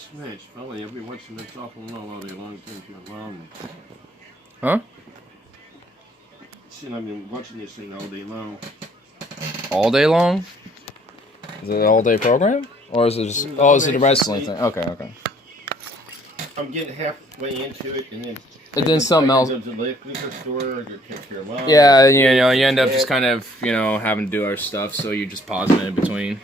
last match, probably I'll be watching the top and low all day long until you alarm me. Huh? See, I've been watching this thing all day long. All day long? Is it an all-day program? Or is it just... Oh, is it a wrestling thing? Okay, okay. I'm getting halfway into it, and then... And then something else. Go to the liquor store, or go take care of mom. Yeah, you know, you end up just kind of, you know, having to do our stuff, so you just pause it in between.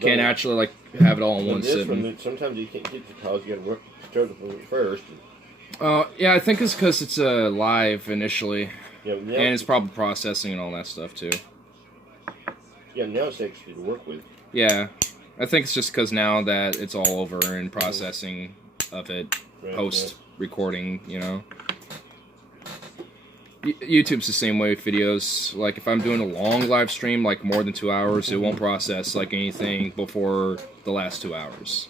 Can't actually, like, have it all in one sitting. Sometimes you can't get the pause, you gotta start it first. Yeah, I think it's because it's live initially. Yeah, and it's probably processing and all that stuff, too. Yeah, now it's actually to work with. Yeah. I think it's just because now that it's all over and processing of it, post-recording, you know. YouTube's the same way with videos. Like, if I'm doing a long live stream, like more than 2 hours, it won't process, like, anything before the last 2 hours.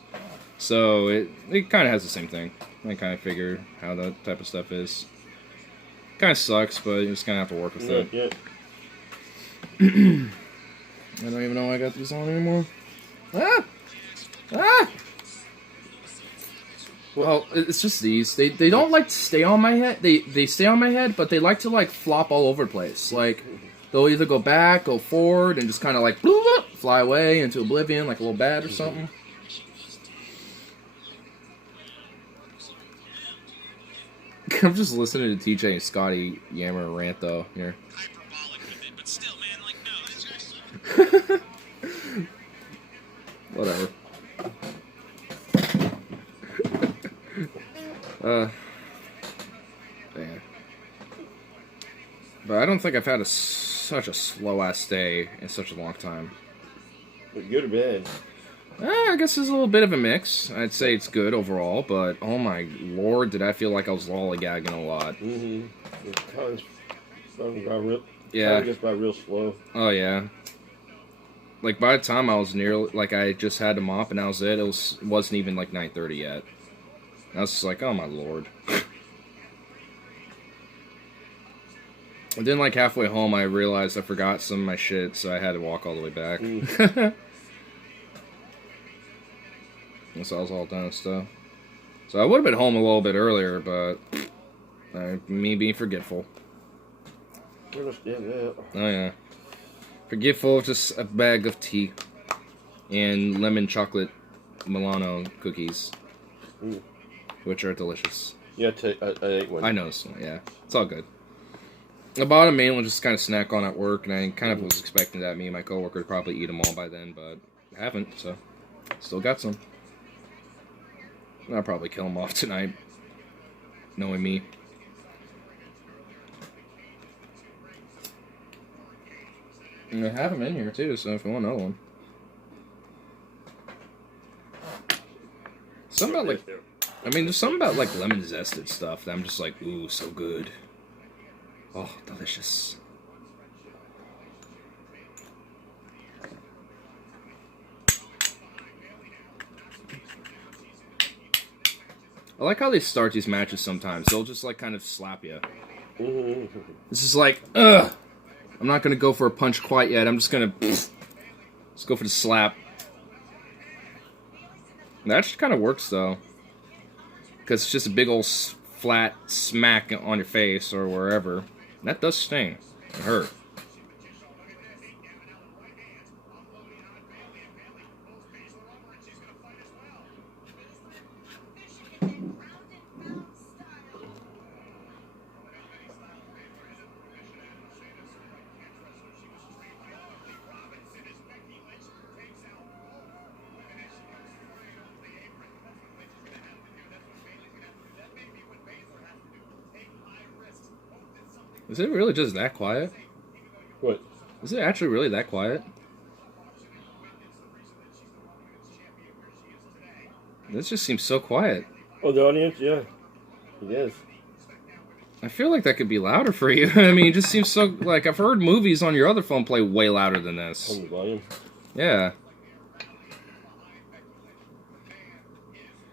So, it kind of has the same thing. I kind of figure how that type of stuff is. Kind of sucks, but you just kind of have to work with it. Yeah. I don't even know why I got these on anymore. Ah! Ah! Well, it's just these. They don't like to stay on my head. They stay on my head, but they like to like flop all over the place. Like they'll either go back, go forward, and just kind of like fly away into oblivion, like a little bat or something. I'm just listening to TJ and Scotty yammer rant though here. But still, man, like, no. Whatever. Man. But I don't think I've had such a slow-ass day in such a long time. But good or bad? I guess it's a little bit of a mix. I'd say it's good overall, but oh my lord, did I feel like I was lollygagging a lot. Mm-hmm. Time's going by real... Yeah. Time gets by real slow. Oh, yeah. Like, by the time I was near... Like, I just had to mop and that was it. It wasn't even, like, 9:30 yet. I was just like, oh my lord. And then, like, halfway home, I realized I forgot some of my shit, so I had to walk all the way back. And so I was all done with stuff. So I would have been home a little bit earlier, but... me being forgetful. I understand that. Oh, yeah. Forgetful of just a bag of tea. And lemon chocolate Milano cookies. Which are delicious. Yeah, I ate one. I noticed one, yeah. It's all good. I bought them mainly just kind of snack on at work, and I kind of was expecting that me and my coworker would probably eat them all by then, but I haven't, so still got some. I'll probably kill them off tonight, knowing me. And I have them in here too, so if you want another one. Something about like, I mean, there's something about like lemon zested stuff that I'm just like, ooh, so good. Oh, delicious. I like how they start these matches sometimes. They'll just like kind of slap you. This is like, ugh. I'm not going to go for a punch quite yet. I'm just going to let's go for the slap. And that actually kind of works though. Because it's just a big old flat smack on your face or wherever. And that does sting. It hurt. Is it really just that quiet? What? Is it actually really that quiet? This just seems so quiet. Oh, the audience? Yeah. It is. I feel like that could be louder for you. I mean, it just seems so... Like, I've heard movies on your other phone play way louder than this. On the volume? Yeah.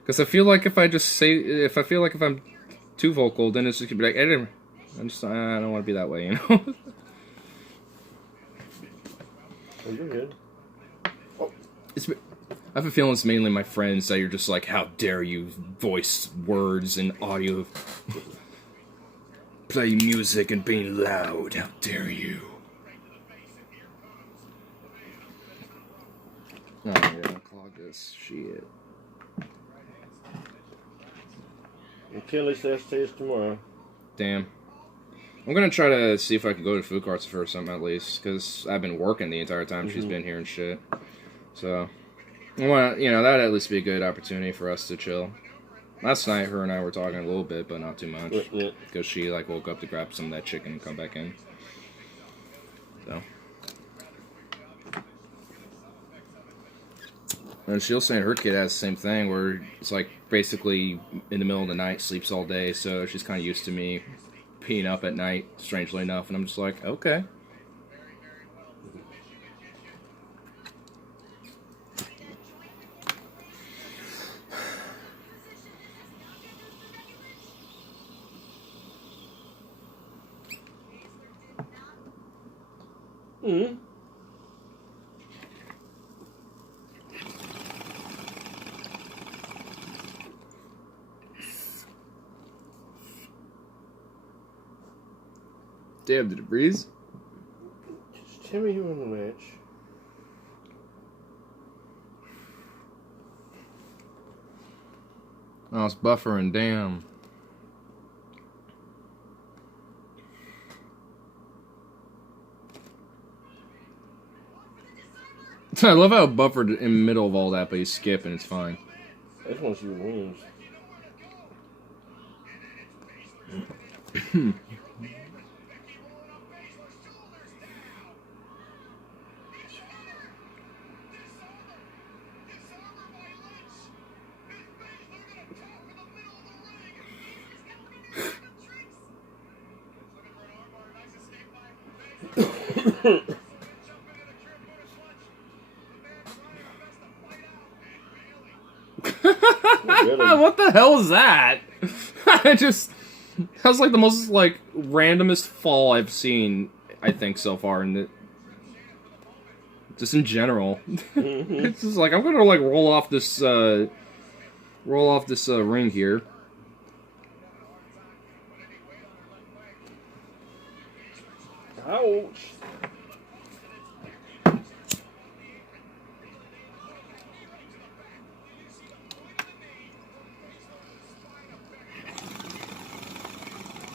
Because I feel like if I just say... If I'm too vocal, then it's just gonna be like... I don't want to be that way, you know? Oh, you're good. Oh. I have a feeling it's mainly my friends that you're just like, how dare you voice words and audio, play music and being loud. How dare you? Oh yeah, clog this shit. And Kelly's last day is tomorrow. Damn. I'm gonna try to see if I can go to food carts for something at least, because I've been working the entire time she's been here and shit. So, well, you know, that'd at least be a good opportunity for us to chill. Last night, her and I were talking a little bit, but not too much, because she like woke up to grab some of that chicken and come back in. So, and she was saying her kid has the same thing, where it's like basically in the middle of the night, sleeps all day, so she's kind of used to me peeing up at night, strangely enough, and I'm just like, okay. Mm-hmm. Damn, did it breeze? Just tell me you on the ledge. Oh, it's buffering, damn. I love how it buffered in the middle of all that, but you skip and it's fine. I just want to see your wings. What the hell is that? That was like the most like randomest fall I've seen, I think, so far, and just in general. It's just like I'm gonna like roll off this ring here. Ouch.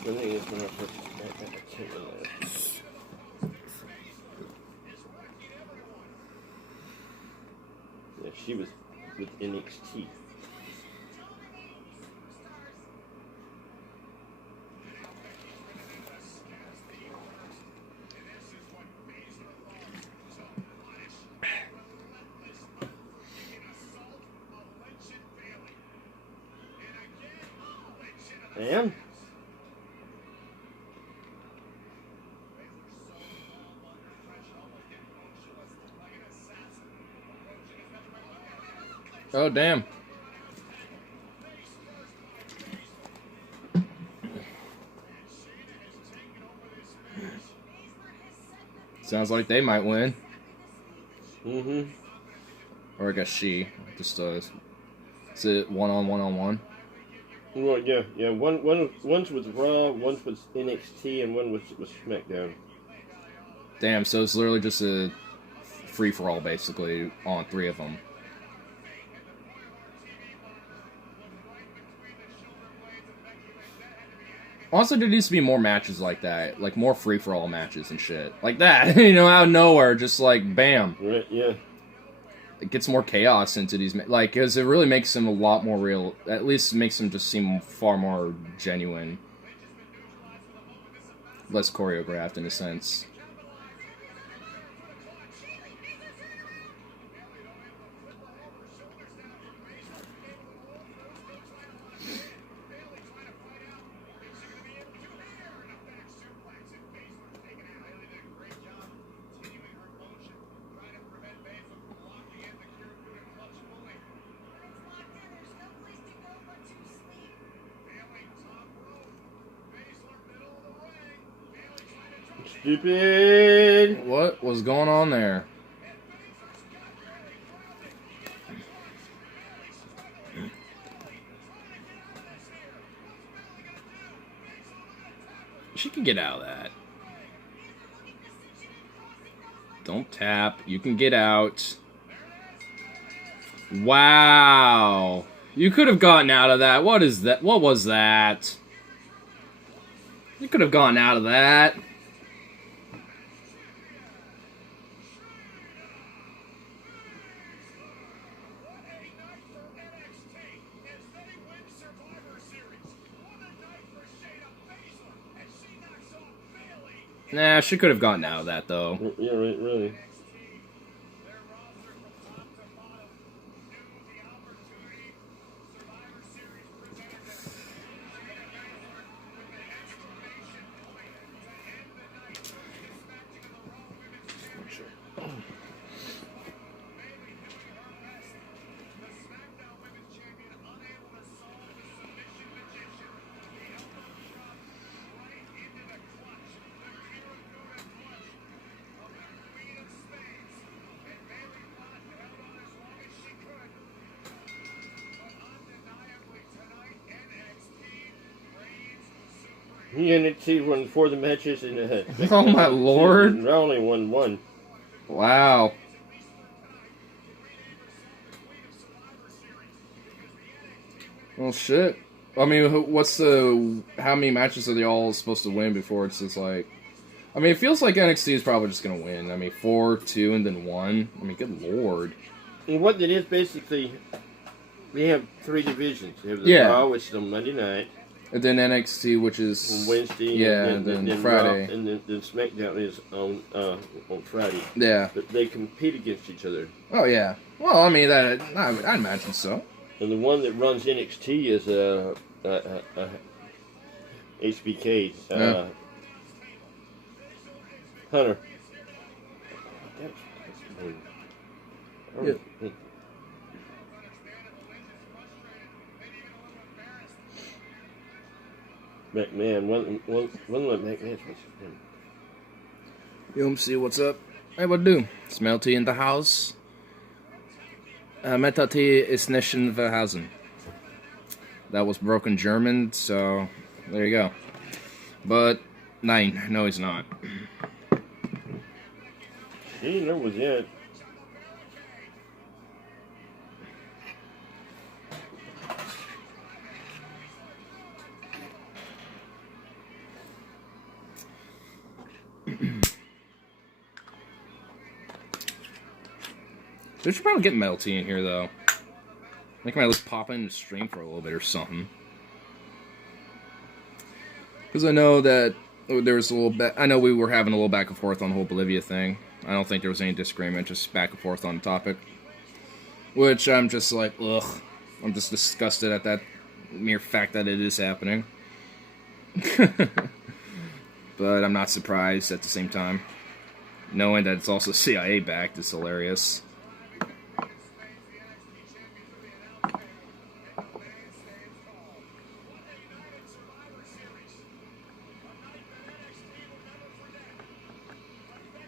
The thing is, when I first I can't remember. Yeah, she was with NXT. And Oh damn. Sounds like they might win. Or I guess she just is it one-on-one? well, yeah. One's with Raw, one's with NXT, and one was SmackDown. Damn, so it's literally just a free-for-all basically on 3 of them. Honestly, there needs to be more matches like that. Like, more free-for-all matches and shit. Like that, you know, out of nowhere, just like, bam. Right, yeah. It gets more chaos into these, like, because it really makes them a lot more real. At least makes them just seem far more genuine. Less choreographed, in a sense. Stupid. What was going on there? She can get out of that. Don't tap. You can get out. Wow. You could have gotten out of that. What is that? What was that? You could have gotten out of that. Nah, she could have gotten out of that, though. Yeah, really. NXT won 4 of the matches in Oh my lord. Only won 1. Wow. Well, shit. I mean, how many matches are they all supposed to win before it's just like... I mean, it feels like NXT is probably just going to win. I mean, 4, 2, and then 1. I mean, good lord. And what it is, basically, we have 3 divisions. We have the Raw, which is on Monday night. And then NXT, which is... On Wednesday. Yeah, and then Friday. Raw, and then SmackDown is on Friday. Yeah. But they compete against each other. Oh, yeah. Well, I mean, I'd imagine so. And the one that runs NXT is HBK. Yeah. Hunter. Yeah. McMahon, one of McMahon's. You see what's up? Hey, what do? Smelty in the house. Metati ist nicht in Verhausen. That was broken German, so there you go. But, nein, no he's not. He never was yet. They should probably get Melty in here, though. Make him at least pop in the stream for a little bit or something. Because I know that there was a little I know we were having a little back and forth on the whole Bolivia thing. I don't think there was any disagreement, just back and forth on the topic. Which I'm just like, ugh. I'm just disgusted at that mere fact that it is happening. But I'm not surprised at the same time. Knowing that it's also CIA backed is hilarious.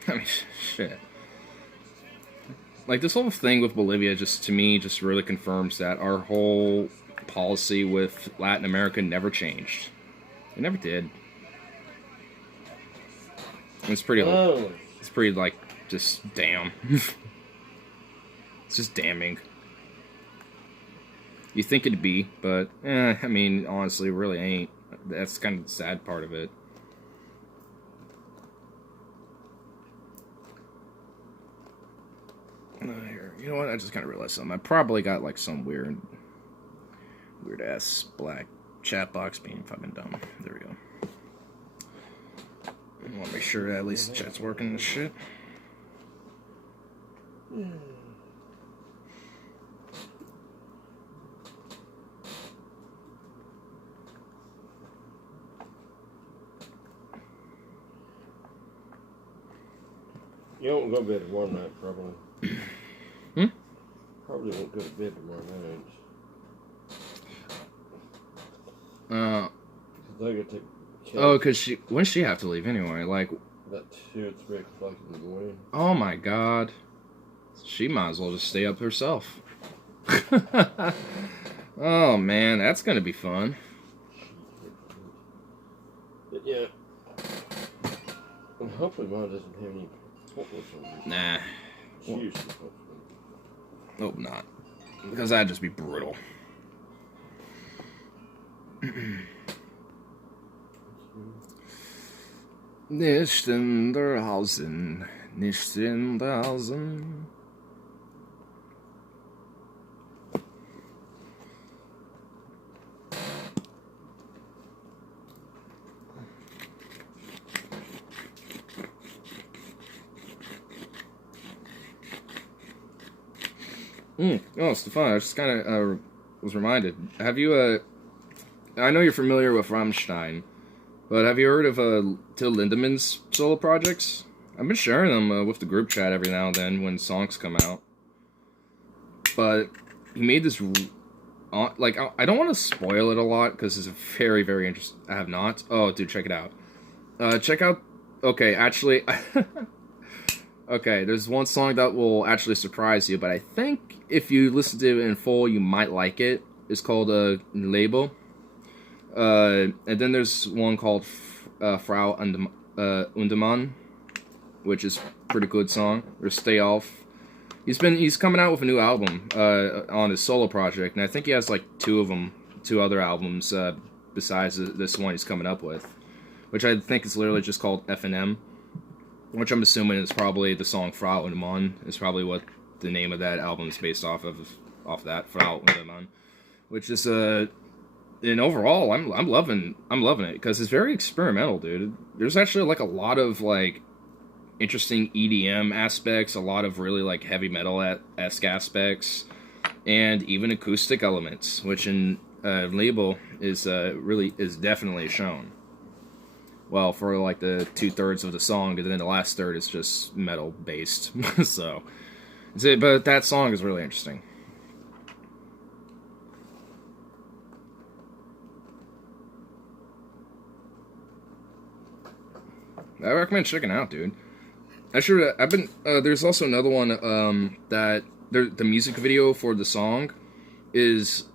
I mean, shit. Like, this whole thing with Bolivia just, to me, just really confirms that our whole policy with Latin America never changed. It never did. It's pretty, like, just damn. It's just damning. You think it'd be, but, I mean, honestly, it really ain't. That's kind of the sad part of it. Here, you know what? I just kind of realized something. I probably got like some weird ass black chat box being fucking dumb. There we go. I want to make sure that at least the chat's working and shit. You won't go to bed tomorrow night, probably. Probably won't go to bed tomorrow night. I gotta take because when does she have to leave anyway? Like, about 2 or 3 o'clock in the morning. Oh my god. She might as well just stay up herself. Oh man, that's gonna be fun. But yeah, Hopefully mine doesn't have any faultless on it. Nah. It's usually faultless. Hope not. Because that'd just be brutal. Nicht in der Hausen, nicht in der Hausen. Oh, Stefan, I just kind of was reminded. Have you, I know you're familiar with Rammstein, but have you heard of Till Lindemann's solo projects? I've been sharing them with the group chat every now and then when songs come out. But he made this, like, I don't want to spoil it a lot because it's very, very interesting. I have not. Oh, dude, check it out. Check out, okay, actually, okay, there's one song that will actually surprise you, but I think if you listen to it in full, you might like it. It's called Label. And then there's one called Frau Undemann, which is a pretty good song. Or Stay Off. He's coming out with a new album on his solo project, and I think he has like two other albums besides this one he's coming up with, which I think is literally just called F&M, which I'm assuming is probably the song Frau Undemann is probably what the name of that album is based off that, Frau Undemann, which is and overall I'm loving it because it's very experimental, dude. There's actually like a lot of like interesting EDM aspects, a lot of really like heavy metal-esque aspects, and even acoustic elements, which in Label is definitely shown. Well, for like the 2/3 of the song, and then the last third is just metal based. So, but that song is really interesting. I recommend checking out, dude. There's also another one that the music video for the song is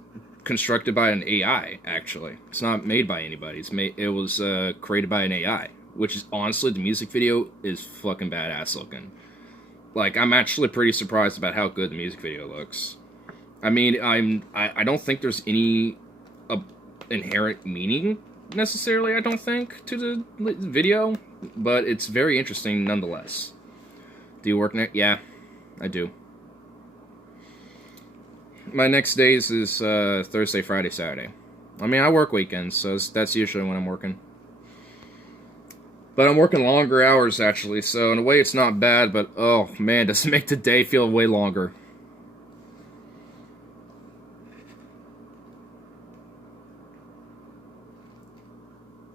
constructed by an AI. Actually, it's not made by anybody. It was created by an AI, which is honestly, the music video is fucking badass looking. Like, I'm actually pretty surprised about how good the music video looks. I mean, I don't think there's any inherent meaning necessarily. I don't think to the video, but it's very interesting nonetheless. Do you work next? Yeah, I do. My next days is Thursday, Friday, Saturday. I mean, I work weekends, so that's usually when I'm working. But I'm working longer hours, actually, so in a way it's not bad, but oh man, does it make the day feel way longer.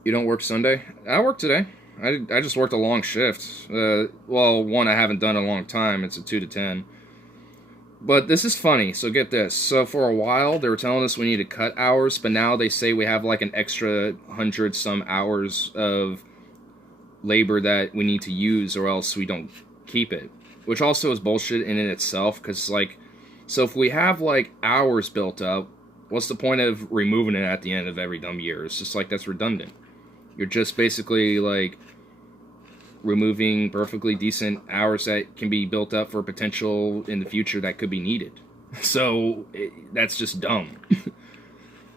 You don't work Sunday? I work today. I just worked a long shift. Well, one I haven't done in a long time. It's a 2 to 10. But this is funny, so get this. So for a while, they were telling us we need to cut hours, but now they say we have like an extra 100-some hours of labor that we need to use, or else we don't keep it. Which also is bullshit in itself, because like, so if we have like hours built up, what's the point of removing it at the end of every dumb year? It's just like, that's redundant. You're just basically like removing perfectly decent hours that can be built up for potential in the future that could be needed. So that's just dumb.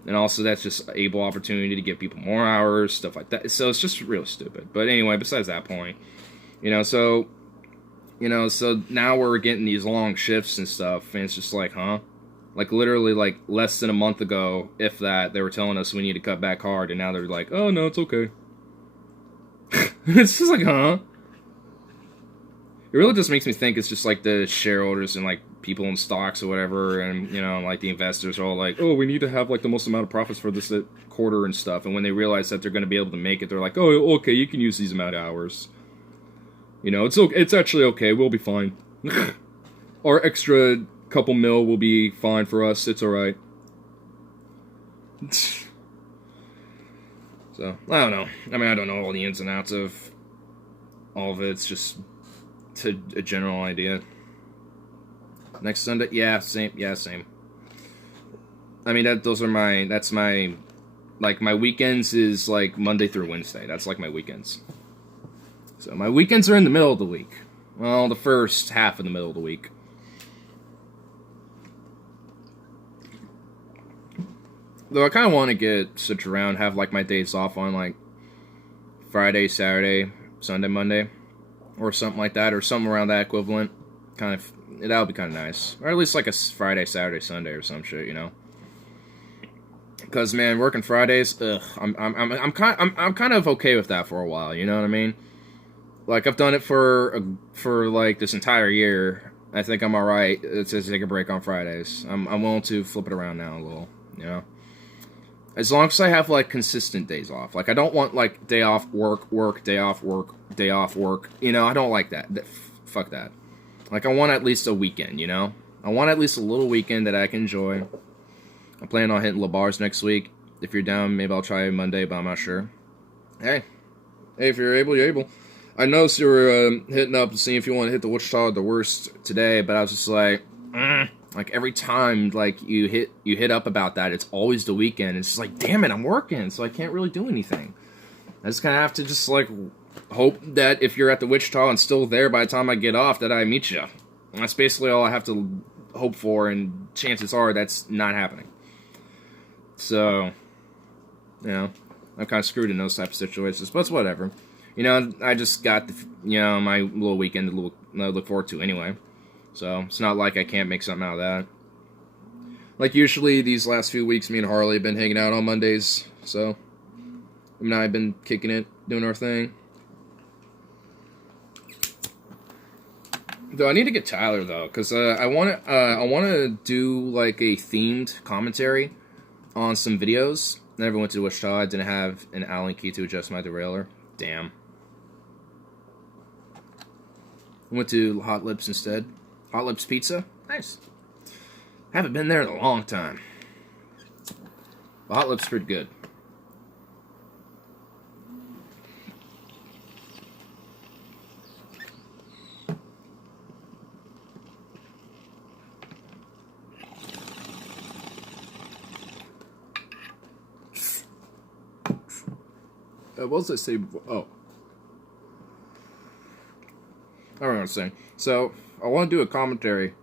And also that's just able opportunity to give people more hours, stuff like that. So it's just real stupid. But anyway, besides that point, so now we're getting these long shifts and stuff, and it's just like, huh? Like, literally, like, less than a month ago, if that, they were telling us we need to cut back hard, and now they're like, oh, no, it's okay. It's just like, huh? It really just makes me think it's just, like, the shareholders and, like, people in stocks or whatever, and, like, the investors are all like, oh, we need to have, like, the most amount of profits for this quarter and stuff, and when they realize that they're going to be able to make it, they're like, oh, okay, you can use these amount of hours. It's actually okay, we'll be fine. Our extra couple mil will be fine for us, it's alright. So, I don't know. I mean, I don't know all the ins and outs of all of it, it's just a general idea. Next Sunday? Yeah, same. I mean, that's my, like, my weekends is, like, Monday through Wednesday. That's, like, my weekends. So my weekends are in the middle of the week. Well, the first half of the middle of the week. Though I kind of want to get switched around, have like my days off on like Friday, Saturday, Sunday, Monday, or something like that, or something around that equivalent. Kind of, that would be kind of nice, or at least like a Friday, Saturday, Sunday, or some shit, you know. Because man, working Fridays, ugh, I'm kind of okay with that for a while. You know what I mean? Like I've done it for like this entire year. I think I'm all right to take a break on Fridays. I'm willing to flip it around now a little, you know. As long as I have, like, consistent days off. Like, I don't want, like, day off, work, day off, work, day off, work. You know, I don't like that. Fuck that. Like, I want at least a weekend, you know? I want at least a little weekend that I can enjoy. I'm planning on hitting La Bars next week. If you're down, maybe I'll try Monday, but I'm not sure. Hey, if you're able, you're able. I noticed you were hitting up and seeing if you want to hit the Wichita the worst today, but I was just like, Like every time, like you hit up about that, it's always the weekend. It's just like, damn it, I'm working, so I can't really do anything. I just kind of have to just like hope that if you're at the Wichita and still there by the time I get off, that I meet you. And that's basically all I have to hope for, and chances are that's not happening. So, you know, I'm kind of screwed in those type of situations, but it's whatever. You know, I just got my little weekend to look forward to anyway. So, it's not like I can't make something out of that. Like, usually, these last few weeks, me and Harley have been hanging out on Mondays. So, him and I have been kicking it, doing our thing. Though, I need to get Tyler, though. Because I want to do, like, a themed commentary on some videos. Never went to Wichita. I didn't have an Allen key to adjust my derailleur. Damn. I went to Hot Lips instead. Hot Lips Pizza? Nice. Haven't been there in a long time. But Hot Lips is pretty good. What was I say before? Oh. I don't know what I'm saying. So, I want to do a commentary,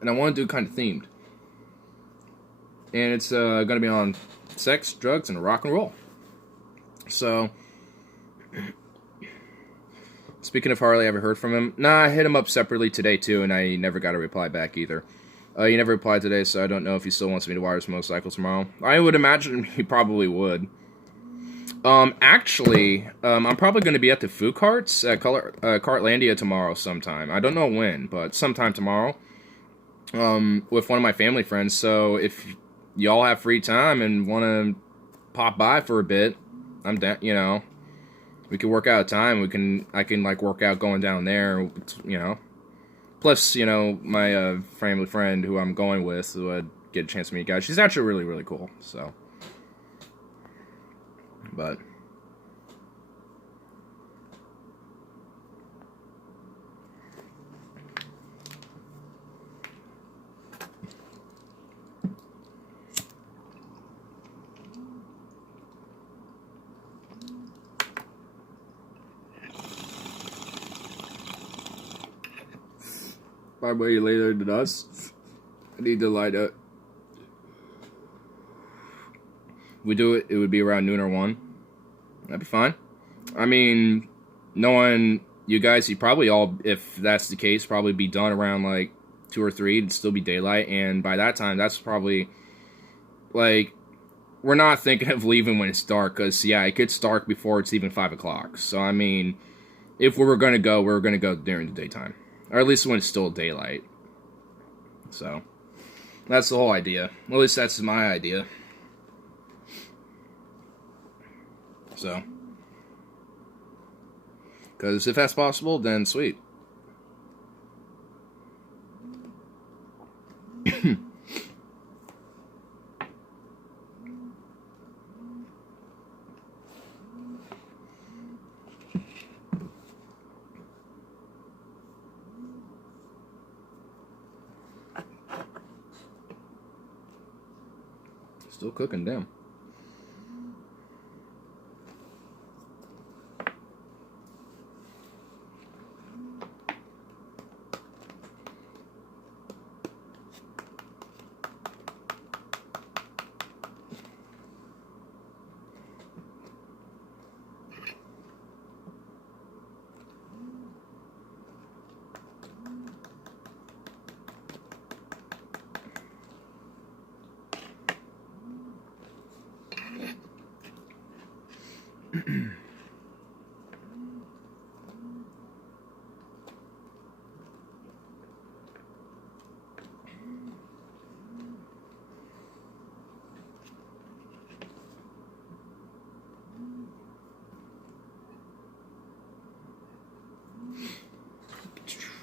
and I want to do kind of themed. And it's going to be on sex, drugs, and rock and roll. So, speaking of Harley, I haven't heard from him. Nah, I hit him up separately today, too, and I never got a reply back either. He never replied today, so I don't know if he still wants me to wire his motorcycle tomorrow. I would imagine he probably would. Actually, I'm probably going to be at the food carts at Cartlandia tomorrow sometime. I don't know when, but sometime tomorrow. With one of my family friends. So if y'all have free time and want to pop by for a bit, I'm down. You know, we can work out a time. I can like work out going down there. You know, plus my family friend who I'm going with would get a chance to meet guys. She's actually really really cool. So. But by way later than us, I need to light up. We do it, it would be around noon or 1. That'd be fine. I mean, knowing you guys, you probably all, if that's the case, probably be done around like 2 or 3. It'd still be daylight, and by that time, that's probably like we're not thinking of leaving when it's dark, because yeah, it gets dark before it's even 5 o'clock. So I mean, if we were gonna go, we were gonna go during the daytime, or at least when it's still daylight. So that's the whole idea. At least that's my idea. So, because if that's possible, then sweet. Still cooking, damn.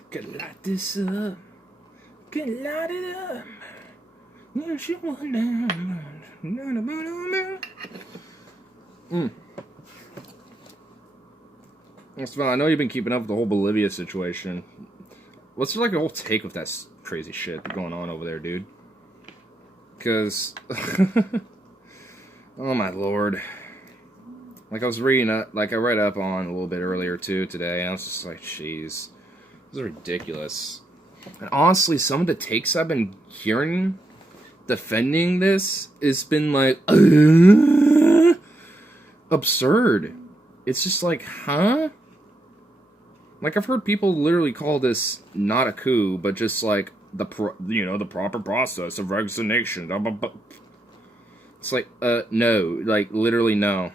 Gotta light this up. Gotta light it up. Well, I know you've been keeping up with the whole Bolivia situation. What's like the whole take of that crazy shit going on over there, dude? Because, oh my lord. Like I was reading up, like I read up on a little bit earlier too today, and I was just like, jeez, this is ridiculous. And honestly, some of the takes I've been hearing defending this has been like absurd. It's just like, huh? Like I've heard people literally call this not a coup, but just like the proper process of resignation. It's like no, like literally no.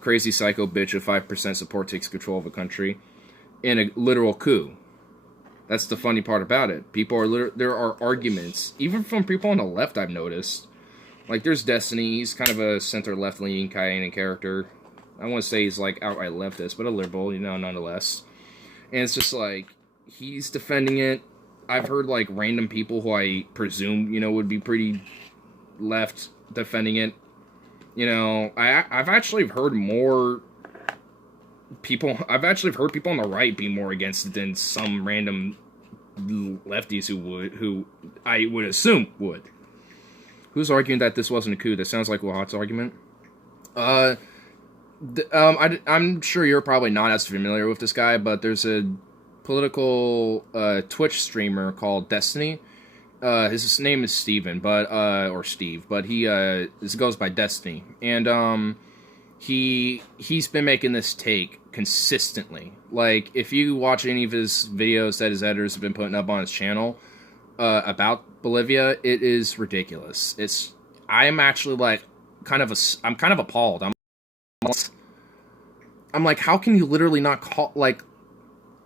Crazy psycho bitch of 5% support takes control of a country in a literal coup. That's the funny part about it. People are there are arguments, even from people on the left. I've noticed, like there's Destiny. He's kind of a center left leaning kind of character. I want to say he's like outright leftist, but a liberal, nonetheless. And it's just like he's defending it. I've heard like random people who I presume would be pretty left defending it. I've actually heard more people. I've actually heard people on the right be more against it than some random lefties who I would assume would. Who's arguing that this wasn't a coup? That sounds like Wahat's argument. I'm sure you're probably not as familiar with this guy, but there's a political Twitch streamer called Destiny. His name is Steven, or Steve, but he goes by Destiny, and he's been making this take consistently. Like, if you watch any of his videos that his editors have been putting up on his channel about Bolivia, it is ridiculous. I'm actually like I'm kind of appalled. I'm like, how can you literally not call, like,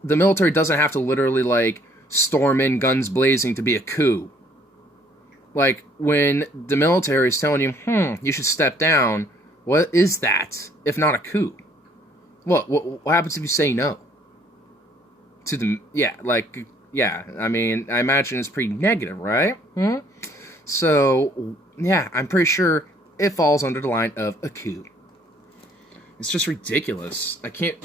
the military doesn't have to literally like storm in guns blazing to be a coup. Like, when the military is telling you, you should step down, what is that if not a coup? What happens if you say no? To the, I mean, I imagine it's pretty negative, right? So, yeah, I'm pretty sure it falls under the line of a coup. It's just ridiculous. I can't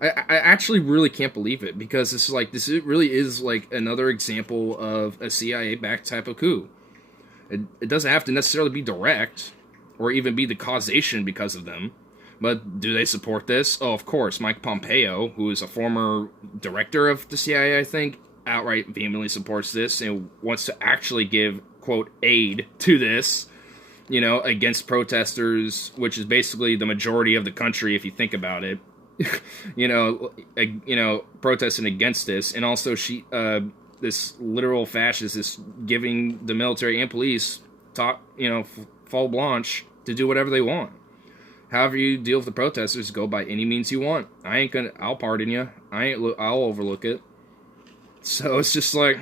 I actually really can't believe it, because it really is like another example of a CIA-backed type of coup. It doesn't have to necessarily be direct, or even be the causation because of them. But do they support this? Oh, of course. Mike Pompeo, who is a former director of the CIA, I think, outright vehemently supports this and wants to actually give, quote, aid to this, against protesters, which is basically the majority of the country if you think about it. Protesting against this, and also this literal fascist is giving the military and police full blanche to do whatever they want. However you deal with the protesters, go by any means you want. I'll pardon you. I'll overlook it. So it's just like,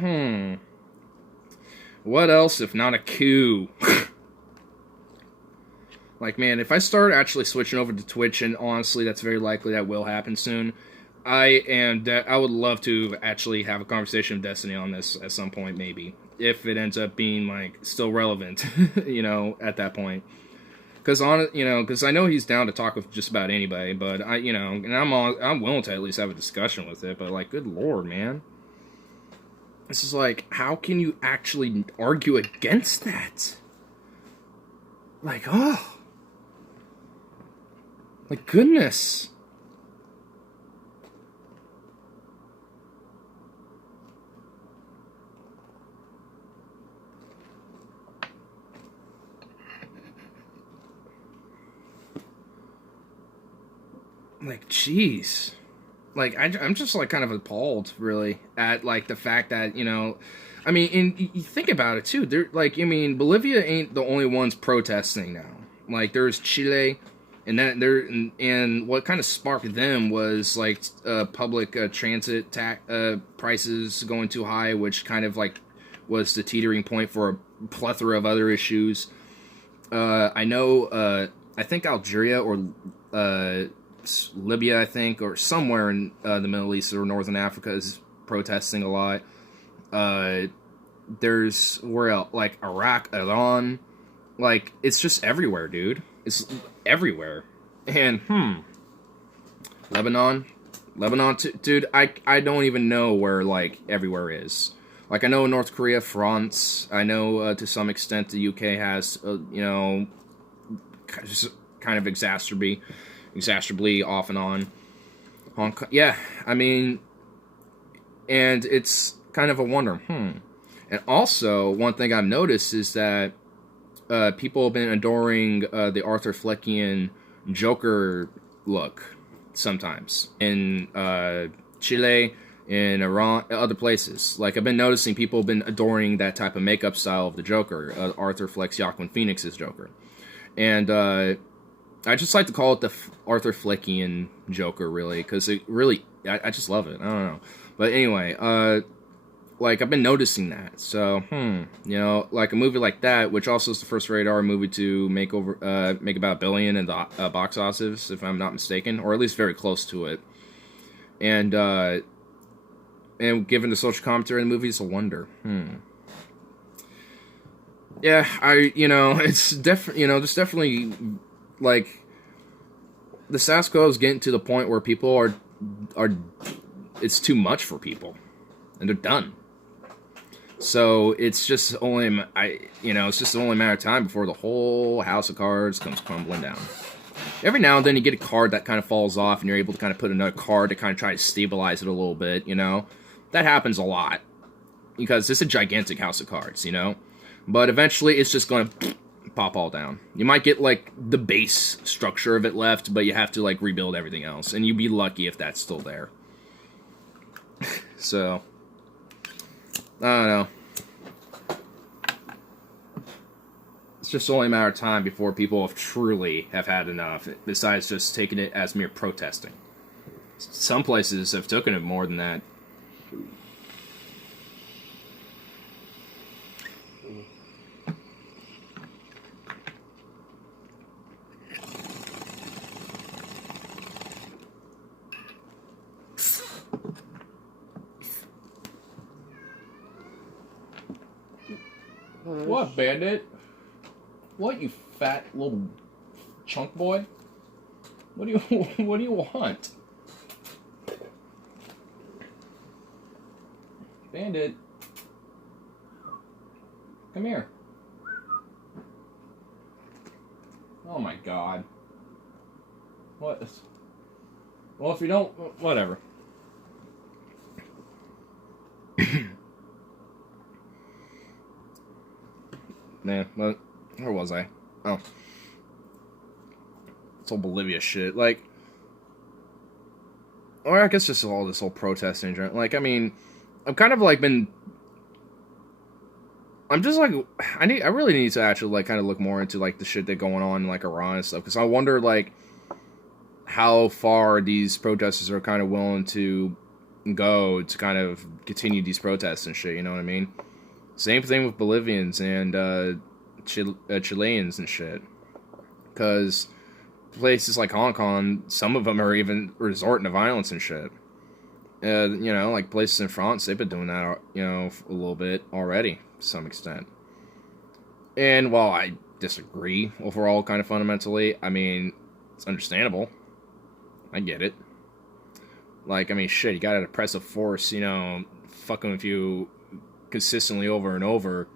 what else if not a coup? Like, man, if I start actually switching over to Twitch, and honestly, that's very likely that will happen soon, I would love to actually have a conversation with Destiny on this at some point, maybe, if it ends up being, like, still relevant, at that point. Because I know he's down to talk with just about anybody, but and I'm willing to at least have a discussion with it, but, like, good lord, man. This is like, how can you actually argue against that? Like, oh. Like, goodness. Like, jeez. like I'm just like kind of appalled, really, at like the fact that, you know, I mean, and you think about it too. They're like, I mean, Bolivia ain't the only ones protesting now. Like, there's Chile, and that there, and what kind of sparked them was like public transit prices going too high, which kind of like was the teetering point for a plethora of other issues. I know, I think Algeria or Libya, I think, or somewhere in the Middle East or Northern Africa is protesting a lot. There's where else? Like Iraq, Iran, like it's just everywhere, dude. It's everywhere. And Lebanon, dude. I don't even know where like everywhere is. Like I know North Korea, France. I know to some extent the UK has you know, just kind of exacerbably off and on. Hong Kong, yeah. I mean, and it's kind of a wonder. And also, one thing I've noticed is that people have been adoring the Arthur Fleckian Joker look sometimes in Chile, in Iran, other places. Like, I've been noticing people have been adoring that type of makeup style of the Joker, Arthur Fleck's Joaquin Phoenix's Joker. And I just like to call it the Arthur Fleckian Joker, really, because it really, I just love it. I don't know. But anyway, like, I've been noticing that. So, you know, like a movie like that, which also is the first rated R movie to make about $1 billion in the box office, if I'm not mistaken, or at least very close to it. And given the social commentary in the movie, it's a wonder. Yeah, you know, it's definitely, you know, there's definitely, like, the status quo is getting to the point where people are, it's too much for people, and they're done. So it's just only, it's just only a matter of time before the whole house of cards comes crumbling down. Every now and then you get a card that kind of falls off, and you're able to kind of put another card to kind of try to stabilize it a little bit, you know? That happens a lot, because it's a gigantic house of cards, you know? But eventually it's just going to pop all down. You might get, like, the base structure of it left, but you have to, like, rebuild everything else, and you'd be lucky if that's still there. So, I don't know. It's just only a matter of time before people truly have had enough, besides just taking it as mere protesting. Some places have taken it more than that. What, Bandit? What, you fat little chunk boy? What do you want? Bandit. Come here. Oh my god. What? Well, if you don't, whatever. Nah, but where was I? Oh. It's all Bolivia shit. Like, or I guess just all this whole protesting. Like, I mean, I've kind of like been. I'm just like, I really need to actually like kind of look more into like the shit that going on in like Iran and stuff, because I wonder like how far these protesters are kind of willing to go to kind of continue these protests and shit. You know what I mean? Same thing with Bolivians and Chileans and shit. Because places like Hong Kong, some of them are even resorting to violence and shit. You know, like places in France, they've been doing that, you know, a little bit already, to some extent. And while I disagree overall kind of fundamentally, I mean, it's understandable. I get it. Like, I mean, shit, you got an oppressive force, you know, fucking with you consistently over and over.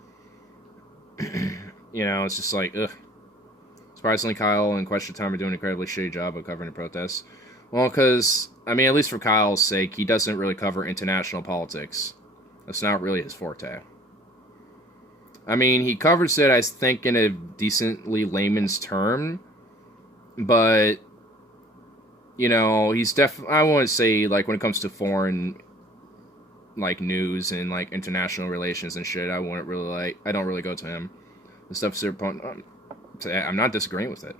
You know, it's just like, ugh. Surprisingly, Kyle and Question Time are doing an incredibly shitty job of covering the protests. Well, because, I mean, at least for Kyle's sake, he doesn't really cover international politics. That's not really his forte. I mean, he covers it, I think, in a decently layman's term, but, you know, he's I wouldn't say, like, when it comes to foreign, like, news and, like, international relations and shit, I don't really go to him. The stuff Cyberpunk, I'm not disagreeing with it.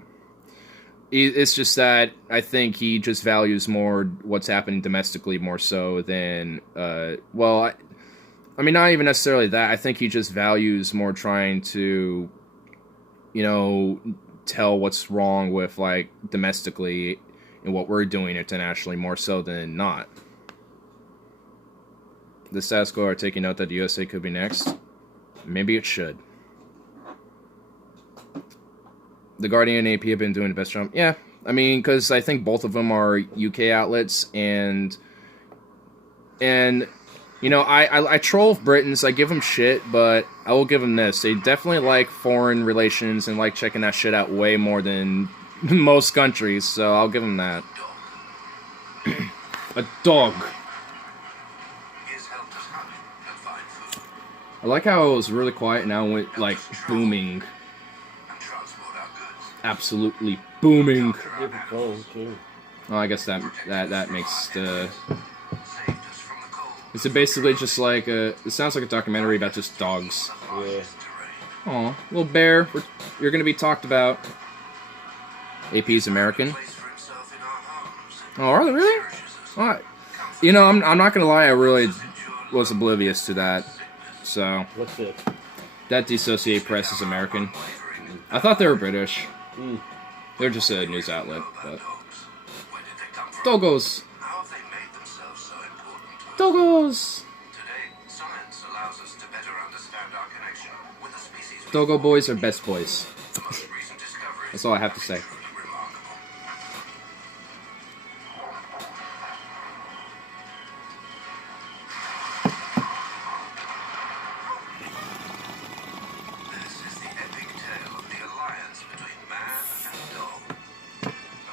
It's just that I think he just values more what's happening domestically more so than, well, I mean, not even necessarily that. I think he just values more trying to, you know, tell what's wrong with, like, domestically and what we're doing internationally more so than not. The status quo are taking note that the USA could be next. Maybe it should. The Guardian and AP have been doing the best job. Yeah, I mean, because I think both of them are UK outlets, and you know, I troll Britons, I give them shit, but I will give them this. They definitely like foreign relations and like checking that shit out way more than most countries, so I'll give them that. A dog. I like how it was really quiet and now it went, like, booming. Absolutely booming. Oh, I guess that makes the... Is it basically just like a... It sounds like a documentary about just dogs. Yeah. Aw, little bear, you're gonna be talked about. AP's American. Oh, are they really? Oh, you know, I'm not gonna lie, I really was oblivious to that. So... What's this? That Dissociate Press is American. I thought they were British. They're just a news outlet, but... Doggos! Doggos! Doggo boys are best boys. That's all I have to say.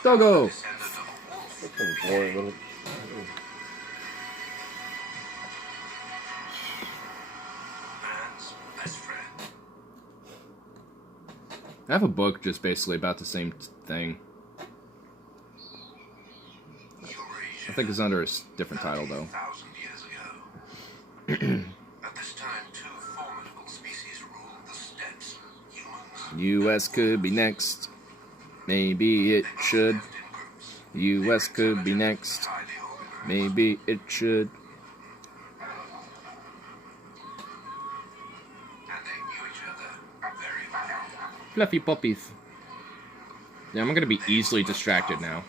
Doggo! That's boring, isn't it? I have a book just basically about the same thing. I think it's under a different title, though. U.S. could be next. Maybe it should. U.S. could be next. Maybe it should. Fluffy puppies. Yeah, I'm gonna be easily distracted now.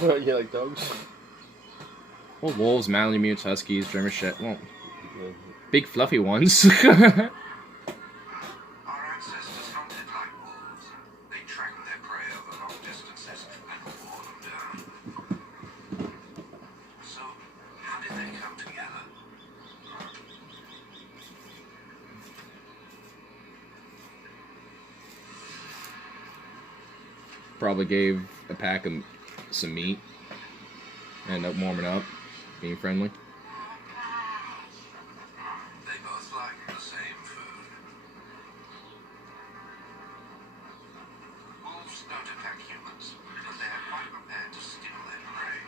You like dogs? Well, wolves, malamutes, huskies, German shit. Well, big fluffy ones. Probably gave a pack of some meat. End up warming up, being friendly. They both like the same food. Wolves don't attack humans, but they are quite prepared to steal their prey.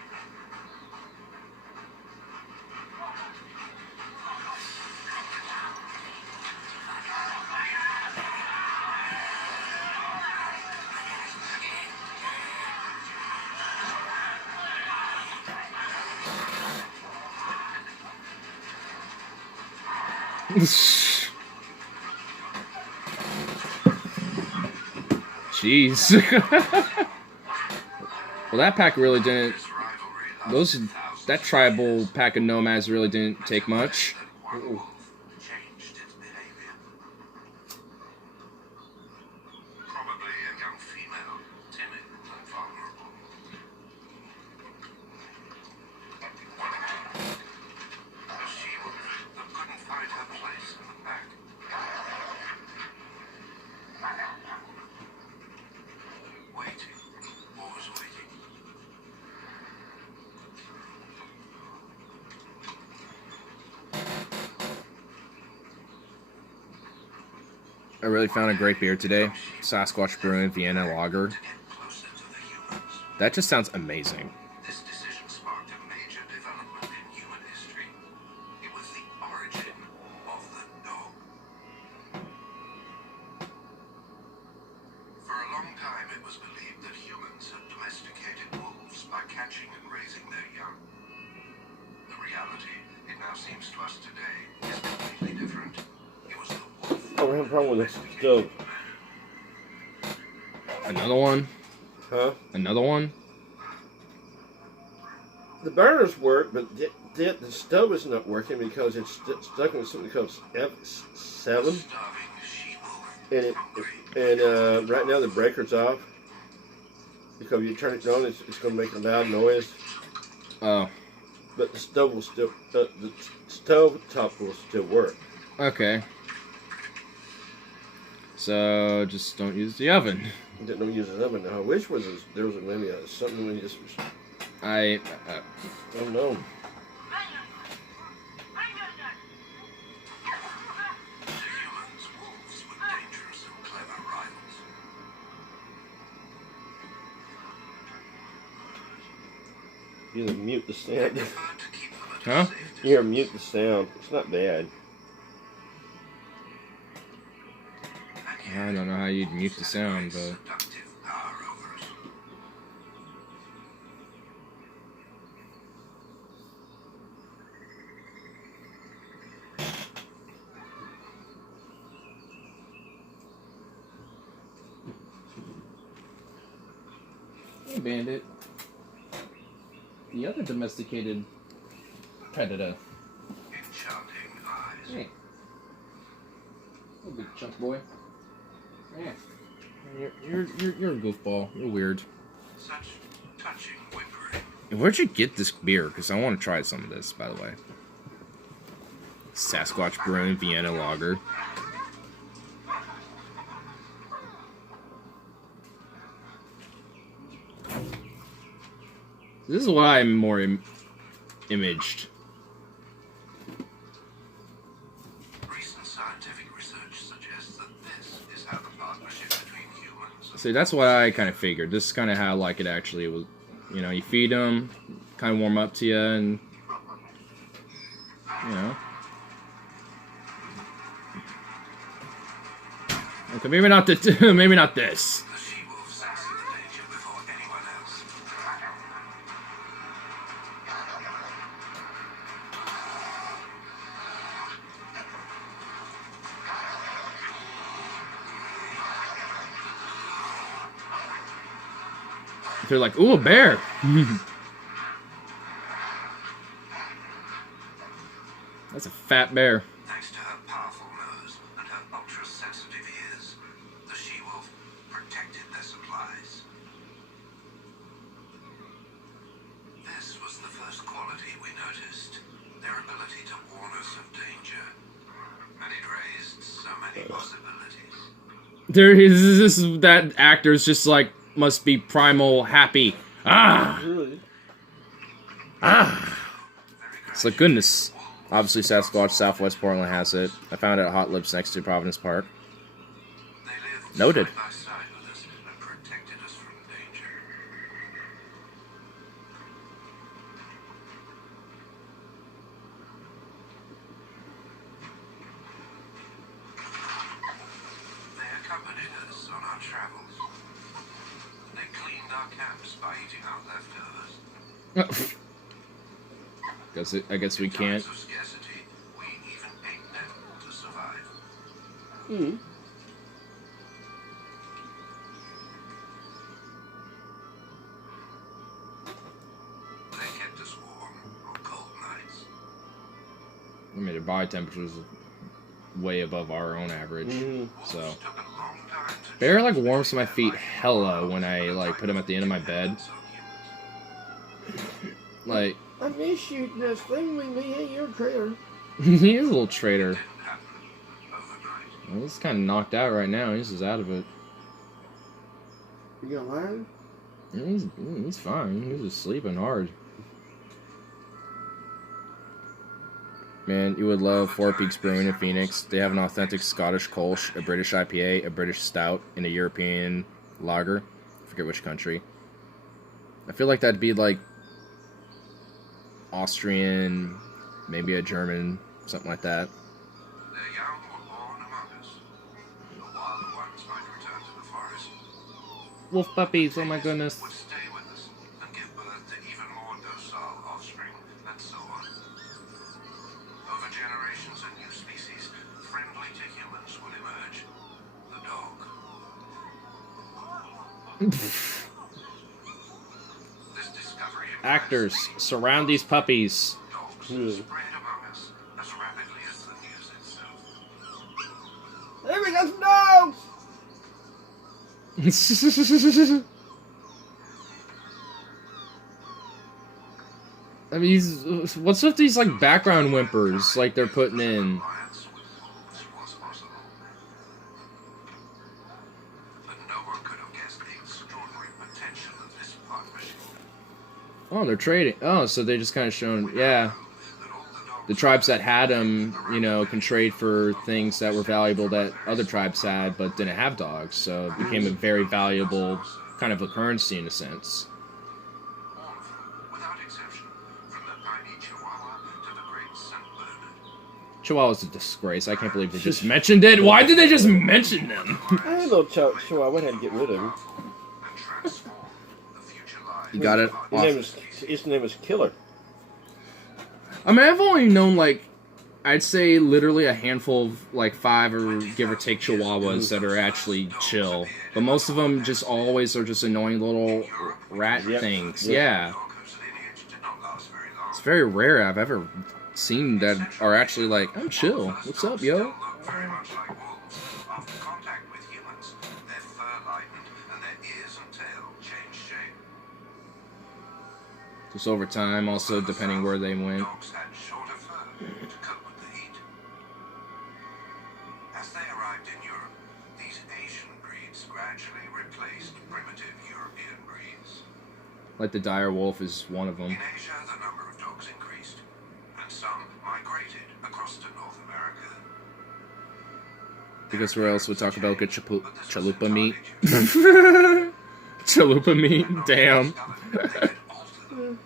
Jeez. Well, that pack really didn't... That tribal pack of nomads really didn't take much. Changed its behavior. Probably a young female, timid and vulnerable. A she-wolf that couldn't find her place in the pack. Waiting, always waiting. I really found a great beer today. Sasquatch Brewing Vienna Lager. To get closer to the humans. That just sounds amazing. This decision sparked a major development in human history. It was the origin of the dog. For a long time, it was believed that humans had domesticated wolves by catching and raising their young. The reality, it now seems to us today, is completely different. It was the wolf. Oh, we're having a problem with this stove. Another one? Huh? Another one? The burners work, but the stove is not working because it's stuck in something called F7. Starving she-wolf. And right now the breaker's off. Because if you turn it on, it's going to make a loud noise. Oh. But the stove will still, the stove top will still work. Okay. So, just don't use the oven. Didn't use an oven. I wish there was maybe something when you just. I don't know. To humans, wolves were dangerous and clever rivals. You either mute the They sound. preferred to keep them at Huh? a safe distance. Here, mute the sound. It's not bad. don't know how you'd mute the sound, but Seductive power over us. hey, Bandit. The other domesticated predator. Enchanting eyes. Hey. Hey, big chunk boy. Yeah. You're a goofball. You're weird. Such touching whimpering. Where'd you get this beer? Because I want to try some of this, by the way. Sasquatch Brewing Vienna Lager. This is why I'm more imaged. Recent scientific research suggests that this is how the partnership between humans and See, that's what I kind of figured. This is kind of how, like, it actually was. You know, you feed them, kind of warm up to you, and you know. Okay, maybe not this. Maybe not this. the she-wolf senses the danger before anyone else. They're like, ooh, a bear. That's a fat bear. Thanks to her powerful nose and her ultra-sensitive ears, the she-wolf protected their supplies. This was the first quality we noticed, their ability to warn us of danger. And it raised so many possibilities. There is this that actor's just like must be primal happy. Ah, Really? ah. It's like goodness. Obviously, Sasquatch Southwest Portland has it. I found it at Hot Lips next to Providence Park. They lived Noted. side by side with us and protected us from danger. They accompanied us on our travels. They cleaned our camps by eating our leftovers. I guess we In can't. times of scarcity, we even ate them to survive. Hmm. They kept us warm on cold nights. I mean, their body temperature is way above our own average. Mm. So, Wolves took a long time to bear like warms my feet hella when I like put them at the end of my bed. Like, I miss you. This thing with me. Hey, you're a traitor. he is a little traitor. didn't happen overnight. Well, he's kind of knocked out right now. He's just out of it. You gonna lie? Yeah, he's fine. He's just sleeping hard. Man, you would love Four Peaks Brewing in Phoenix. They have an authentic Scottish Kolsch, a British IPA, a British Stout, and a European Lager. I forget which country. I feel like that'd be like Austrian, maybe a German, something like that. Their young were born among us. The wilder ones might return to the forest. Wolf puppies, oh my goodness. Would stay with us and give birth to even more docile offspring, and so on. Over generations, a new species, friendly to humans, would emerge. The dog. This discovery implies Actors, surround these puppies. dogs Yeah. spread among us as rapidly as the news itself. There we go, dogs! I mean, what's with these like background whimpers like they're putting in? Alliance with wolves was possible. But no one could have guessed the extraordinary potential of this partnership. Oh, they're trading. Oh, so they just kind of shown, yeah. That all the dogs The tribes that had them, you know, can trade for things that were valuable that other tribes had but didn't have dogs. So it became a very valuable kind of a currency in a sense. all of them, without exception, from the tiny Chihuahua to the great Saint Bernard. Chihuahua's a disgrace. I can't believe they just mentioned it. Why did they just mention them? I had a little chihuahua, I had to get rid of him. And transform the future lives. You got it. His name is Killer. I mean, I've only known, like, I'd say literally a handful of, like, 5 or give or take Chihuahuas that are actually chill. But most of them just always are just annoying little rat Yep. things. Yep. Yeah. Dog whose lineage did not last very long. It's very rare I've ever seen that are actually like, I'm chill. What's up, yo? Look very much like wolves. After contact with humans, their fur lightened and their ears and tail changed shape. Just over time, also depending where they went. Dogs had shorter fur to cope with the heat. As they arrived in Europe, these Asian breeds gradually replaced primitive European breeds. Like the dire wolf is one of them. In Asia, the number of dogs increased, and some migrated across to North America. Because where else would Taco Bell get chalupa meat? Chalupa meat? Damn.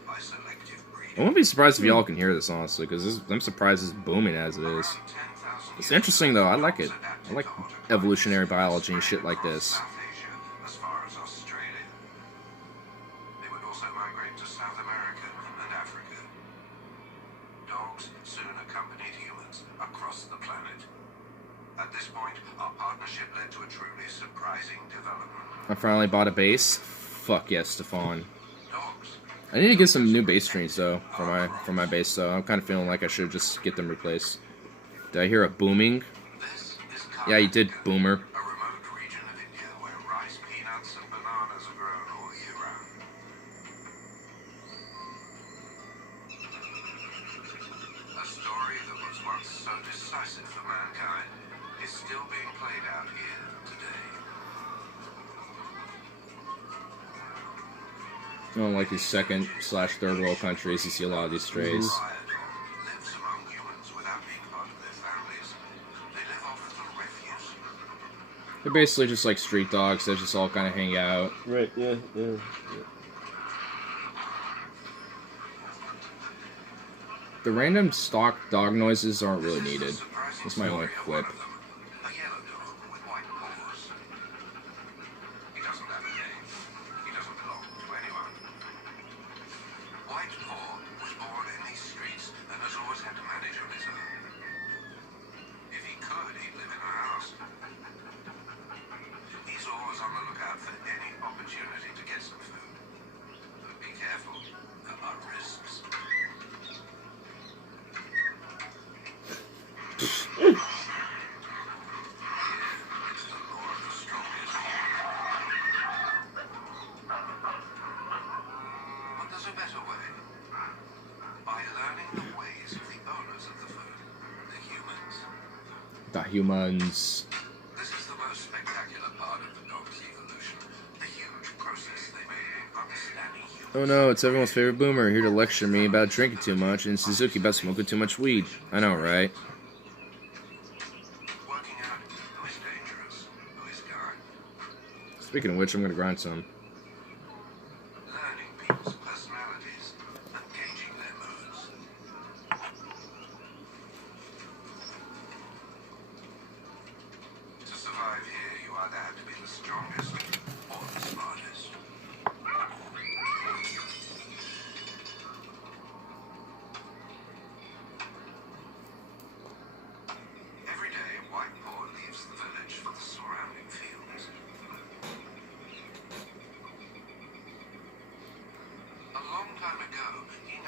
By selective breeding. I wouldn't be surprised if y'all can hear this, honestly, because I'm surprised it's booming as it is. It's interesting, though. I like it. I like evolutionary biology and shit like this. South Asia, as far as Australia. They would also migrate to South America and Africa. Dogs soon accompanied humans across the planet. At this point, our partnership led to a truly surprising development. I finally bought a bass. Fuck yes, Stefan. Dogs. I need to get some new bass strings, though, for my bass, though. I'm kind of feeling like I should just get them replaced. Did I hear a booming? This is Yeah, you did, boomer. a remote region of India where rice, peanuts, and bananas are grown all year round. A story that was once so decisive for mankind is still being played out here today. Like these second/third world countries, you see a lot of these strays. Lives among humans without being part of their families. They live off the refuse. They're basically just like street dogs that just all kind of hang out. Right, yeah. The random stock dog noises aren't really needed. That's my only quip. A yellow dog with white paws. He doesn't have a name. He doesn't belong to anyone. White Paw was born in these streets and has always had to manage on his own. If he could, he'd live in a house. He's always on the lookout for any opportunity to get some food. But be careful, there are risks. It's the law of the strongest. But there's a better way. By learning the ways of the owners of the food, the humans. The humans. This is the most spectacular part of the dog's evolution. The huge process they made in understanding humans. Oh no, it's everyone's favorite boomer here to lecture me about drinking too much and Suzuki about smoking too much weed. I know, right? Working out who is dangerous, who is kind. Speaking of which, I'm gonna grind some. Learning people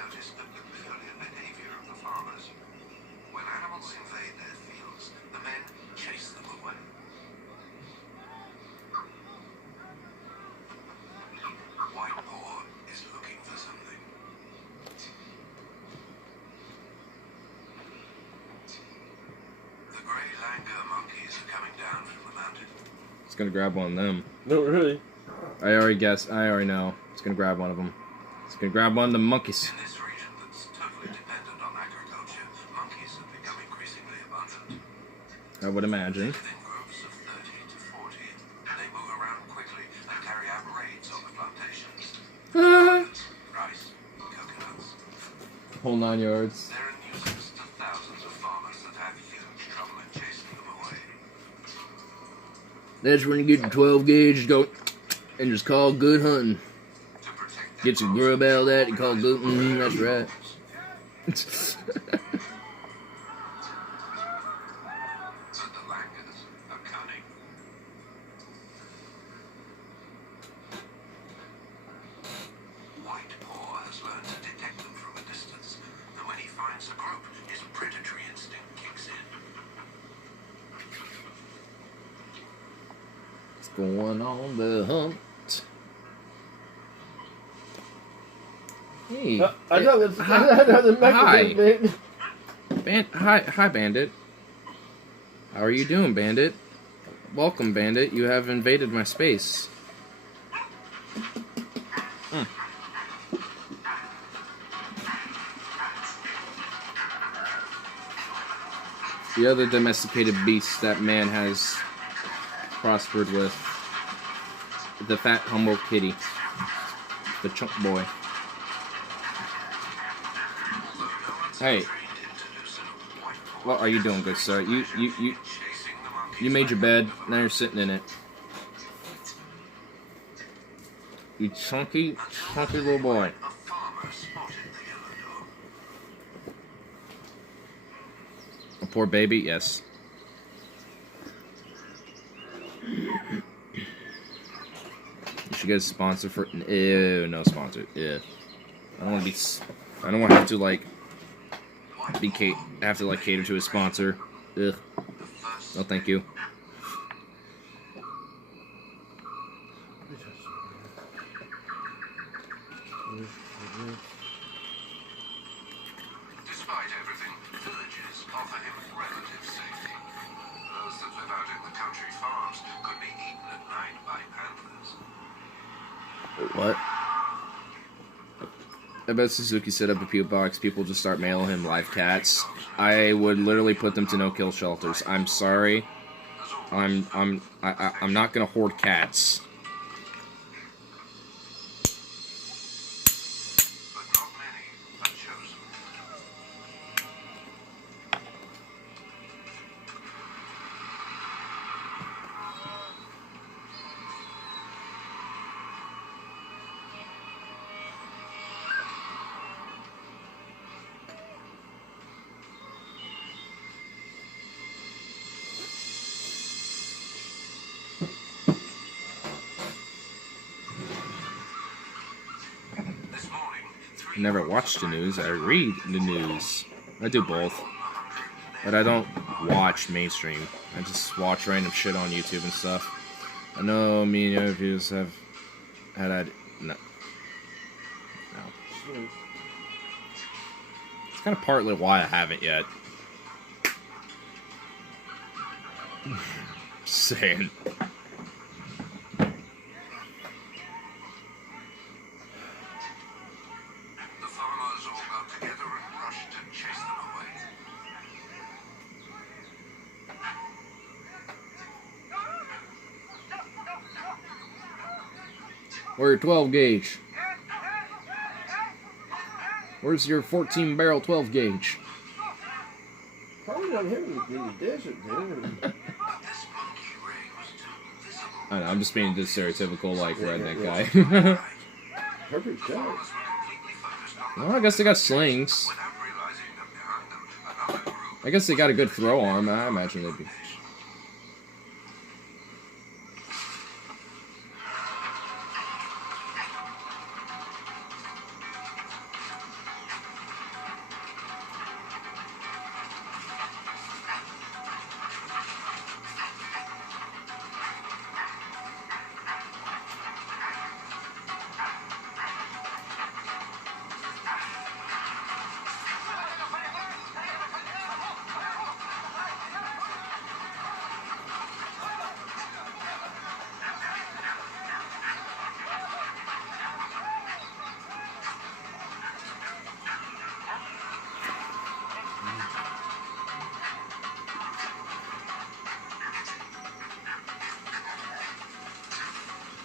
noticed the peculiar behavior of the farmers. When animals invade their fields, the men chase them away. White Paw is looking for something. The grey langur monkeys are coming down from the mountain. It's gonna grab one of them. No, really. I already guessed. I already know. It's gonna grab one of them. It's gonna grab one of the monkeys. In this region that's totally dependent on agriculture, monkeys have become increasingly abundant. I would imagine. Within groups of 30 to 40, they move around quickly and carry out raids on the plantations. Rice, coconuts. Whole 9 yards. They're a nuisance to thousands of farmers that have huge trouble in chasing them away. That's when you get the 12 gauge, go and just call good hunting. To protect their Get some grub out of that and call good. That's right. But the langurs are cunning. White Paw has learned to detect them from a distance, and when he finds a group, his predatory instinct kicks in. What's going on the hunt? Hey, I know that's another Mexican thing. Hi, Bandit. How are you doing, Bandit? Welcome, Bandit. You have invaded my space. The other domesticated beast that man has prospered with. The fat, humble kitty. The chunk boy. Hey, what are you doing, good sir? You made your bed. Now you're sitting in it. You chunky little boy. A farmer spotted the yellow dog. A poor baby, yes. You should get a sponsor for. Ew, no sponsor. Yeah. I don't want to be. I don't want to have to like. Have to like cater to a sponsor. Ugh. No, thank you. Despite everything, villages offer him relative safety. Those that live out in the country farms could be eaten at night by panthers. What? I bet Suzuki set up a PO box. People just start mailing him live cats. I would literally put them to no-kill shelters. I'm sorry. I'm not gonna hoard cats. But not many are chosen. I never watch the news. I read the news. I do both. But I don't watch mainstream. I just watch random shit on YouTube and stuff. I know me and the other viewers have had... No. It's kind of partly why I haven't yet. Saying. The farmers all got together and rushed to chase them away. Where's your 12 gauge? Where's your 14 barrel 12 gauge? Probably not here in the desert, dude. This monkey ring was too visible. I don't know, I'm just being this stereotypical, like, redneck guy. Perfect shot. Farmers were completely focused on Well, I guess they got slings. without realizing that behind them another group. I guess they got a good throw arm. I imagine they'd be...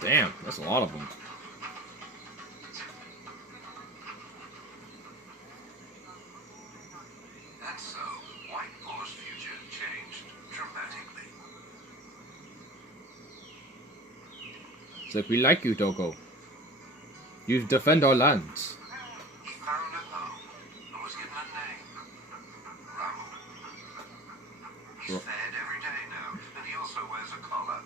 Damn, that's a lot of them. And so, White Paw's future changed dramatically. It's like, we like you, Doko. You defend our lands. He found a home and was given a name. Ramu. He's fed every day now, and he also wears a collar.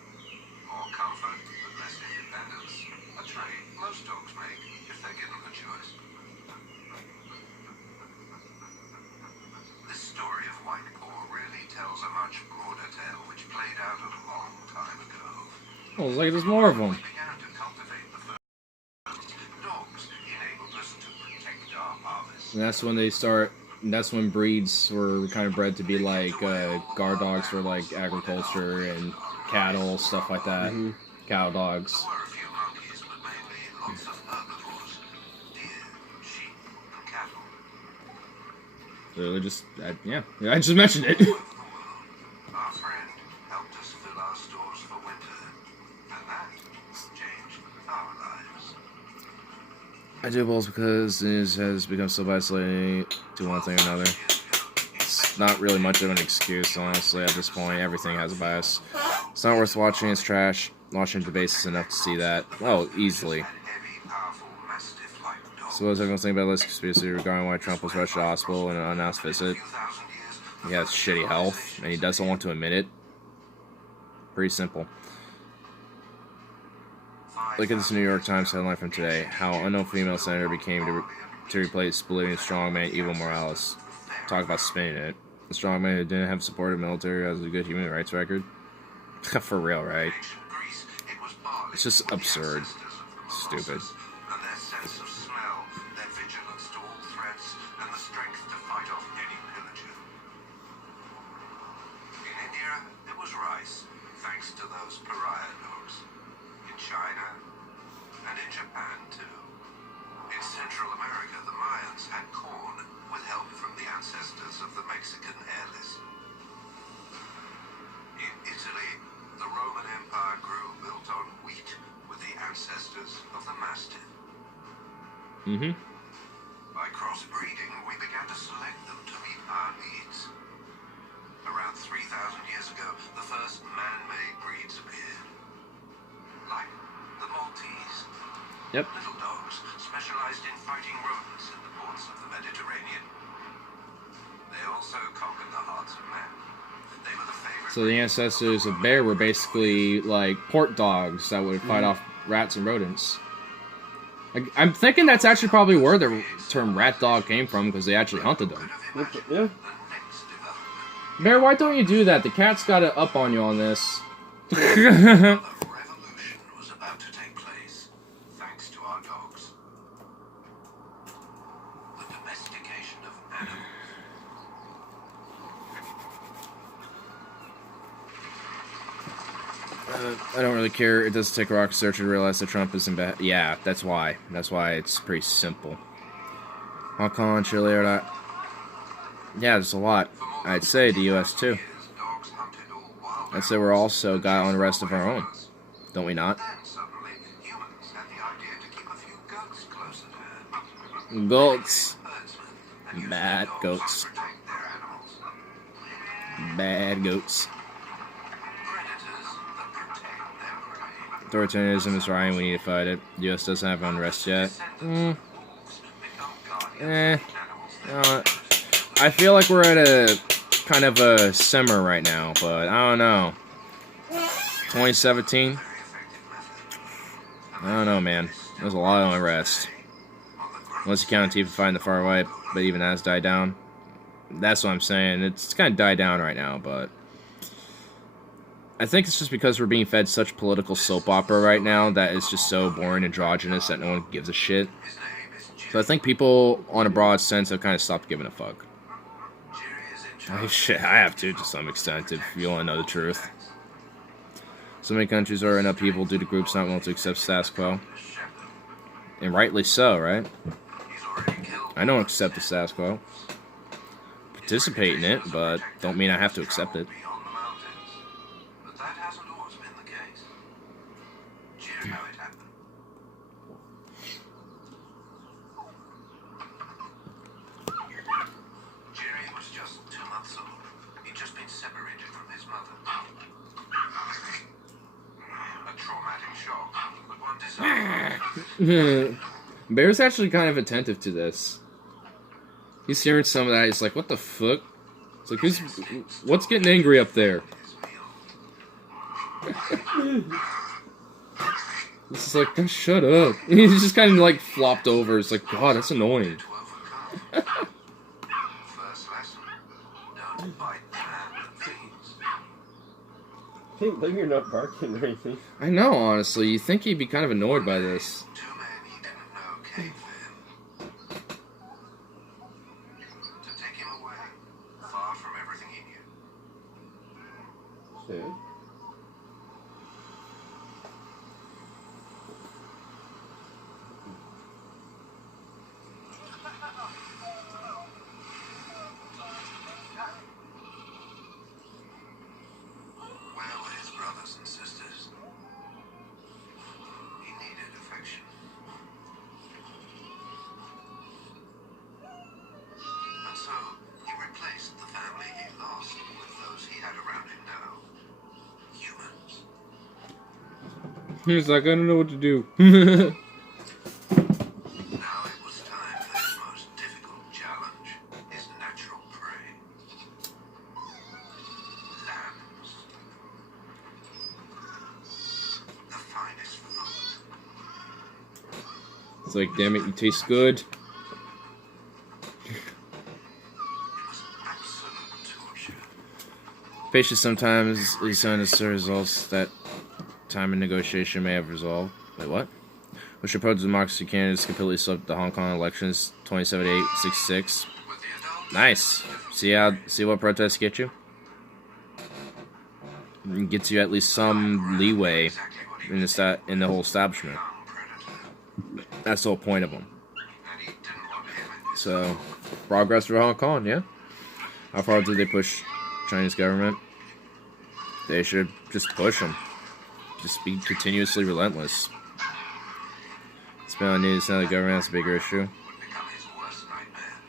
More comfort, but less independence. A trade most dogs make if they're given the choice. This story of White Paw really tells a much broader tale which played out a long time ago. Oh, it's like there's more of them. We began to cultivate the first dogs enabled us to protect our harvest. And that's when they start. That's when breeds were kind of bred to be like guard dogs for like agriculture and cattle, stuff like that. Cow dogs. There were a few monkeys, but mainly lots of herbivores. Deer, sheep, and cattle. So they just, yeah, I just mentioned it. Our friend helped us fill our stores for winter, and that changed our lives. I do both because it has become so isolating to one thing or another. It's not really much of an excuse, honestly, at this point. Everything has a bias. It's not worth watching, it's trash. Watching debates is enough to see that. Oh, easily. Heavy, powerful, mastiff-like dogs. So what was I going to think about this conspiracy regarding why Trump was rushed to the hospital in an unannounced visit? 2,000 years, He has shitty health, and he doesn't want to admit it. Pretty simple. Look at this New York Times headline from today. How unknown female senator became to replace Bolivian strongman Evo Morales. Talk about spinning it. The strongman who didn't have supported military has a good human rights record. For real, right? Greece, it was barley, It's just absurd. ancestors of the Stupid. Colossus, and their sense of smell, their vigilance to all threats, and the strength to fight off any pillager. In India, it was rice, thanks to those pariah dogs. In China, and in Japan too. In Central America, the Mayans had corn, with help from the ancestors of the Mexican airless. In Italy, the Roman Empire grew built on wheat, with the ancestors of the mastiff. Mm-hmm. By crossbreeding, we began to select them to meet our needs. Around 3,000 years ago, the first man-made breeds appeared. Like the Maltese. Yep. Little dogs specialized in fighting rodents in the ports of the Mediterranean. They also conquered the hearts of men. They were the favorite. So the ancestors of bear were basically like port dogs that would fight off rats and rodents. I'm thinking that's actually probably where the term rat dog came from, because they actually hunted them. Yeah. The next development. Bear, why don't you do that? The cat's got it up on you on this. A revolution was about to take place, thanks to our dogs. The domestication of animals. I don't really care. It doesn't take a rocket searcher to realize that Trump isn't bad. Yeah, that's why. That's why it's pretty simple. Hong Kong, Chile, or that. Yeah, there's a lot. I'd say the U.S. too. Years, dogs hunted all wild I'd say we're also got on the rest of our own. Don't we not? Then suddenly, humans had the idea to keep a few goats close at hand. Goats. Herdsmen, and used Bad their dogs goats. to protect their animals. Bad goats. Predators that protect their prey. Authoritarianism is right, we need to fight it. The U.S. doesn't have unrest yet. Become guardians Eh. of animals. I feel like we're at a kind of a simmer right now, but I don't know. 2017? I don't know, man. There's a lot of unrest. Unless you count Antifa fighting the far right, but even that's died down. That's what I'm saying. It's kind of died down right now, but I think it's just because we're being fed such political soap opera right now that it's just so boring and androgynous that no one gives a shit. So I think people, on a broad sense, have kind of stopped giving a fuck. Shit, I have to some extent, if you want to know the truth. So many countries are in upheaval due to groups not willing to accept status quo. And rightly so, right? I don't accept the status quo. Participate in it, but don't mean I have to accept it. But that hasn't always been the case. Cheer how it months old. He'd just been separated from his mother. A traumatic shock, but one designed. Bear's actually kind of attentive to this. He's hearing some of that. He's like, "What the fuck?" It's like, what's getting angry up there? This is like, "God, shut up." He's just kind of like flopped over. It's like, God, that's annoying. First lesson: don't bite the hand that feeds. Can't believe you're not barking or anything. I know, honestly. You think he'd be kind of annoyed by this. Two men he didn't know came for him. To take him away, far from everything he knew. Dude. Where were his brothers and sisters? He needed affection. And so he replaced the family he lost with those he had around him now. Humans. He's like, "I don't know what to do." Now it was time for his most difficult challenge, his natural prey. Lambs. The finest food. It's like, damn it, you taste good. It was absolute torture. Patience sometimes is shown as the results that time and negotiation may have resolved. Wait, what? Which proposed democracy candidates completely swept the Hong Kong elections 27-8-66. With the adults, Nice. See what protests get you? It gets you at least some leeway exactly what he in was in the whole establishment. young predator. That's the whole point of them. And he didn't want him in this. So, progress for Hong Kong, yeah? How far did they push Chinese government? They should just push them. Just be continuously relentless. It's been on news now the government has a bigger issue. Would become his worst nightmare.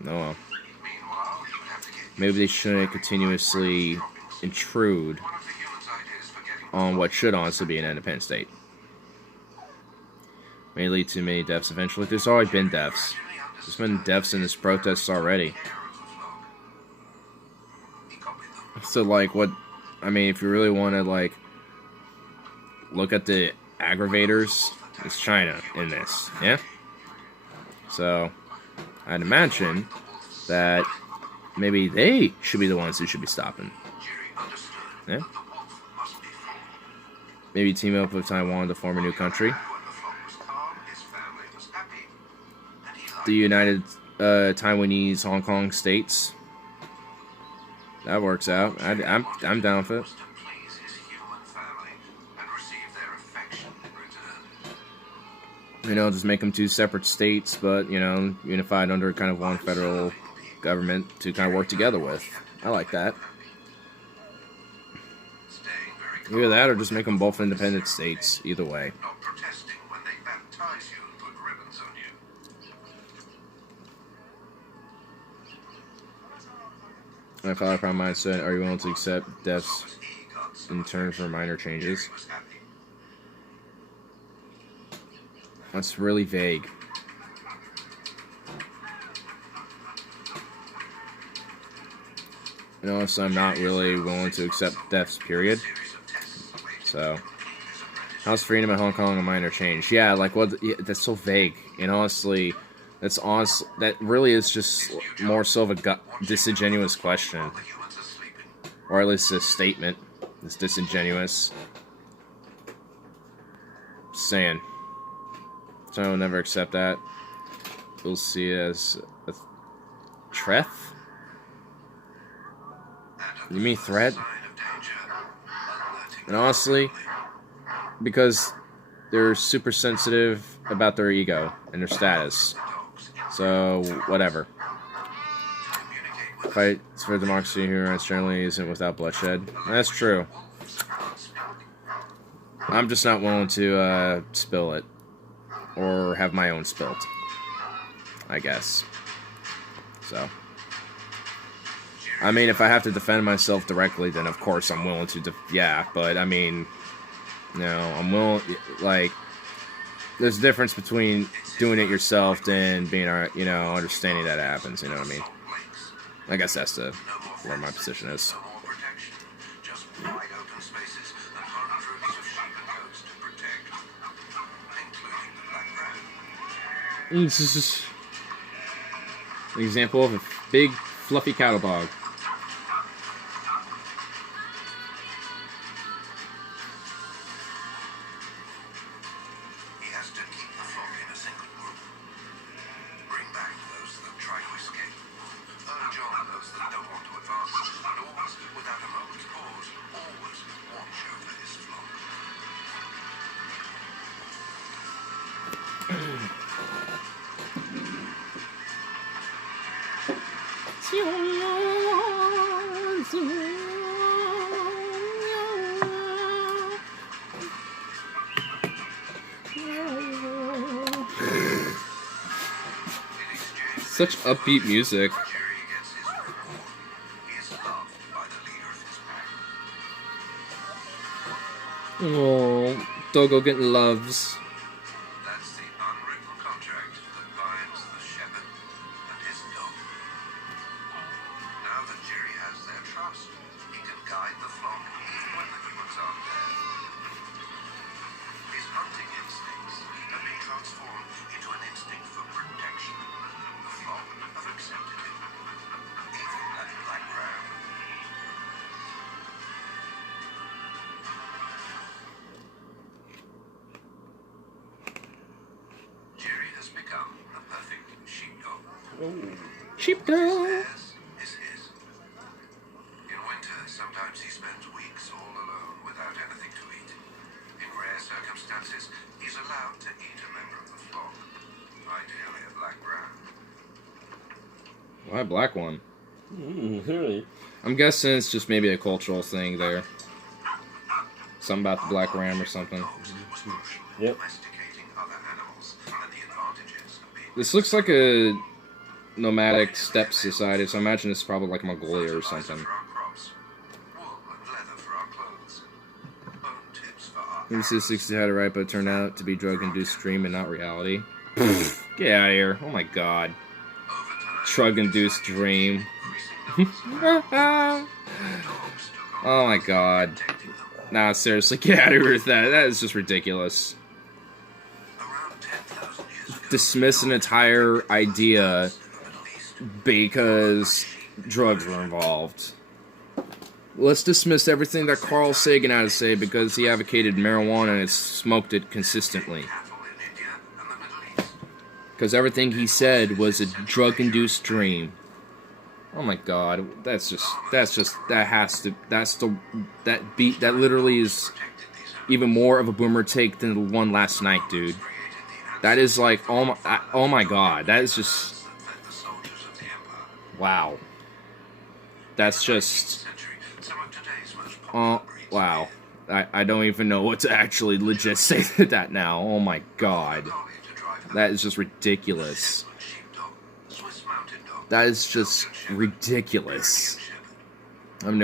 No, well. Meanwhile, he would have to get Maybe they shouldn't continuously intrude one of the humans' ideas for getting on what should honestly be an independent state. May lead to many deaths eventually. There's already been deaths. There's been deaths in this protests already. care of the flock. He copied them. So, like, what... I mean, if you really want to, like, look at the aggravators, it's China in this, yeah? So, I'd imagine that maybe they should be the ones who should be stopping. Jerry understood Yeah? that the wolf must be full. Maybe team up with Taiwan to form a new country. When the flock was calm, his family was happy. And he liked The United Taiwanese Hong Kong states. That works out. I'm down with it. was to please his human family and receive their affection in return. You know, just make them two separate states, but, you know, unified under kind of one federal government to kind of work together with. I like that. Staying very Either that or just make them both independent states. Either way. not protesting when they baptize you and put ribbons on you. My father prime mind said, "Are you willing to accept deaths As he got some in turn for minor changes?" Jerry was happy. That's really vague. You know, so I'm not really willing to accept deaths, period. Series of tests awaited So, his apprentice. how's freedom in Hong Kong a minor change? Yeah, like, what? Yeah, that's so vague. And honestly, that really is just more so of a disingenuous question. While the humans are sleeping. Or at least a statement. It's disingenuous. Just saying. So I will never accept that. We'll see it as a threat. You mean threat? Sign of danger. Alerting And honestly, because they're super sensitive about their ego and their status. dogs in So, whatever. communicate with Fights for democracy and human rights generally isn't without bloodshed. That's true. I'm just not willing to spill it. Or have my own spilt. I guess. So. Jerry I mean, if I have to defend myself directly, then of course I'm willing to. Yeah, but I mean, I'm willing. Like, there's a difference between doing it yourself and being, understanding that it happens. You know what I mean? I guess that's where my position is. No more protection. Just wide open spaces and hundreds of sheep and goats to protect, including the black ram. This is just an example of a big, fluffy cattle dog. He has to keep the flock in a single group. Bring back those that try to escape. Urge on those that don't want to advance. And always, without a moment's pause, always watch over his flock. Such upbeat music. Jerry gets his reward. He is loved by the leader of his pack. Oh, Doggo getting loves. That's the unwritten contract that binds the shepherd and his dog. Now that Jerry has their trust, he can guide the flock even when the humans aren't there. His hunting instincts have been transformed into an instinct for protection. The flock have accepted him, even that black ram. Jerry has become the perfect sheepdog. Sheepdog. Theirs is his. In winter, sometimes he spends weeks all alone without anything to eat. In rare circumstances, he's allowed to eat a member of the flock, ideally a black ram. Why a black one? Really? I'm guessing it's just maybe a cultural thing there. Something about the black ram or something. Dogs was crucial in Yep. domesticating other animals and the advantages of being This looks like a nomadic steppe society, so I imagine it's probably like Mongolia or fertilizer something. for our crops, wool and leather for our clothes, bone tips for our Maybe arrows. 60 had it right, but it turned out to be drug-induced dream and not reality. Get out of here. Oh my god. Over time, Drug-induced dream. increasing numbers of Oh dogs took on my god. protecting them. Nah, seriously, get out of here with that. That is just ridiculous. Around 10,000 years ago, Dismiss an entire idea in the Middle East, because drugs were involved. Let's dismiss everything that Carl Sagan had to say because he advocated marijuana and smoked it consistently. cattle in India and the Middle East. Because everything he said was a drug-induced dream. Oh my god, that literally is Protected these animals, even more of a boomer take than the one last night, dude. created the That is like, oh my god, that is just, that fed the soldiers of the empire. wow. That's just, Century, some of today's most popular oh, breeds wow. I don't even know what to actually legit say to that now. Oh my god. Collie to drive them. That is just ridiculous. Sheepdog, Swiss mountain dog, That is just ridiculous. I'm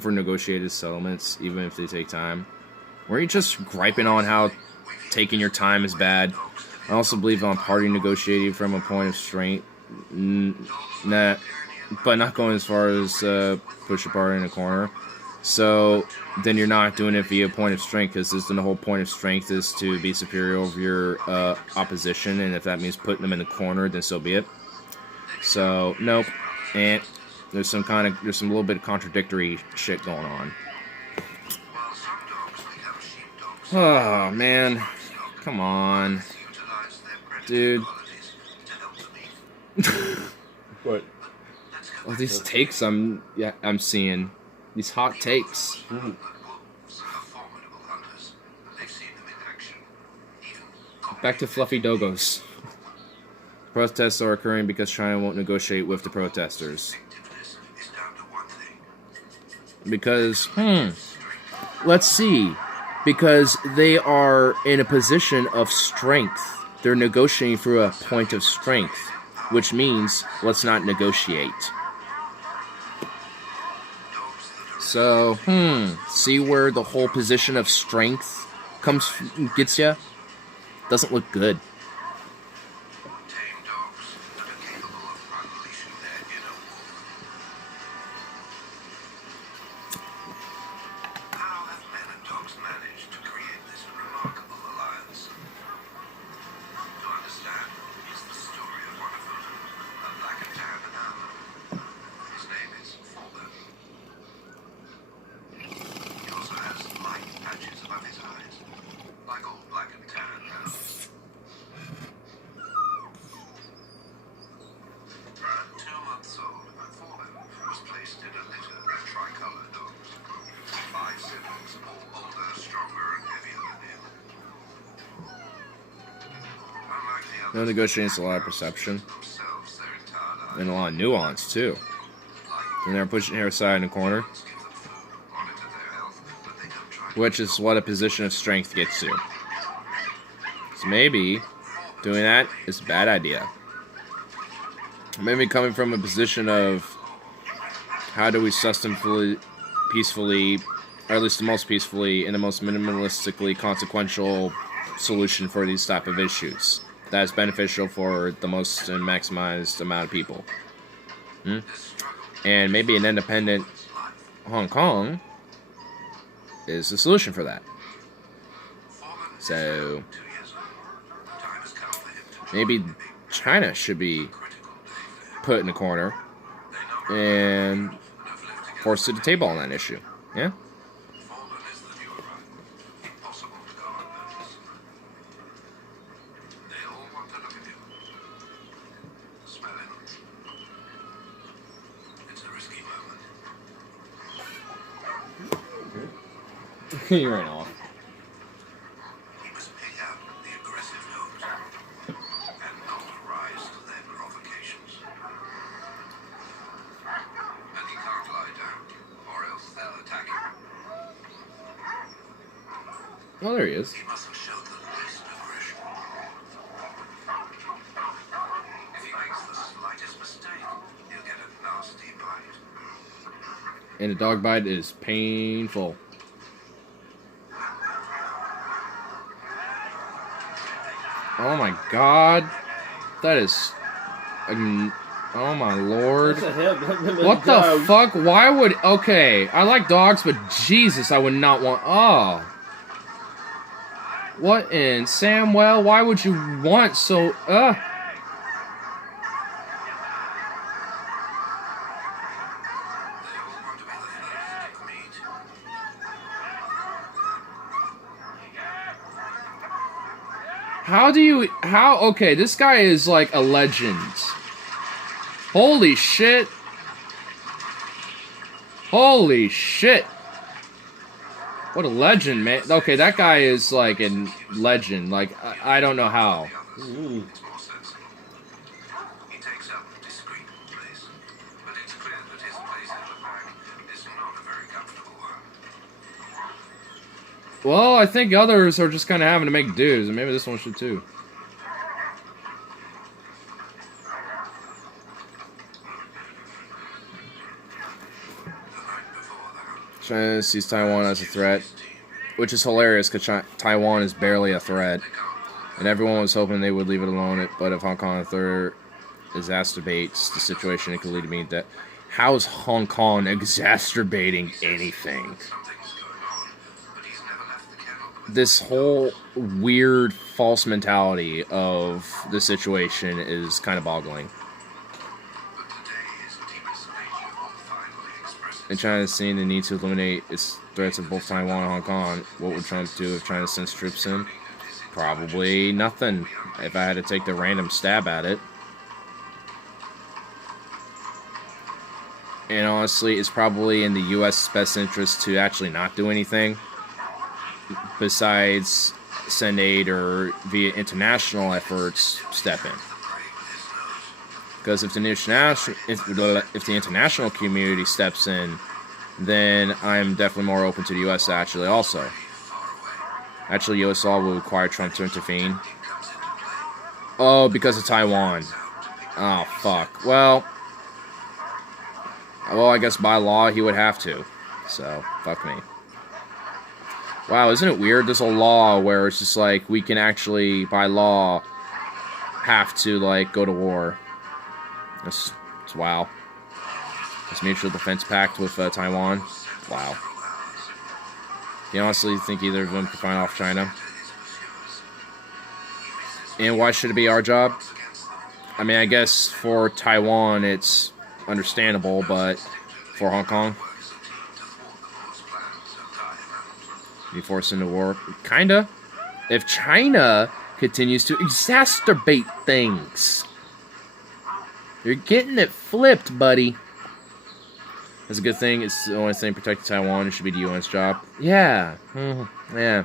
for negotiated settlements, even if they take time. Were you just griping on how taking your time is bad? I also believe on party negotiating from a point of strength. Nah, but not going as far as push a party in a corner. So then you're not doing it via point of strength, because the whole point of strength is to be superior over your opposition, and if that means putting them in the corner, then so be it. So nope, and there's some little bit of contradictory shit going on. While some dogs become sheepdogs, Oh man, come on, utilize their predatory dude. qualities to help them eat. What? Let's go All back these to takes I'm seeing, these hot takes. that wolves are formidable hunters, and they've seen them in action. Even Back to fluffy dogos. Protests are occurring because China won't negotiate with the protesters. effectiveness is down to one thing. Because, let's see. Because they are in a position of strength. They're negotiating through a point of strength. Which means, let's not negotiate. So, see where the whole position of strength gets ya? Doesn't look good. Tame dogs that are capable of unleashing their inner wolf. How have men and dogs managed to create this remarkable alliance? To understand is the story of one of them, a black and tan hound. His name is Foreman. He also has light patches above his eyes, like all black and tan hounds. 2 months old, Foreman was placed in a litter of tricolour dogs. 5 siblings, all older, stronger, and heavier than him. Unlike the others, No negotiating, a lot of perception. themselves their entire lives. And a lot of nuance, too. And they're pushing her aside in the corner. Give them food, monitor their health, but they don't try to Which is what a position of strength gets you. So maybe doing that is a bad idea. Maybe coming from a position of how do we sustainably, peacefully, or at least the most peacefully, in the most minimalistically consequential solution for these type of issues that is beneficial for the most and maximized amount of people. And maybe an independent Hong Kong is the solution for that. So 2 years old. Time has come for him to maybe China should be put in the corner and forced to the table on that issue. Yeah? Foreman is the new arrival. Impossible to go unnoticed. They all want to look at him. Smell him. It's a risky moment. You ran off. He must pick out the aggressive notes and not rise to their provocations. And he can't lie down, or else they'll attack him. Oh, there he is. He mustn't show the least aggression. If he makes the slightest mistake, he'll get a nasty bite. And the dog bite is painful. Oh my god. That is... oh my lord. What the hell? What the fuck? Why would... Okay, I like dogs, but Jesus, I would not want... Oh. What in Samwell? Why would you want so... They all want to be the first to meet. How do you... How... Okay, this guy is like a legend. Holy shit. Holy shit. What a legend, man. Okay, that guy is like a legend. Like, I don't know how. It's more sensible. He takes up a discreet place, but it's clear that his place in the pack is not a very comfortable one. Well, I think others are just kind of having to make dues, and maybe this one should too. China sees Taiwan as a threat, which is hilarious because Taiwan is barely a threat, and everyone was hoping they would leave it alone. But if Hong Kong third exacerbates the situation, it could lead to me that. How is Hong Kong exacerbating anything? Something's going on, but he's never left the kennel. This whole weird false mentality of the situation is kind of boggling. But today his deepest nature will finally express And China is seeing the need to eliminate its threats of both Taiwan and Hong Kong. What would Trump do if China sends troops in? Probably nothing, if I had to take the random stab at it. And honestly, it's probably in the U.S.'s best interest to actually not do anything besides send aid or via international efforts step in. Because if the international community steps in, then I'm definitely more open to the U.S. actually also. Actually, U.S. law will require Trump to intervene. Oh, because of Taiwan. Oh, fuck. Well, I guess by law he would have to. So, fuck me. Wow, isn't it weird? There's a law where it's just like, we can actually, by law, have to, like, go to war. It's wow. This mutual defense pact with Taiwan. Wow. Do you honestly think either of them could fight off China? And why should it be our job? I mean, I guess for Taiwan, it's understandable, but for Hong Kong, be forced into war, kinda. If China continues to exacerbate things, you're getting it flipped, buddy. That's a good thing. It's the only thing protecting Taiwan. It should be the UN's job. Yeah, yeah.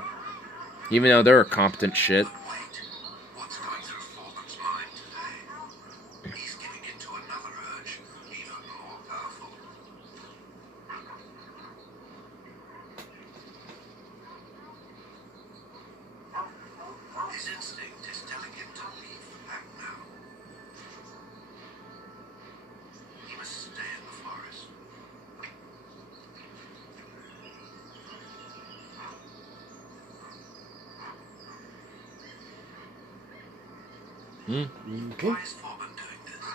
Even though they're a competent shit. What's going through Foreman's mind today? He's giving into another urge, even more powerful. His instinct is telling him to leave the pack now. He must stay in the forest. Okay. Why is Foreman doing this?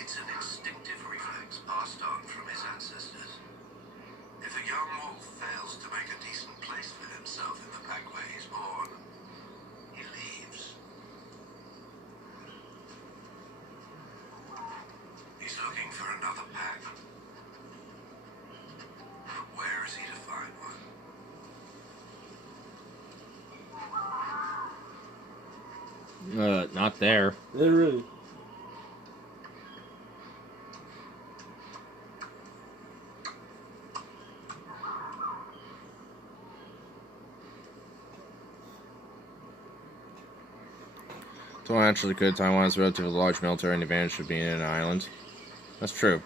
It's an instinctive reflex passed on from his ancestors. If a young wolf fails to make a decent place for himself in the pack where he's born, he leaves. He's looking for another pack. But where is he to find one? Not there. Yeah, really. Taiwan actually could. Taiwan has a relatively large military and advantage of being an island. That's true.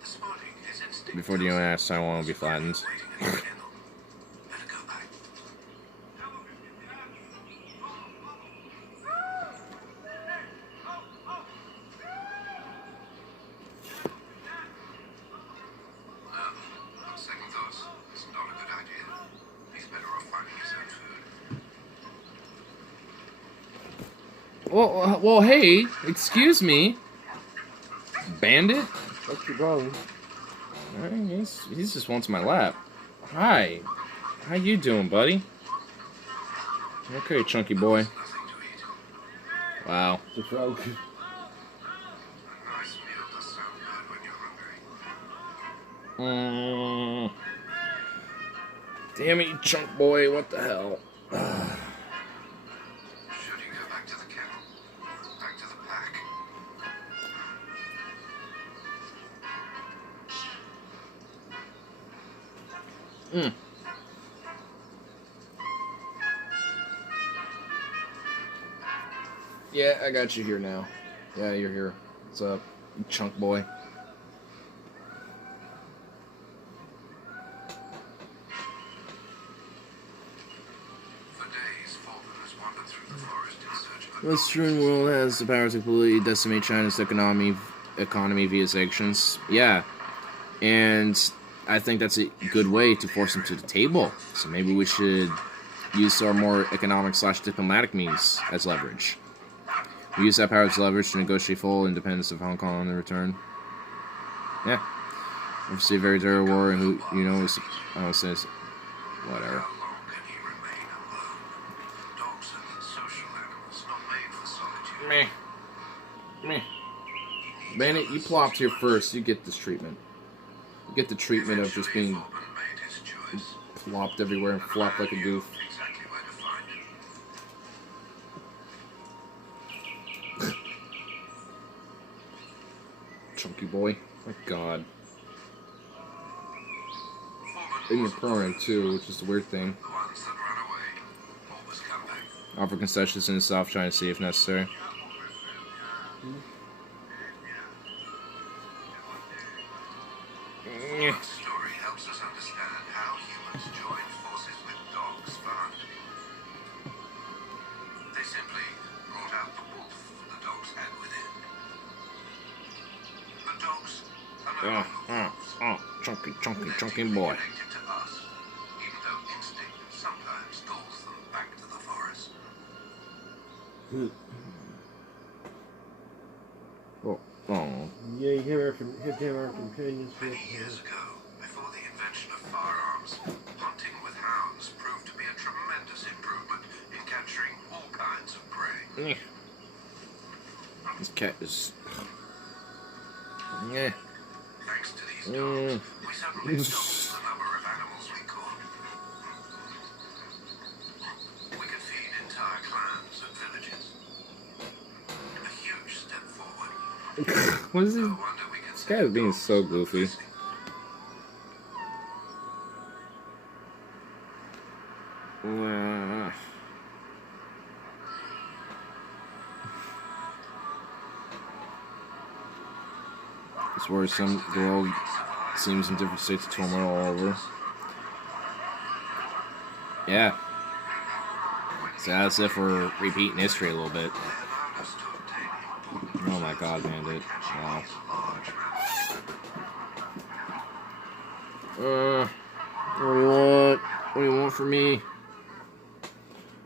This morning, his instinct Before the UN asks, Taiwan will be flattened. waiting at the kennel. Better go back. Second thoughts, it's not a good idea. He's better off finding his own food. Well, hey, excuse me. Bandit? What's your problem? He just wants my lap. Hi. How you doing, buddy? Okay, chunky boy. Nothing to eat. Wow. The frog. A nice meal does sound good when you're hungry. Damn it, you chunk boy. What the hell? Should he go back to the kennel? Back to the pack? Yeah, I got you here now. Yeah, you're here. What's up, you chunk boy? For days, Foreman has wandered through the forest in search of a Western world has the power to completely decimate China's economy via sanctions. Yeah, and I think that's a good way to force them to the table. So maybe we should use our more economic/diplomatic means as leverage. We use that power as leverage to negotiate full independence of Hong Kong on the return. Yeah. Obviously a very dirty war, and who, you know, is, I don't say this, whatever. How long can he remain alone? Dogs are social animals, not made for solitude. Meh. Bandit, you plopped here first. You get this treatment. You get the treatment of just being Foreman made his choice. plopped everywhere and flopped like a goof. Exactly where to find him. Chunky boy. My god. Foreman And you're wasn't prone too, which is the weird thing. the ones that run away always come back. Offer concessions in the South China Sea if necessary. That story helps us understand how humans join forces with dogs for hunting. They simply brought out the wolf the dogs had within. Chunky boy. connected to us, even though instinct sometimes calls them back to the forest. Oh. Yeah, you have to have our companions for Many years ago, before the invention of firearms, hunting with hounds proved to be a tremendous improvement in capturing all kinds of prey. This cat is. Yeah. Thanks to these dogs, we suddenly doubled the number of animals we caught. We could feed entire clans and villages. A huge step forward. What is this? No wonder we can This guy is being so goofy. It's where some girl seems in different states of turmoil all over. Yeah. So that's if we're repeating history a little bit. Oh my god, Bandit. Wow. What do you want? What do you want from me?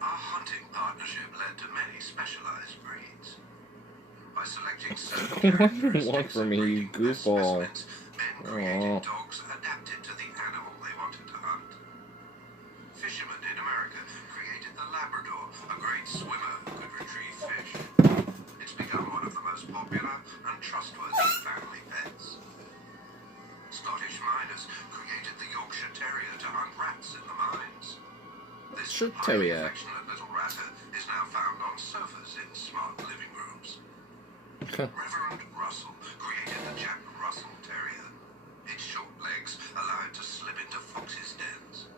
Our hunting partnership led to many specialized breeds. By selecting certain What do you characteristics want from me, and you breeding best goofball? specimens, men created Aw. dogs adapted to the animal they wanted to hunt. Fishermen in America created the Labrador, a great swimmer who could retrieve fish. It's become one of the most popular and trustworthy family pets. Scottish miners created the Yorkshire Terrier to hunt rats in the mines. This Yorkshire highly Terrier. affectionate little ratter is now found on sofas in smart living rooms. Reverend Russell created the Jack Russell Terrier. Its short legs allow it to slip into foxes' dens.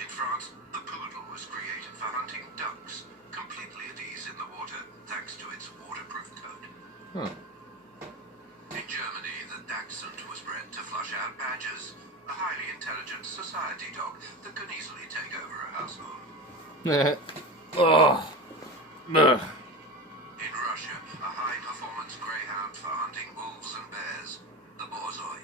In France, the Poodle was created for hunting ducks, completely at ease in the water thanks to its waterproof coat. Huh. In Germany, the Dachshund was bred to flush out badgers, a highly intelligent society dog that can easily take over a household. Ugh. Ugh. In Russia, a high-performance greyhound for hunting wolves and bears, the Borzoi.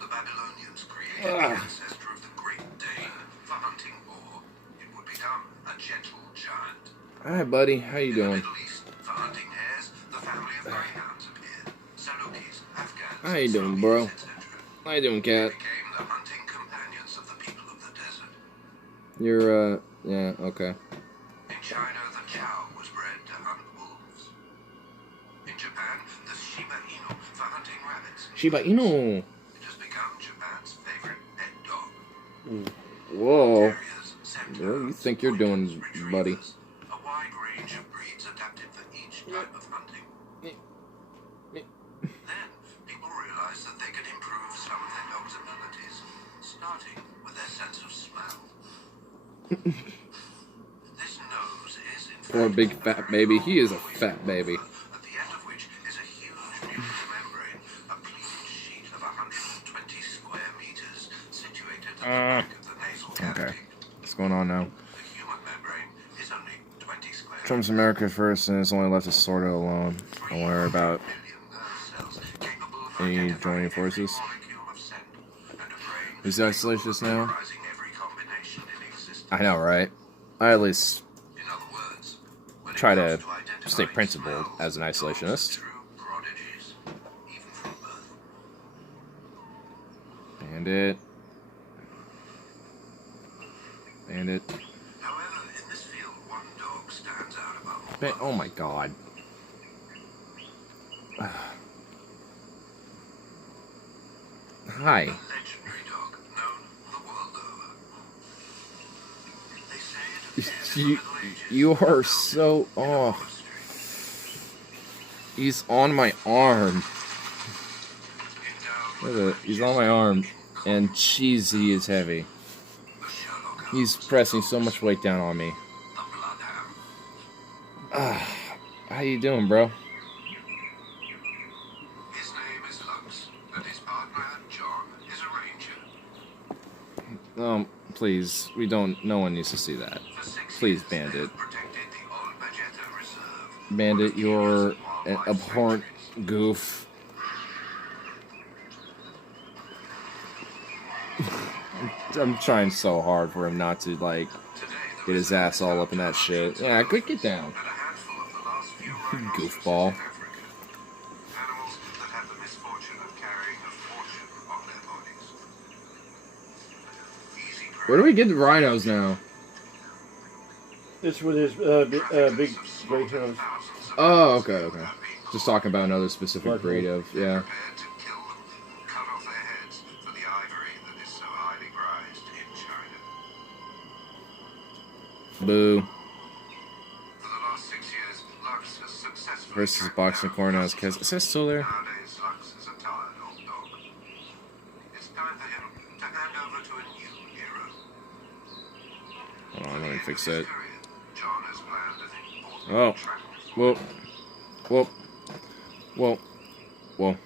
The Babylonians created the ancestor of the Great Dane for hunting boar. It would become a gentle giant. Hi, buddy. How you In the doing? Middle East, for hunting hares, the family of greyhounds appeared. Salukis, Afghans, How you doing, bro? etc. How you doing, cat? Became the hunting companions of the people of the desert. You're, yeah, okay. In China, the Chow was bred to hunt wolves. In Japan, the Shiba Inu for hunting rabbits. Shiba Inu. It has become Japan's favorite pet dog. Whoa. Terriers, What Centauros, do you think you're doing, Pointers, buddy? Retrievers, a wide range of breeds adapted for each type of hunting. Then, people realized that they could improve some of their dog's abilities, starting with their sense of smell. This nose is, in Poor fact, big fat very baby. long, He is a noisy fat baby. vulva, at the end of which is a huge mucous membrane, a clean sheet of 120 square meters, situated at the back of the nasal Okay. cavity. What's going on now? The human membrane is only 20 square Trump's America first, and it's only left us sort of alone. Don't worry about any joining forces. Is the isolationist now? I know, right? I at least try to stay principled as an isolationist. Bandit. Bandit. However, in this field, one dog stands out above all Oh my god. Hi. a legendary dog known the world over. They say it appeared in the You, Middle Ages. you are so off. He's on my arm. Look at it. He's on my arm. And jeez, he is heavy. He's pressing so much weight down on me. How you doing, bro? His name is Lux, and his partner, John, is a ranger. Please. We don't... No one needs to see that. For 6 Please, years, they Bandit. have protected the Old Bajeta Reserve. Bandit, you're an abhorrent goof. I'm trying so hard for him not to, like, get his ass all up in that shit. Yeah, quick, get down. And a handful of the last few rhinoceroses Goofball. in Africa. Animals that have the misfortune of carrying a fortune on their bodies. Easy prey. Where do we get the rhinos now? It's with his big greyhounds. Oh, okay. Just talking about another specific breed of, yeah. Prepared to kill them, cut off their heads for the ivory that is so highly prized in China. Boo. For the last 6 years, Lux has successfully Versus tracked boxing down corner. Lux. Is that still there? Nowadays, Lux is a tired old dog. It's time for him to hand over to a new hero. Hold on, let me fix it. John has planned an important Oh. travel. Whoa. Whoa. Whoa. Whoa.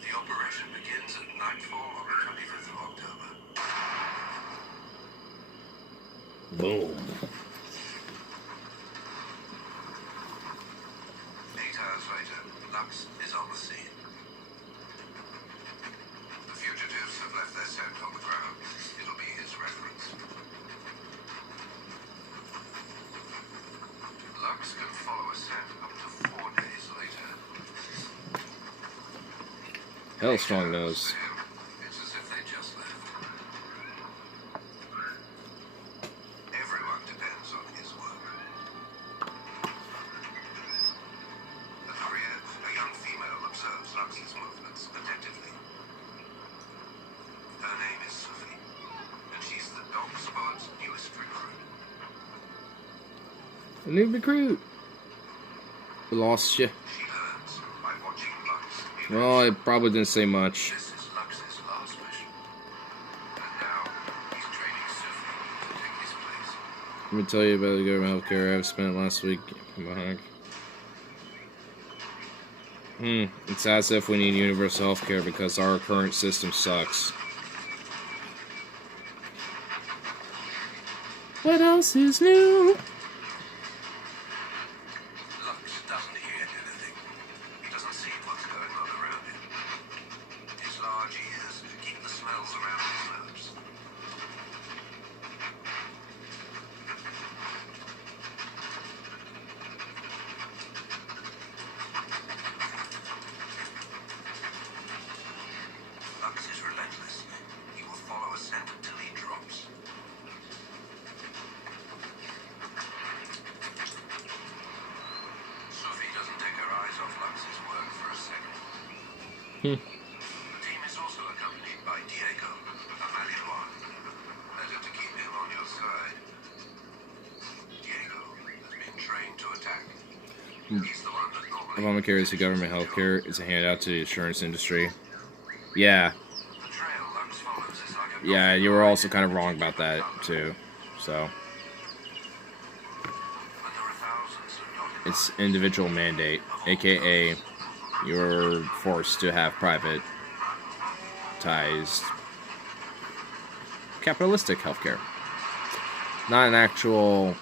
The operation begins at nightfall on the 25th of October. Boom. 8 hours later, Lux is on the scene. The fugitives have left their scent on the ground. It'll be his reference. Lux can follow a scent up to 4 days later. Hell strong nose. It's as if they just left. Everyone depends on his work. At the rear, a young female observes Lux's movements attentively. Her name is Sophie, and she's the dog squad's newest recruit. A new recruit. We lost you. She learns by watching Lux. Well, I probably didn't say much. This is Lux's last mission. And now, he's training Sophie to take his place. Let me tell you about the government healthcare I've spent last week. It's as if we need universal healthcare because our current system sucks. What else is new? Lux doesn't hear anything. He doesn't see what's going on around him. His large ears keep the smells around his nose. Lux is relentless. He will follow a scent until he drops. Sophie doesn't take her eyes off Lux's work for a second. The team is also accompanied by Diego, a Malinois. Better to keep him on your side. Diego has been trained to attack. He's the one that normally... Obamacare is the government healthcare. It's a handout to the insurance industry. Yeah. The trail Lux follows is like a... Yeah, you were also kind of wrong about that, too. So, But there are thousands of dotted it's individual mandate, aka you're forced to have privatized capitalistic healthcare. Not an actual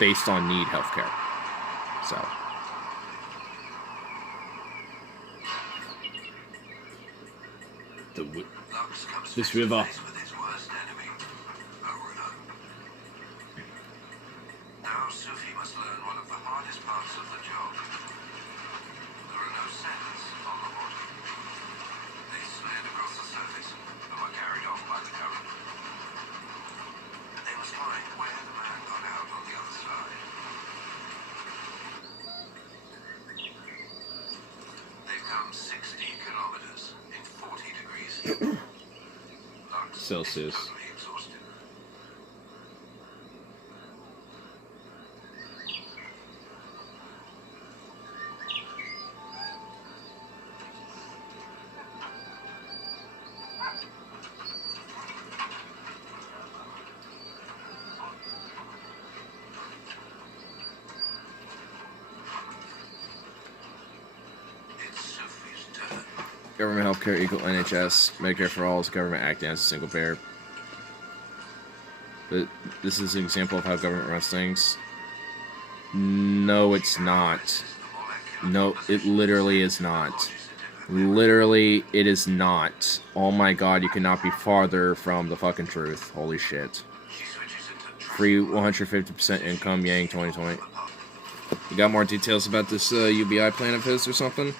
based on need healthcare. So, Lux comes this face to river. face with his worst enemy, a rhino. Now Sophie must learn one of the hardest parts of the job. There are no scents on the water. They slid across the surface and were carried off by the current. They must find where the man got out on the other side. They've come 60 kilometers in 40 degrees heat. Lux Celsius. is totally exhausted. It's Sophie's turn. Government healthcare equal NHS. Medicare for all is government acting as a single payer. But this is an example of how government runs things. No, it's not. The molecular No, it literally is not. Literally, it is not. Oh my god, you cannot be farther from the fucking truth. Holy shit. Free 150% income, Yang 2020. You got more details about this UBI plan of his or something?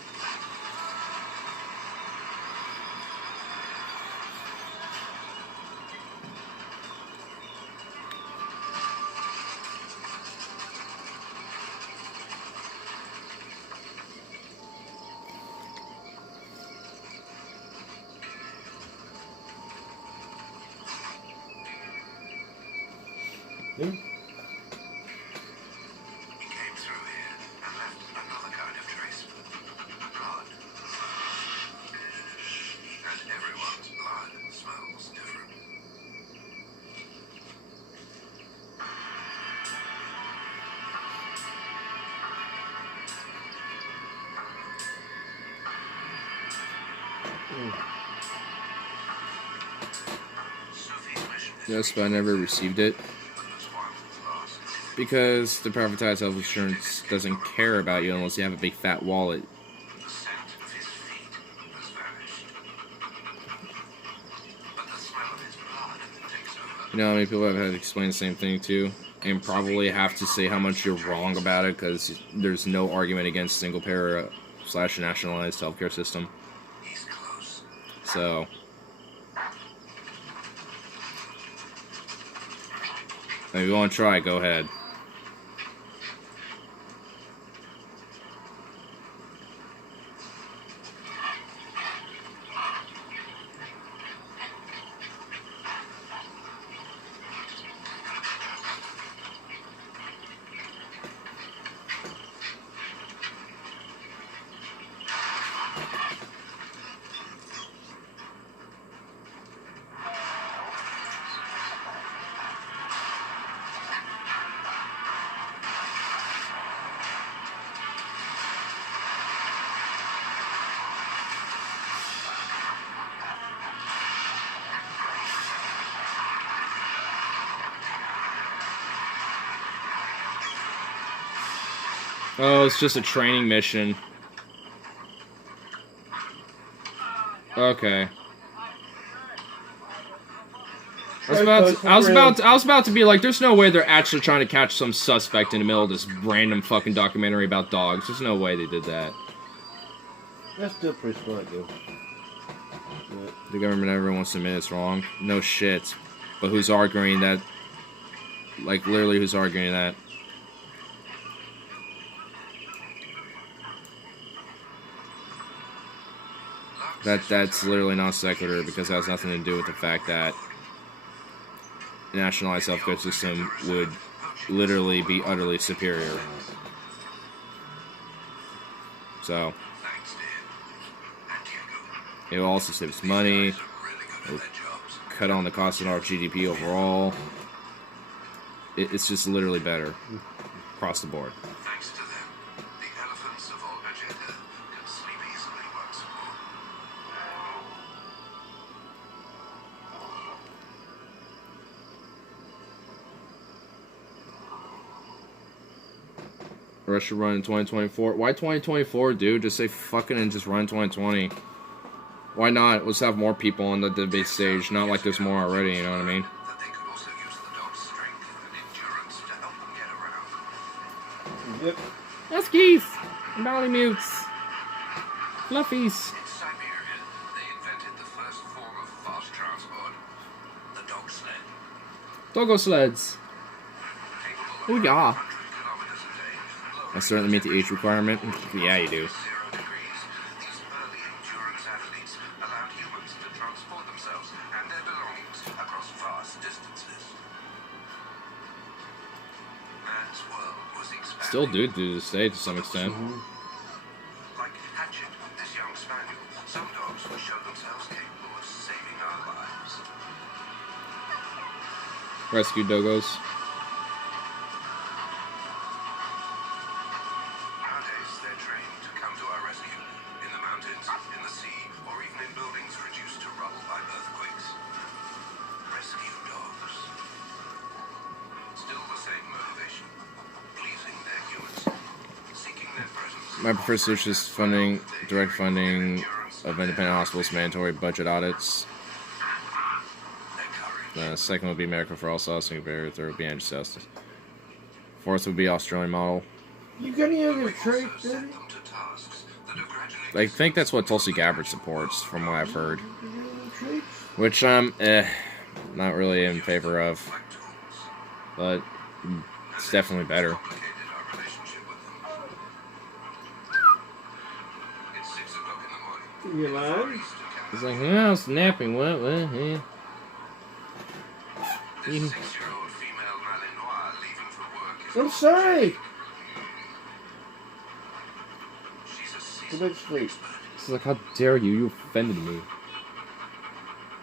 Yeah. He came through here and left another kind of trace. Blood. And everyone's blood smells different. Sophie's mission is Yes, but I never received it. Because the privatized health insurance doesn't care about you unless you have a big fat wallet. the scent of his feet has vanished. But the smell of his blood takes over. You know how many people have had to explain the same thing to? And probably have to say how much you're wrong about it because there's no argument against single payer / nationalized healthcare system. He's close. So, if you want to try, go ahead. Oh, it's just a training mission. Okay. I was about to be like, there's no way they're actually trying to catch some suspect in the middle of this random fucking documentary about dogs. There's no way they did that. That's still pretty smart, though. Yeah. The government never wants to admit it's wrong. No shit. But who's arguing that? Like, literally, who's arguing that? That's literally non sequitur because it has nothing to do with the fact that the nationalized healthcare system would literally be utterly superior. So, it also saves money, it'll cut on the cost of our GDP overall. It's just literally better across the board. Thanks to them, the elephants of Olbejeda can sleep easily once more. Russia run in 2024. Why 2024, dude? Just say fucking and just run 2020. Why not? Let's have more people on the debate stage. Not like there's more already, you know what I mean? That they could also use the dog's strength and endurance to help them get around. Yep. Huskies! Malamutes! Fluffies! In Siberia, they invented the first form of fast transport, the dog sled. Doggo sleds. Capable Oh of yeah. 100 kilometers a day. I certainly meet the age requirement. Yeah, you do. 0 degrees, these early endurance athletes allowed humans to transport themselves and their belongings across vast distances. Man's world was expanding. Still do this day to some extent. Like Hatchet, this young spaniel, some dogs would show themselves capable of saving our lives. Rescue doggos. Nowadays, they're trained to come to our rescue in the mountains, in the sea, or even in buildings reduced to rubble by earthquakes. Rescue dogs. Still the same motivation. Pleasing their humans. Seeking their presence. My preferred solution is funding, direct funding of independent hospitals, mandatory budget audits. Second would be America for all saucing barrier. Third would be anti-justice. Fourth would be Australian model. You got any other traits, Daddy? I think that's what Tulsi Gabbard supports, from what I've heard. You got any traits? Which I'm not really in favor of. But it's definitely better. You lying? He's like, yeah, I was napping. What? Yeah. This 6-year-old female Malinois leaving for work is I'm sorry. she's a Go seasoned back to sleep. He's like, how dare you? You offended me.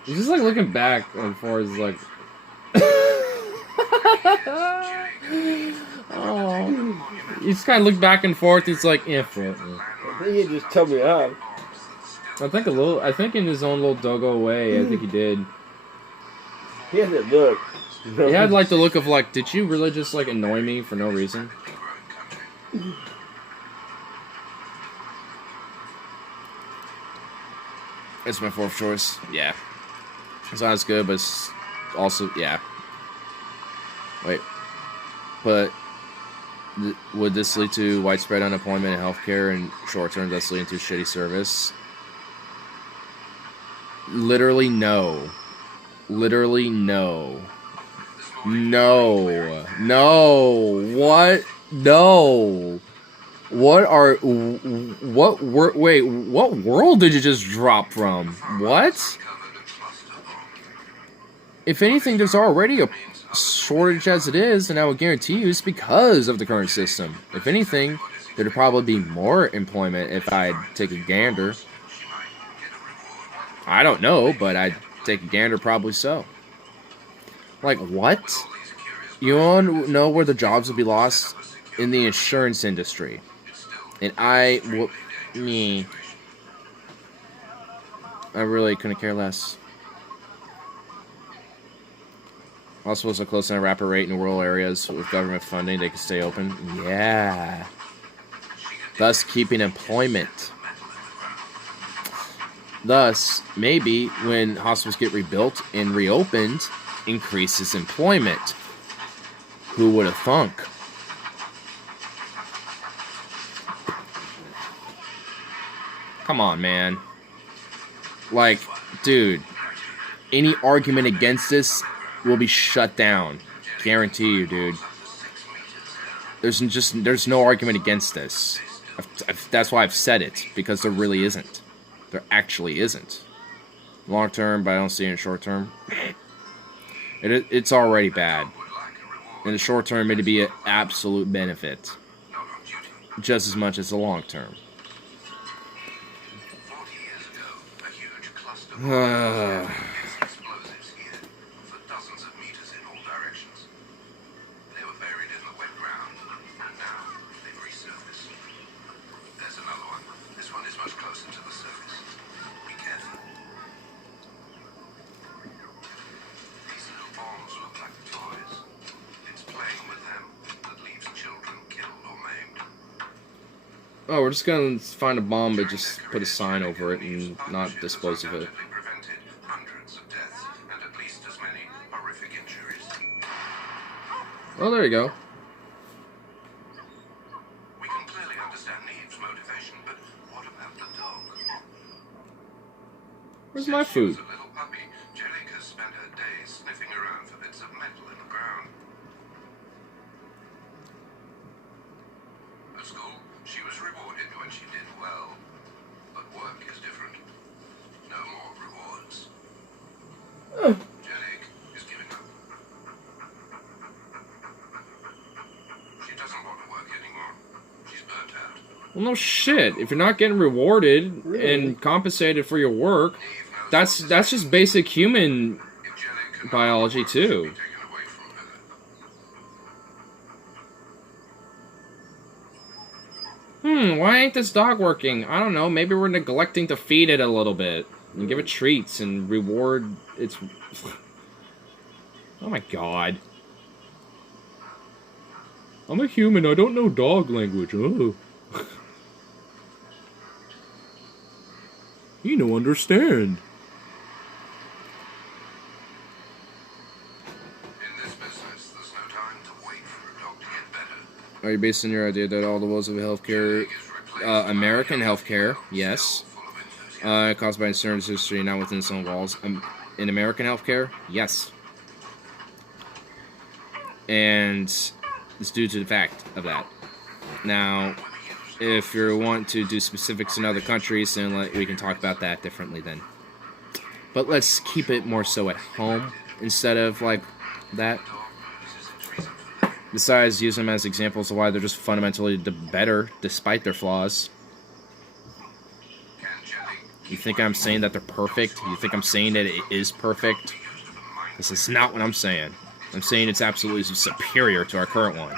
He's just like looking back and forth. He's like, oh. You just kind of look back and forth. It's like, yeah, fuck it. I think he just told me off. I think a little. I think in his own little doggo way. I think he did. He had that look. You know? He had like the look of like, did you really just like annoy me for no reason? It's my fourth choice. Yeah. It's not as good, but it's also, yeah. Wait. But would this lead to widespread unemployment in healthcare and short term, thus leading to shitty service? Literally no. Literally no. No. No. What? No. Wait, what world did you just drop from? What? If anything, there's already a shortage as it is, and I would guarantee you it's because of the current system. If anything, there'd probably be more employment if I'd take a gander. I don't know, but I'd take a gander, probably so. Like, what? You want to know where the jobs would be lost? In the insurance industry. And I really couldn't care less. Hospitals are close on a rapid rate in rural areas with government funding. They can stay open. Yeah. Thus, keeping employment. Thus, maybe when hospitals get rebuilt and reopened, increases employment. Who would have thunk? Come on, man. Like, dude, any argument against this will be shut down. Guarantee you, dude. There's no argument against this. That's why I've said it, because there really isn't. There actually isn't. Long term, but I don't see it in short term. It's already bad. In the short term, it'd be an absolute benefit. Just as much as the long term. 40 years ago, a huge cluster of explosives here for dozens of meters in all directions. They were buried in the wet ground, and now they've resurfaced. There's another one. This one is much closer to the surface. Be careful. These little bombs look like toys. It's playing with them that leaves children killed or maimed. Oh, we're just gonna find a bomb, but just put a sign over it and not dispose of it. Prevented hundreds of deaths and at least as many horrific injuries. Oh, there you go. We can clearly understand Neve's motivation, but what about the dog? Where's my Since she was food? a little puppy, Jellica spent her days sniffing around for bits of metal in the ground. At school, she was rewarded when she did well. But work is different. No more rewards. Jellic is giving up. She doesn't want to work anymore. She's burnt out. Well, no shit. If you're not getting rewarded and compensated for your work, that's just basic human If Jellic can biology too. be taken away from her, Why ain't this dog working? I don't know. Maybe we're neglecting to feed it a little bit and give it treats and reward its. Oh my god. I'm a human. I don't know dog language. Oh. You don't understand. In this business, there's no time to wait for a dog to get better. Are you basing your idea that all the woes of healthcare, American healthcare, yes, caused by insurance history, not within its own walls? In American healthcare, yes. And it's due to the fact of that. Now, if you want to do specifics in other countries, then we can talk about that differently then. But let's keep it more so at home instead of like that. Besides, use them as examples of why they're just fundamentally better despite their flaws. You think I'm saying that they're perfect? You think I'm saying that it is perfect? This is not what I'm saying. I'm saying it's absolutely superior to our current one.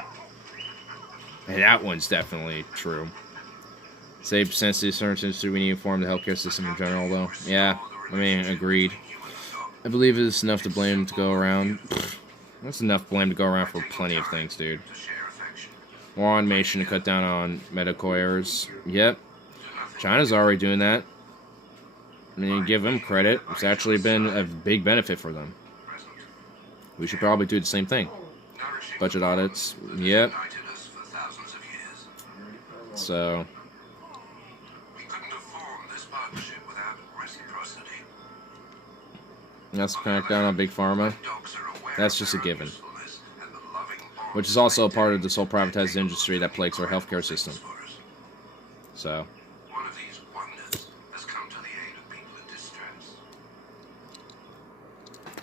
And that one's definitely true. Save sensitive insurance we need to inform the healthcare system in general, though. Yeah, I mean, agreed. I believe it's enough to blame to go around. That's enough blame to go around for plenty of things, dude. More automation to cut down on medical errors. Yep. China's already doing that. I mean, give them credit. It's actually been a big benefit for them. We should probably do the same thing. Budget audits. Yep. So. That's crack down on Big Pharma. That's just a given. Which is also a part of this whole privatized industry that plagues our healthcare system. So.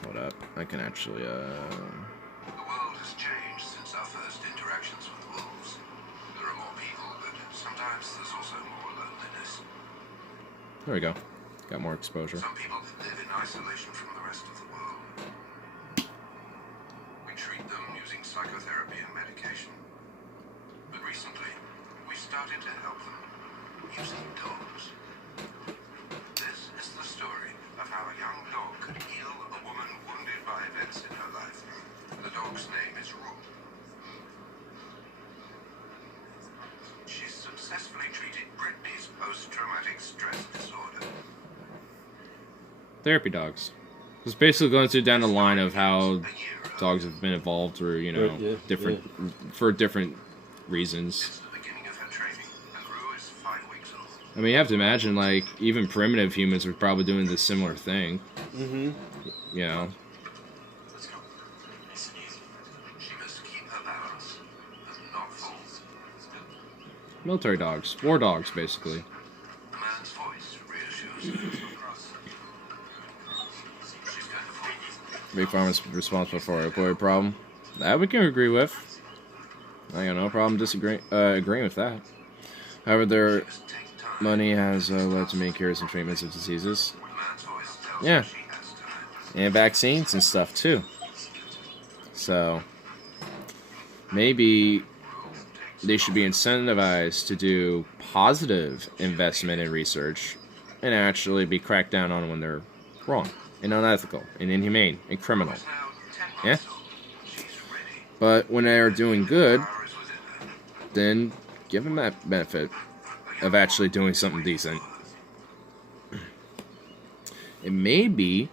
Hold up. I can actually, The world has changed since our first interactions with wolves. There are more people, but sometimes there's also more loneliness. There we go. Got more exposure. Some people live in isolation from the rest of the world. We treat them using psychotherapy and medication. But recently, we started to help them using dogs. This is the story of how a young dog could heal a woman wounded by events in her life. The dog's name is Rue. She's successfully treated Brittany's post-traumatic stress disorder. Therapy dogs. It's basically going through down the line of how dogs have been evolved through, you know, for different reasons. I mean, you have to imagine, like, even primitive humans are probably doing this similar thing. Mm-hmm. You know. Military dogs. War dogs, basically. Big Pharma's responsible for an opioid problem. That we can agree with. I got no problem agreeing with that. However, their money has led to many cures and treatments of diseases. Yeah. And vaccines and stuff, too. So, maybe they should be incentivized to do positive investment in research and actually be cracked down on when they're wrong and unethical and inhumane and criminal. Yeah? But when they're doing good, then give them that benefit of actually doing something decent. And maybe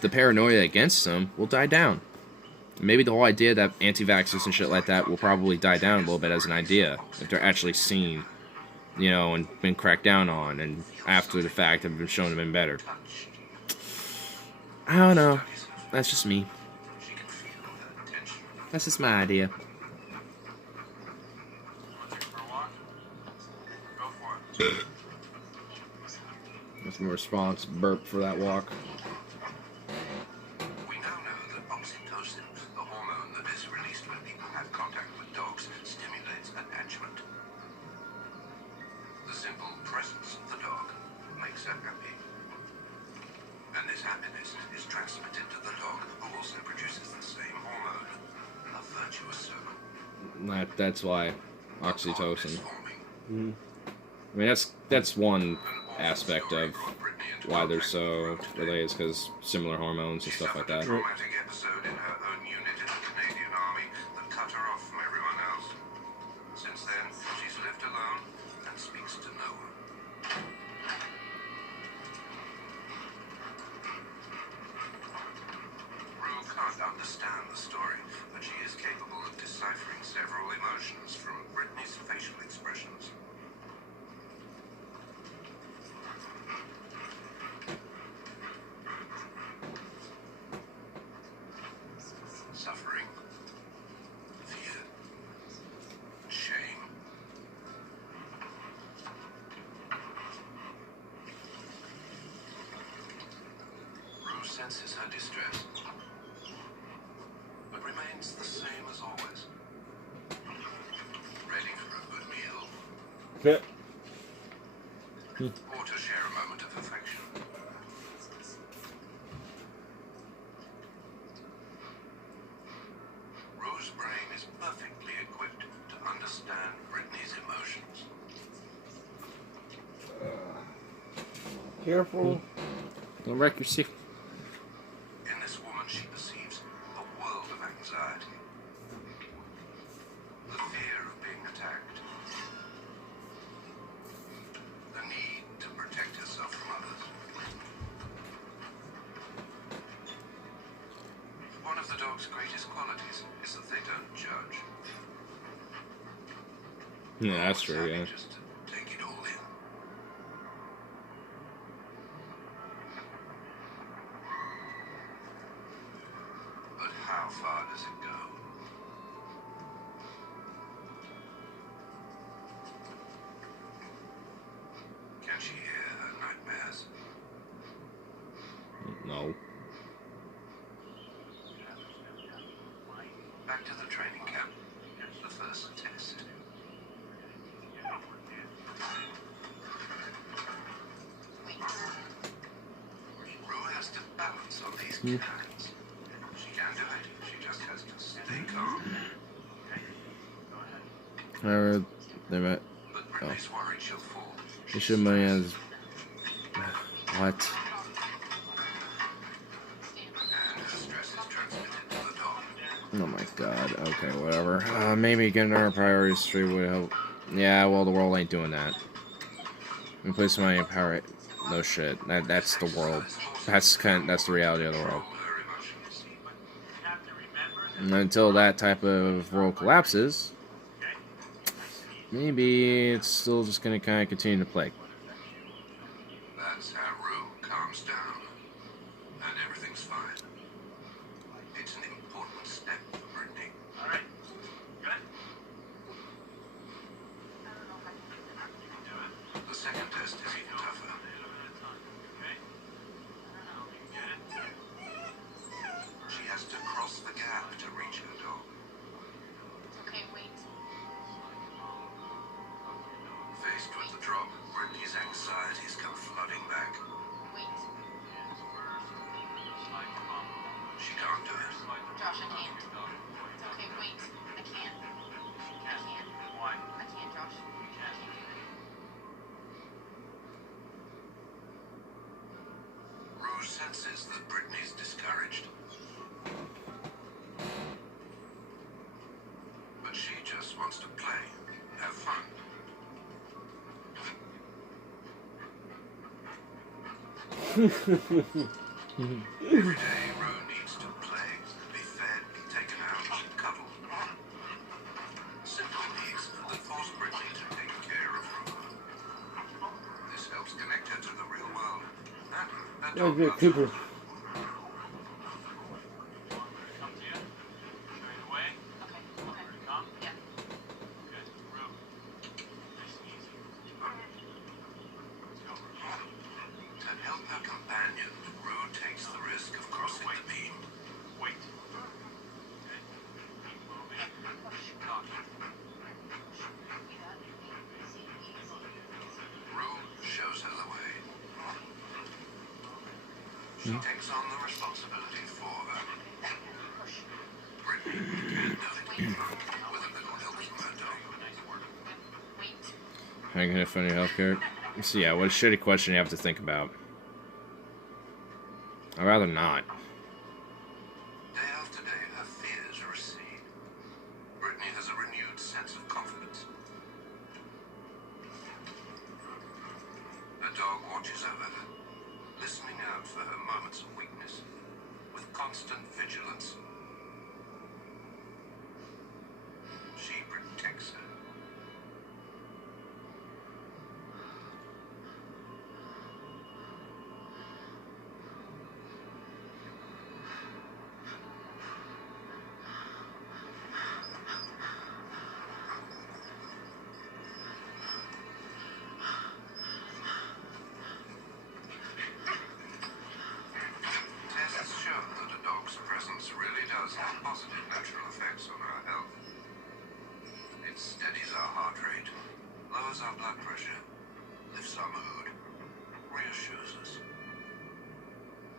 the paranoia against them will die down. Maybe the whole idea that anti-vaxxers and shit like that will probably die down a little bit as an idea if they're actually seen, you know, and been cracked down on, and after the fact have been shown to have been better. I don't know. That's just me. That's just my idea. That's my response. Burp for that walk. We now know that oxytocin, the hormone that is released when people have contact with dogs, stimulates attachment. The simple presence of the dog makes her happy. And this happiness is transmitted to the dog, who also produces the same hormone. A virtuous circle. That's why oxytocin. Mm-hmm. I mean, that's one aspect of why they're so related, is because similar hormones and stuff like that. Traumatic episode in her own unit in the Canadian Army that cut her off from everyone else. Since then, she's lived alone and speaks to no one. Rue senses her distress, but remains the same as always. Ready for a good meal, Fit. or to share a moment of affection. Rue's brain is perfectly equipped to understand Brittany's emotions. Careful. Don't wreck your seat. In this woman, she perceives a world of anxiety. The fear of being attacked. The need to protect herself from others. One of the dog's greatest qualities is that they don't judge. Yeah, that's true. Happy Yeah. just to take it all in. But how far does it go? Can she hear her nightmares? No. Back to the training camp. The first test. Rue has to balance on these cans. She can do it. She just has to stay calm. They met. But Brittany's worried she'll fall. They should money as. What? And her stress is transmitted to the dog. Oh my god. Okay, whatever. Maybe getting our priorities straight would help. Yeah, well, the world ain't doing that. We put some money in power. No shit. That's the world. That's the reality of the world. Control her emotions. And until that type of world collapses, maybe it's still just gonna kind of continue to play. That's how Rue calms down. And everything's fine. It's an important step for Brittany. Alright. Good. The second test is even tougher. She has to cross the gap to reach her dog. Okay, wait. Faced with the drop, Brittany's anxieties come flooding back. Wait. She can't do it. Josh, I can't. It's okay, wait. I can't. I can't. Why? I can't, Josh. I can't do it. Rue senses that Brittany's discouraged. But she just wants to play, have fun. Every day, Rue needs to play, be fed, taken out, cuddled. Simple needs that force Brittany to take care of Rue. This helps connect her to the real world. And her Oh, dog good, loves Cooper. her. Come to you? Straight away? Okay, Where okay. to come? Yeah. Good. Rue. Nice and easy. Let's go. To help her companion, Rue takes the risk of crossing the beam. Wait. Okay. Keep moving. Talk. Rue shows her the way. She takes on the responsibility for her. Brittany can do it with a little help from her dog. Nice work. Wait. How you gonna fund your healthcare? So yeah, what a shitty question you have to think about. I'd rather not. Day after day, her fears recede. Brittany has a renewed sense of confidence. Her dog watches over her, listening out for her moments of weakness, with constant vigilance. She protects her.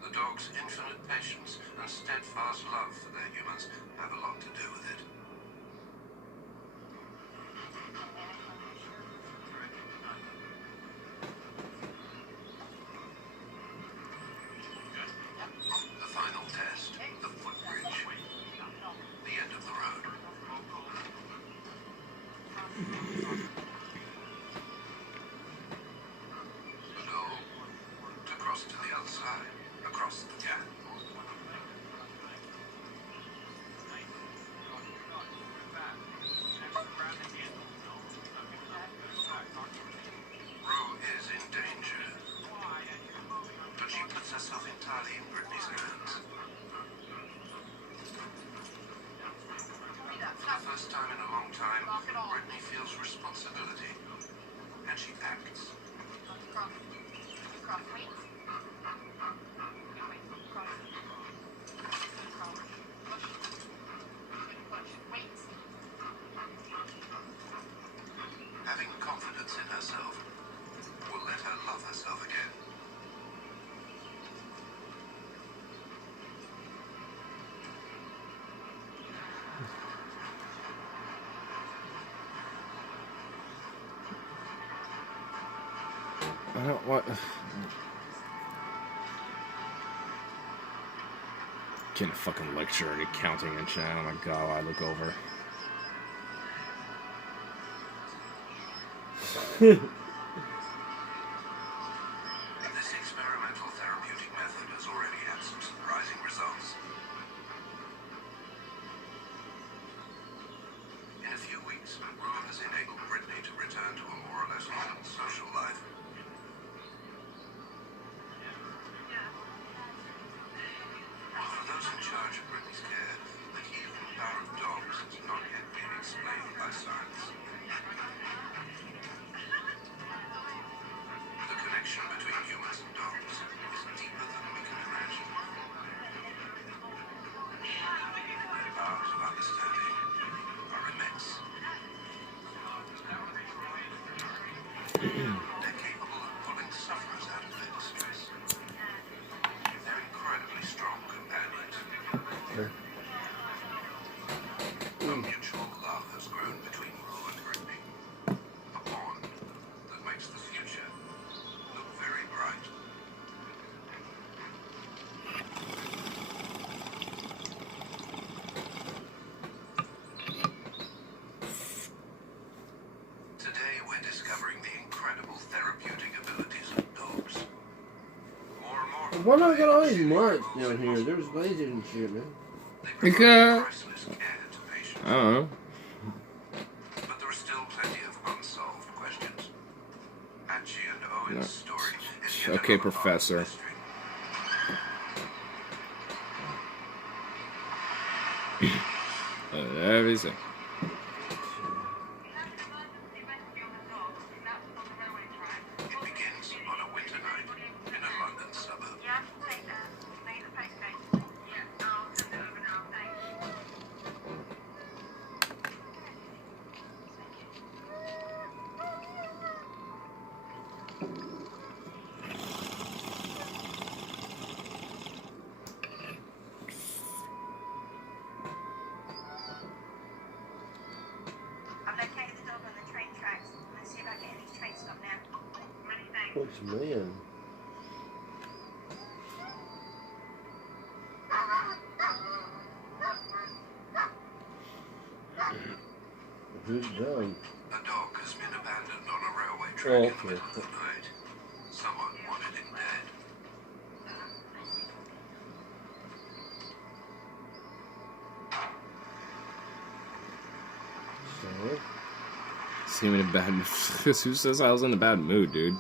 The dog's infinite patience and steadfast love for their humans have a lot to do with it. The final test, the footbridge. The end of the road. The goal, to cross to the other side, across the gap. Rue is in danger, but she puts herself entirely in Brittany's hands. For the first time in a long time, Brittany feels responsibility, and she acts. Cross. Cross. Wait. Wait. Cross. Cross. Push. Push. Wait. Having confidence in herself will let her love herself again. I don't want. Getting a fucking lecture on accounting and shit. Oh my god, I look over. This experimental therapeutic method has already had some surprising results. In a few weeks, Rue has enabled Brittany to return to a more or less normal social life. For those in charge of Brittany's care, the healing power of dogs has not yet been explained by science. The connection between humans and dogs is deeper than we can imagine. Their powers of understanding are immense. They're capable of pulling sufferers out of their distress. They're incredibly strong companions. A mutual love has grown between Rue and Brittany. A bond that makes the future look very bright. Today we're discovering the incredible therapeutic abilities of dogs. More and more. Why not got all these months down here? There's lasers and shit, man. They provide priceless care to patients. I don't know. But there are still plenty of unsolved questions. Archie and Owen's No. story is yet Okay, another Professor. mystery. Everything. It begins on a winter night in a London suburb. Yeah, take that. Make the postcode. Yeah, I'll send it over now. Thanks. I've located the dog on the train tracks. Let's see if I can get any train stop now. What do you think? What's man? Who's done? A dog has been abandoned on a railway track Oh, in the okay. middle of the night. Someone wanted him dead. So, Seem in a bad. Who says I was in a bad mood, dude?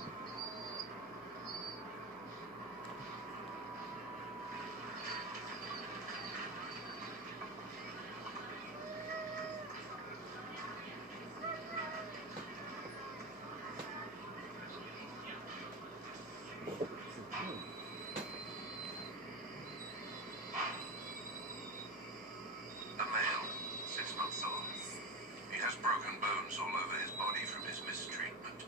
A male, 6 months old. He has broken bones all over his body from his mistreatment.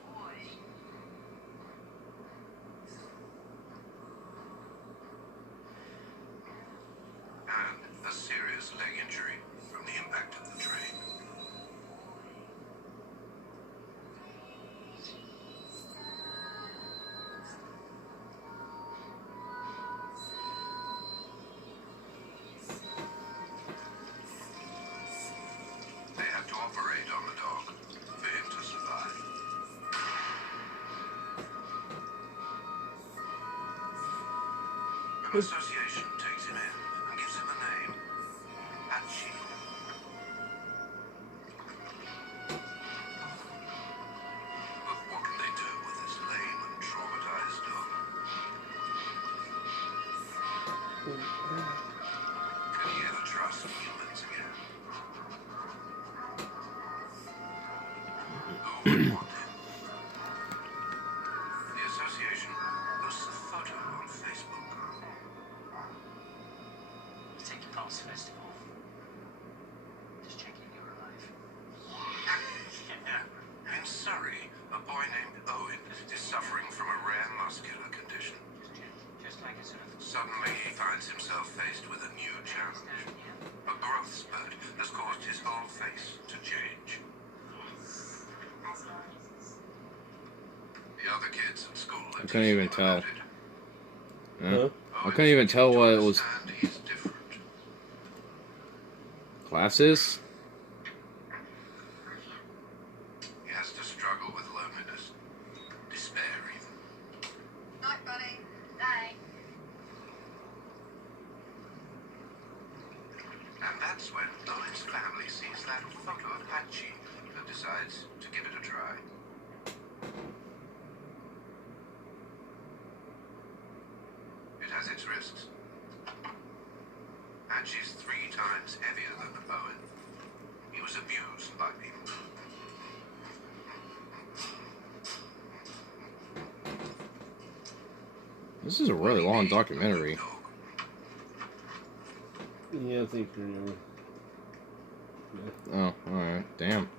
a serious leg injury from the impact of the train. They had to operate on the dog for him to survive. An association takes him in and gives him a name, Hachi. But what can they do with this lame and traumatized dog? Can he ever trust humans again? Who would want him? The association posts a photo on Facebook. Take your pulse first of all. Just checking you're alive. In Surrey, a boy named Owen is suffering from a rare muscular condition. Just like a sort of Suddenly, he finds himself faced with a new challenge. stand, yeah? A growth spurt has caused his whole face to change. The other kids at school I couldn't even tell. Huh? I couldn't even tell what it was. He's different. Classes? He has to struggle with loneliness, despair even. Night, buddy. Night. And that's when Owen's family sees that photo of Hachi and decides to give it a try. It has its risks. Hachi's 3 times heavier than Owen. He was abused by people. This is a really long documentary. Yeah, I think you're. Oh, alright. Damn.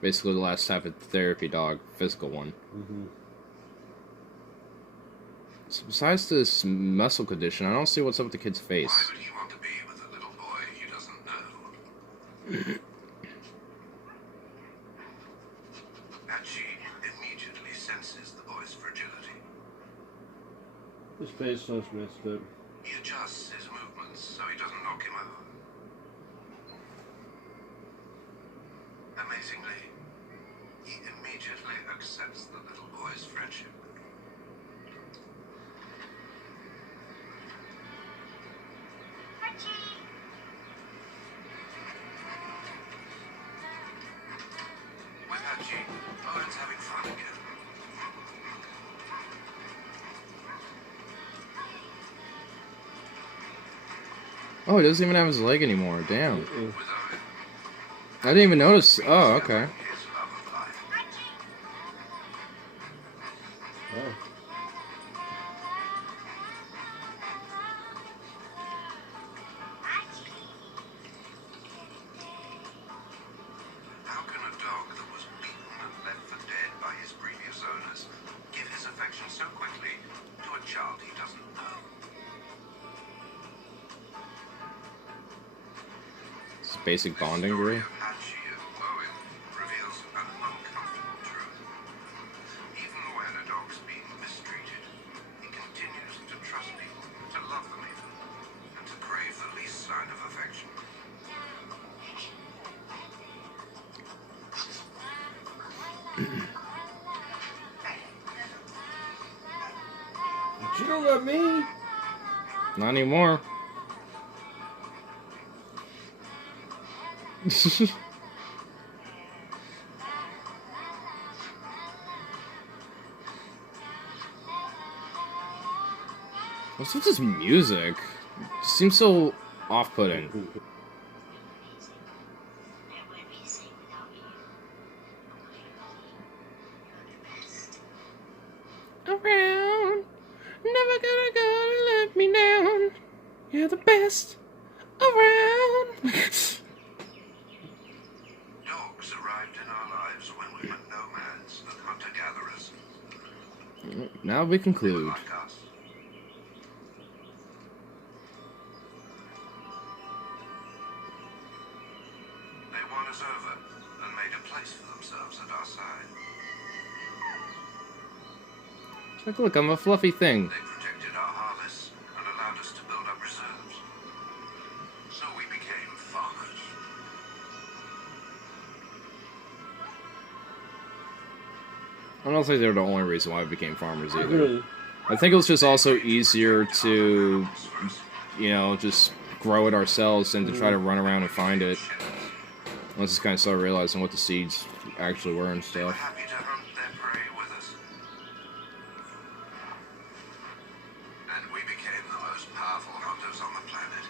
Basically the last type of therapy dog. Physical one. Mm-hmm. So besides this muscle condition, I don't see what's up with the kid's Why face. would he want to be with a little boy he doesn't know? Hachi immediately senses the boy's fragility. His face looks messed up. He adjusts his movements so he doesn't knock him over. Amazingly, he immediately accepts the little boy's friendship. With Hachi, Owen's having fun again. Oh, he doesn't even have his leg anymore. Damn. With Owen, I didn't even notice. Oh, okay. his love of life. Oh. How can a dog that was beaten and left for dead by his previous owners give his affection so quickly to a child he doesn't know? It's basic bonding, The story really. of Hachi and Owen reveals an uncomfortable truth. Even when a dog's being mistreated, he continues to trust people, to love them even, and to crave the least sign of affection. But you don't love me. Not anymore. What's with this music? It seems so off-putting. It would be easy without you. You're the best. Around, never gonna go to let me down. You're the best around. Dogs arrived in our lives when we were nomads and hunter-gatherers. Now we They were conclude. like us. Like, look, I'm a fluffy thing. They protected our harvests and allowed us to build up reserves. So we became farmers. I don't think they're the only reason why we became farmers either. I think it was just also easier to, you know, just grow it ourselves than to try to run around and find it. Once just kind of started realizing what the seeds actually were and They were stuff. happy to hunt their prey with us. And we became the most powerful hunters on the planet.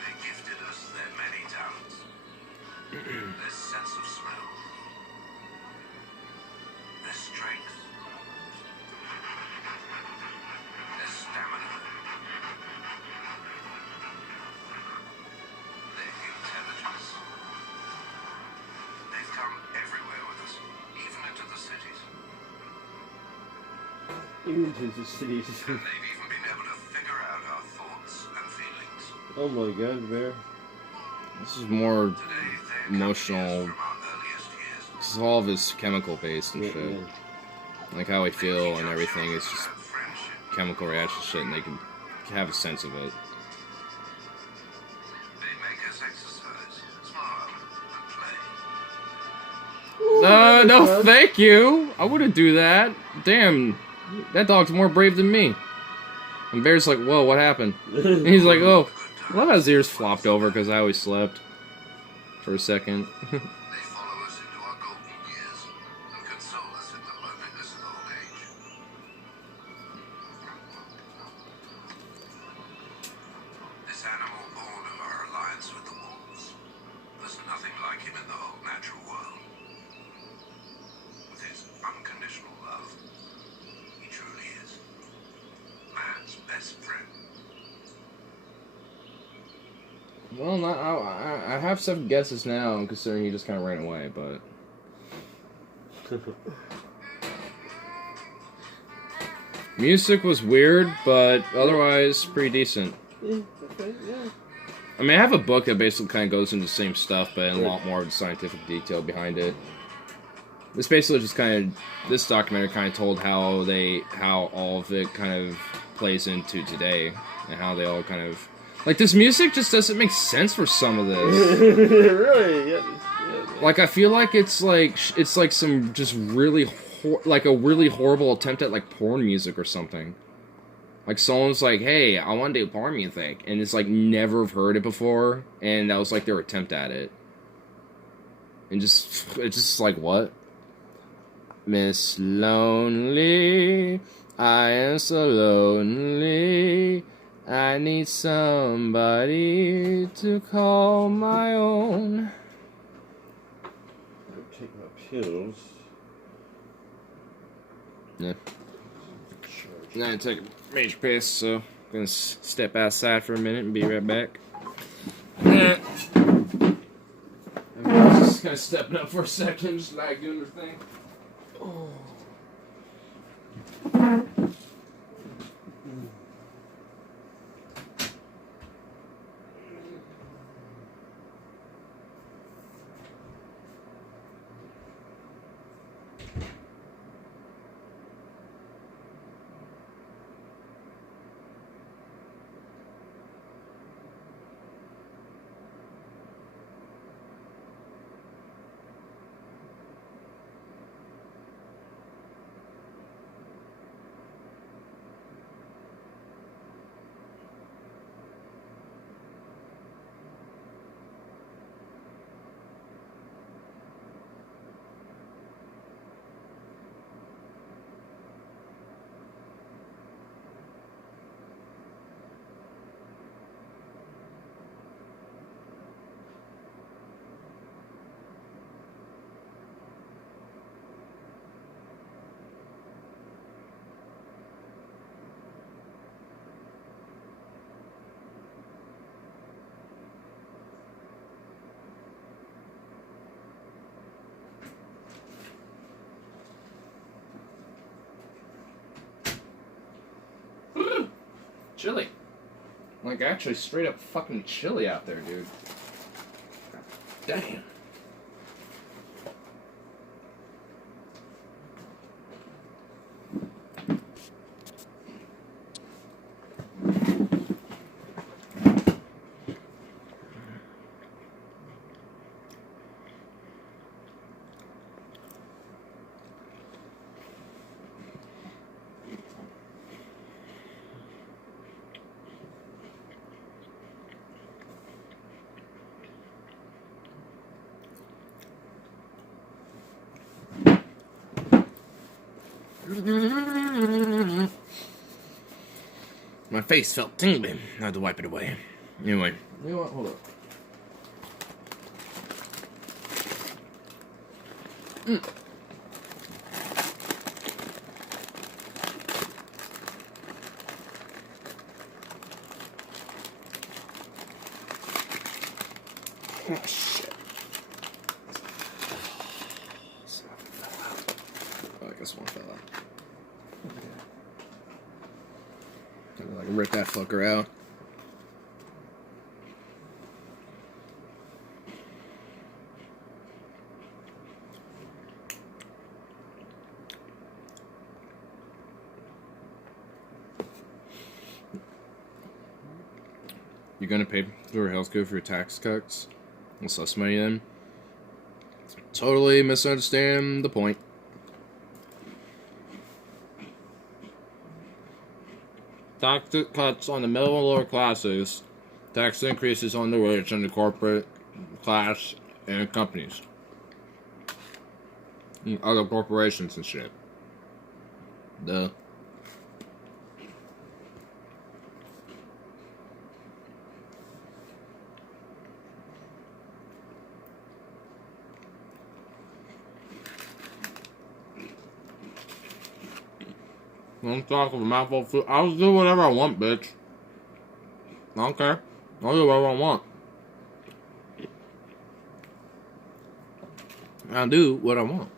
They gifted us their many talents. Their sense of smell. Their strength. Their stamina. Their intelligence. They've come everywhere with us, even into the cities. Even to the cities. And they've even been able to figure out our thoughts and feelings. Oh my god, Bear. This is more Today, they're emotional. companions from our earliest years. This is all of his chemical based and Yeah, shit. yeah. Like how we feel and everything is About just friendship. chemical reaction shit, and they can have a sense of it. They make us exercise, smile, and play. No, thank you. I wouldn't do that. Damn, that dog's more brave than me. And Bear's like, whoa, what happened? And he's like, oh, I love how his ears flopped over because I always slept for a second. They follow us into our golden years and console us in the loneliness of old age. This animal born of our alliance with the wolves, there's nothing like him in the whole natural world. With his unconditional love, he truly is man's best friend. Well, not, I have some guesses now, considering he just kind of ran away, but... Music was weird, but otherwise pretty decent. Yeah, okay, yeah. I mean, I have a book that basically kind of goes into the same stuff, but in a lot more of the scientific detail behind it. This basically just kind of... This documentary kind of told how all of it kind of plays into today, and how they all kind of... Like, this music just doesn't make sense for some of this. Really? Yeah, Like, I feel like it's like some just really like a really horrible attempt at like porn music or something. Like someone's like, "Hey, I want to do porn music," and it's like never have heard it before, and that was like their attempt at it. And it's just like, what? Miss Lonely, I am so lonely. I need somebody to call my own. I'll take my pills. Yeah. Now I take a major piss, so I'm gonna step outside for a minute and be right back. I'm just kind of stepping up for a second, just like doing the thing. Oh. Chilly. Like, actually straight up fucking chilly out there, dude. Damn. My face felt tingling. I had to wipe it away. Anyway. You know what? Hold up. Oh, shit. Oh, I guess one fell out. Kinda like rip that fucker out. You're gonna pay for healthcare for your tax cuts? What's less money then? Totally misunderstand the point. Tax cuts on the middle and lower classes. Tax increases on the rich and the corporate class and companies. And other corporations and shit. Duh. Don't talk with a mouthful of food. I'll do whatever I want, bitch. I don't care. I'll do whatever I want. I'll do what I want.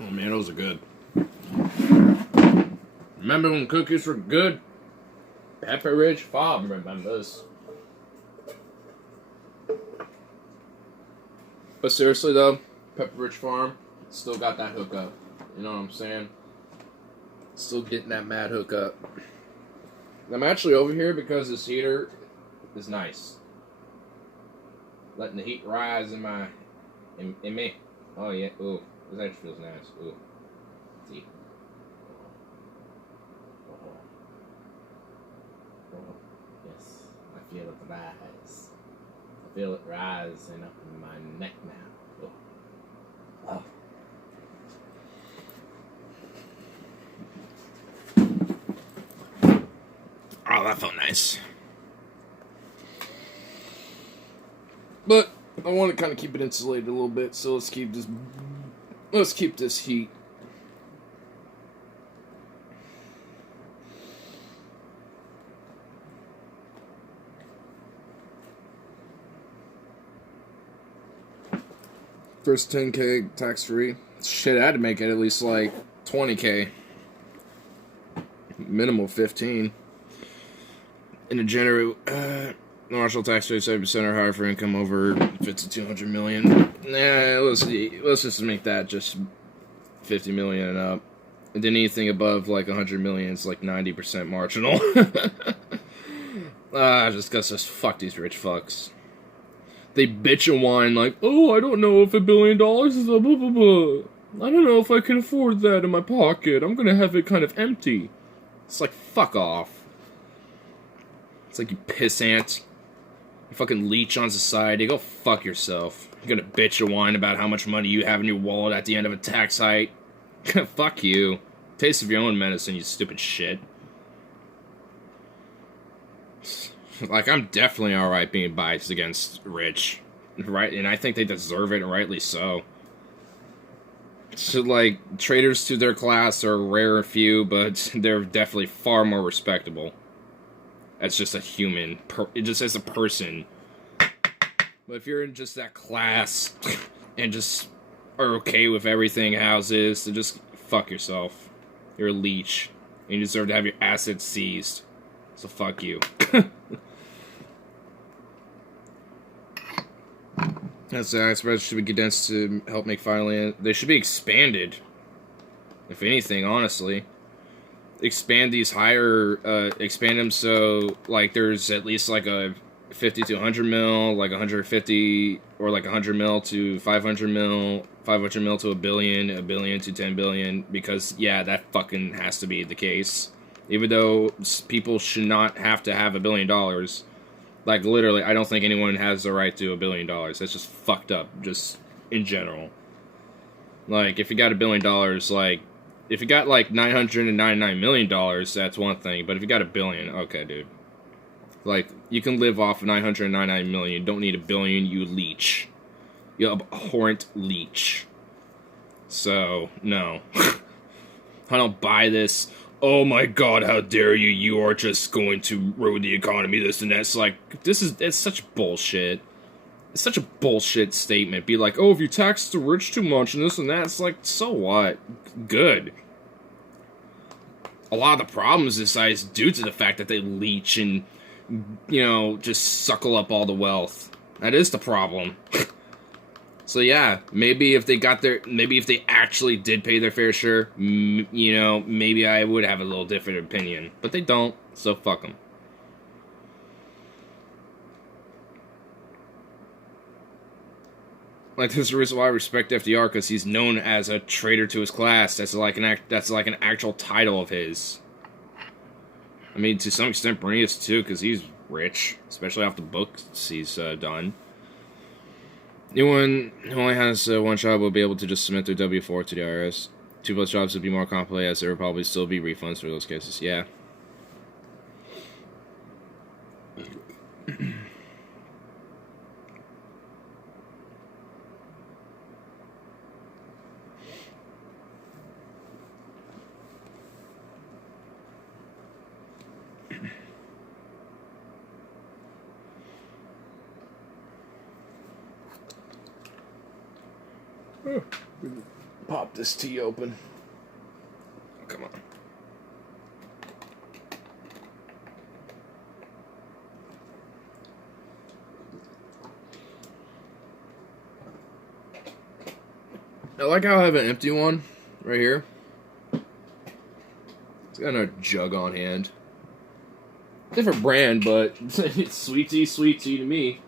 Oh man, those are good. Remember when cookies were good? Pepper Ridge Farm remembers. But seriously though, Pepper Ridge Farm still got that hookup. You know what I'm saying? Still getting that mad hookup. I'm actually over here because this heater is nice. Letting the heat rise in me. Oh yeah, ooh, this actually feels nice. Ooh, see. Oh, yes, I feel it rise. I feel it rising up in my neck now. Oh. Oh, that felt nice. But I want to kind of keep it insulated a little bit, so let's keep this heat. First 10K tax free. Shit, I had to make it at least like 20K. Minimal 15. And to generate marginal tax rate 7% or higher for income over 50 to 200 million. Nah, let's just make that just 50 million and up. And then anything above like 100 million is like 90% marginal. Just cause fuck these rich fucks. They bitch and whine like, oh, I don't know if $1 billion is a blah blah blah. I don't know if I can afford that in my pocket. I'm gonna have it kind of empty. It's like, fuck off. It's like, you pissant. You fucking leech on society. Go fuck yourself. You're gonna bitch and whine about how much money you have in your wallet at the end of a tax hike. Fuck you. Taste of your own medicine, you stupid shit. Like, I'm definitely alright being biased against rich. Right? And I think they deserve it, and rightly so. So, like, traitors to their class are rare and few, but they're definitely far more respectable. As just a human. Just as a person. But if you're in just that class, and just are okay with everything how's is, then just fuck yourself. You're a leech. And you deserve to have your assets seized. So fuck you. That's the aspect should be condensed to help make finally. They should be expanded. If anything, honestly. Expand these higher, expand them so, like, there's at least, like, a 50 to 100 mil, like 150, or like 100 mil to 500 mil, 500 mil to a billion to 10 billion, because, yeah, that fucking has to be the case. Even though people should not have to have $1 billion. Like, literally, I don't think anyone has the right to $1 billion. That's just fucked up, just in general. Like, if you got $1 billion, like, if you got, like, $999 million, that's one thing. But if you got $1 billion, okay, dude. Like, you can live off of $999 million. You don't need $1 billion, you leech. You abhorrent leech. So, no. I don't buy this. Oh my god, how dare you. You are just going to ruin the economy, this and that. It's like, it's such bullshit. It's such a bullshit statement. Be like, oh, if you tax the rich too much and this and that, it's like, so what? Good. A lot of the problems this side is due to the fact that they leech and, you know, just suckle up all the wealth. That is the problem. So yeah, maybe if they actually did pay their fair share, you know, maybe I would have a little different opinion. But they don't, so fuck them. Like, there's a reason why I respect FDR, because he's known as a traitor to his class. That's like an actual title of his. I mean, to some extent, Bernie is too, because he's rich, especially off the books he's done. Anyone who only has one job will be able to just submit their W-4 to the IRS. 2+ jobs would be more complicated, as there will probably still be refunds for those cases. Yeah. Pop this tea open. Come on. I like how I have an empty one right here. It's got a jug on hand. Different brand, but it's sweet tea to me.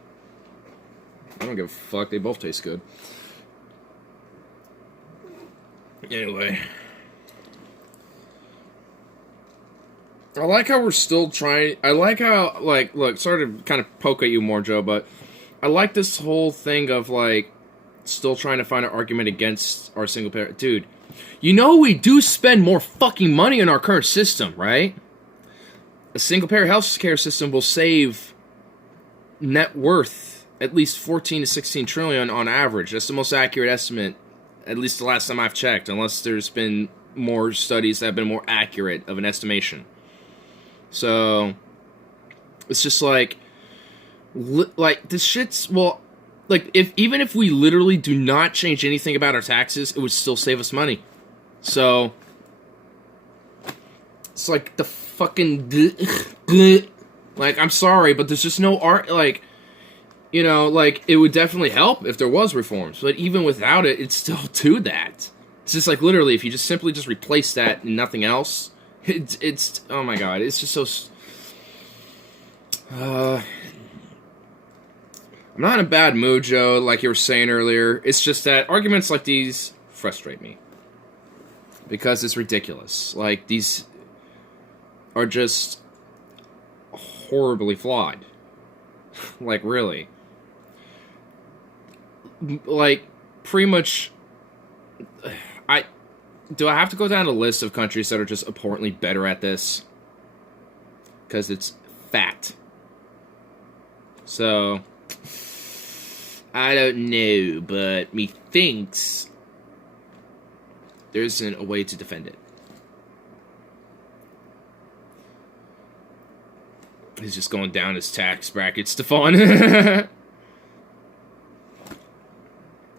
I don't give a fuck. They both taste good. Anyway. I like how we're still trying... I like how, like, look, sorry to kind of poke at you more, Joe, but I like this whole thing of, like, still trying to find an argument against our single parent. Dude, you know we do spend more fucking money in our current system, right? A single payer health care system will save net worth at least 14 to 16 trillion on average. That's the most accurate estimate, at least the last time I've checked, unless there's been more studies that have been more accurate of an estimation. So, it's just like this shit's, well, like, even if we literally do not change anything about our taxes, it would still save us money. So, it's like the fucking, like, I'm sorry, but there's just no art, like, you know, like, it would definitely help if there was reforms, but even without it, it's still do that. It's just like, literally, if you just simply just replace that and nothing else, it's oh my god, it's just so, I'm not in a bad mood, Joe, like you were saying earlier. It's just that arguments like these frustrate me. Because it's ridiculous. Like, these are just horribly flawed. Like, really. Like, pretty much... Do I have to go down a list of countries that are just abhorrently better at this? Because it's fat. So... I don't know, but me thinks there isn't a way to defend it. He's just going down his tax bracket, Stefan.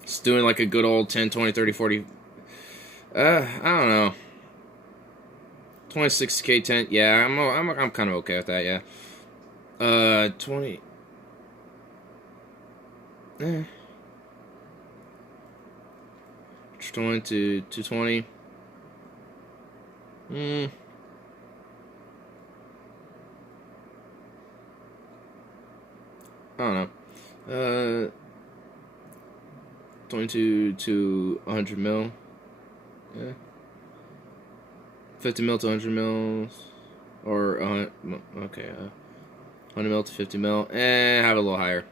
Just doing like a good old 10, 20, 30, 40... I don't know. 26k 10. Yeah, I'm kind of okay with that, yeah. 20... 20 to 220. I don't know. 22 to 100 mil. Yeah. 50 mil to 100 mil. Or, okay, 100 mil to 50 mil. Have it a little higher.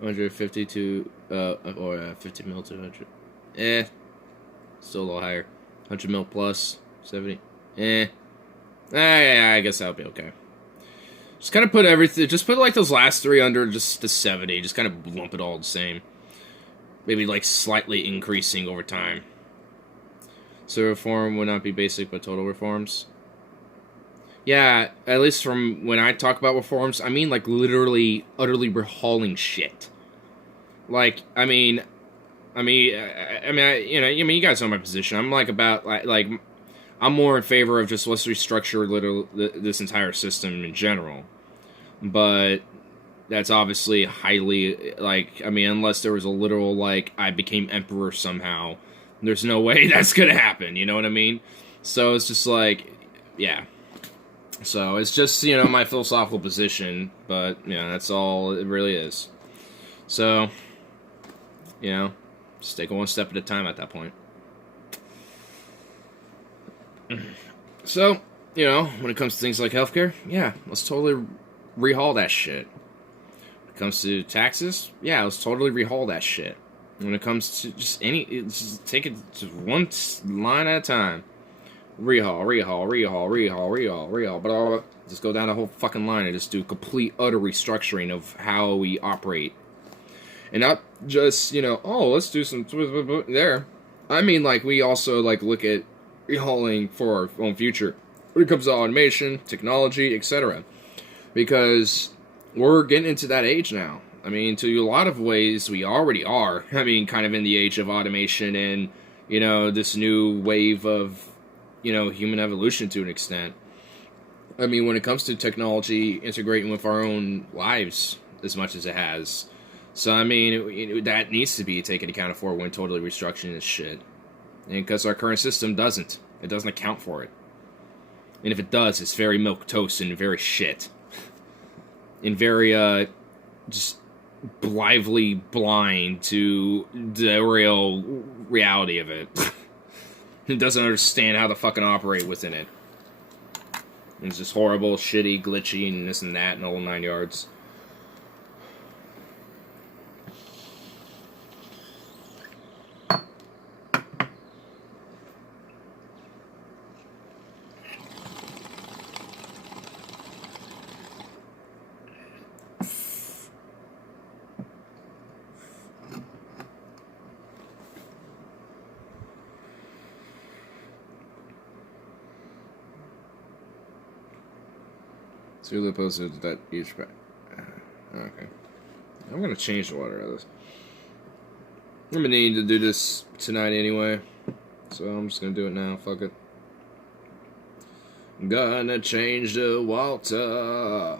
150 to, or 50 mil to 100. Still a little higher. 100 mil plus. 70. I guess that'll be okay. Just kind of put everything, just put like those last three under just the 70. Just kind of lump it all the same. Maybe like slightly increasing over time. So reform would not be basic, but total reforms. Yeah, at least from when I talk about reforms, I mean like literally, utterly overhauling shit. Like, I mean, you guys know my position. I'm like about like I'm more in favor of just let's restructure this entire system in general. But that's obviously highly, like, I mean, unless there was a literal, like, I became emperor somehow, there's no way that's gonna happen, you know what I mean? So it's just like, yeah. So it's just, my philosophical position, but, that's all it really is. So, just take it one step at a time at that point. So, when it comes to things like healthcare, yeah, let's totally rehaul that shit. When it comes to taxes, yeah, let's totally rehaul that shit. When it comes to just take it just one line at a time. Rehaul, blah, blah, blah. Just go down the whole fucking line and just do complete, utter restructuring of how we operate. And not just, let's do some there. I mean, like, we also, like, look at rehauling for our own future when it comes to automation, technology, etc. Because we're getting into that age now. I mean, to a lot of ways, we already are. I mean, kind of in the age of automation and, this new wave of, human evolution to an extent. I mean, when it comes to technology integrating with our own lives as much as it has. So, I mean, that needs to be taken account for when totally restructuring this shit. And because our current system doesn't. It doesn't account for it. And if it does, it's very milquetoast and very shit. And very, just blithely blind to the real reality of it. It doesn't understand how to fucking operate within it. And it's just horrible, shitty, glitchy, and this and that, and the whole 9 yards. So you're opposed to that each pack. Okay. I'm gonna change the water out of this. I'm gonna need to do this tonight anyway. So I'm just gonna do it now. Fuck it. Gonna change the water.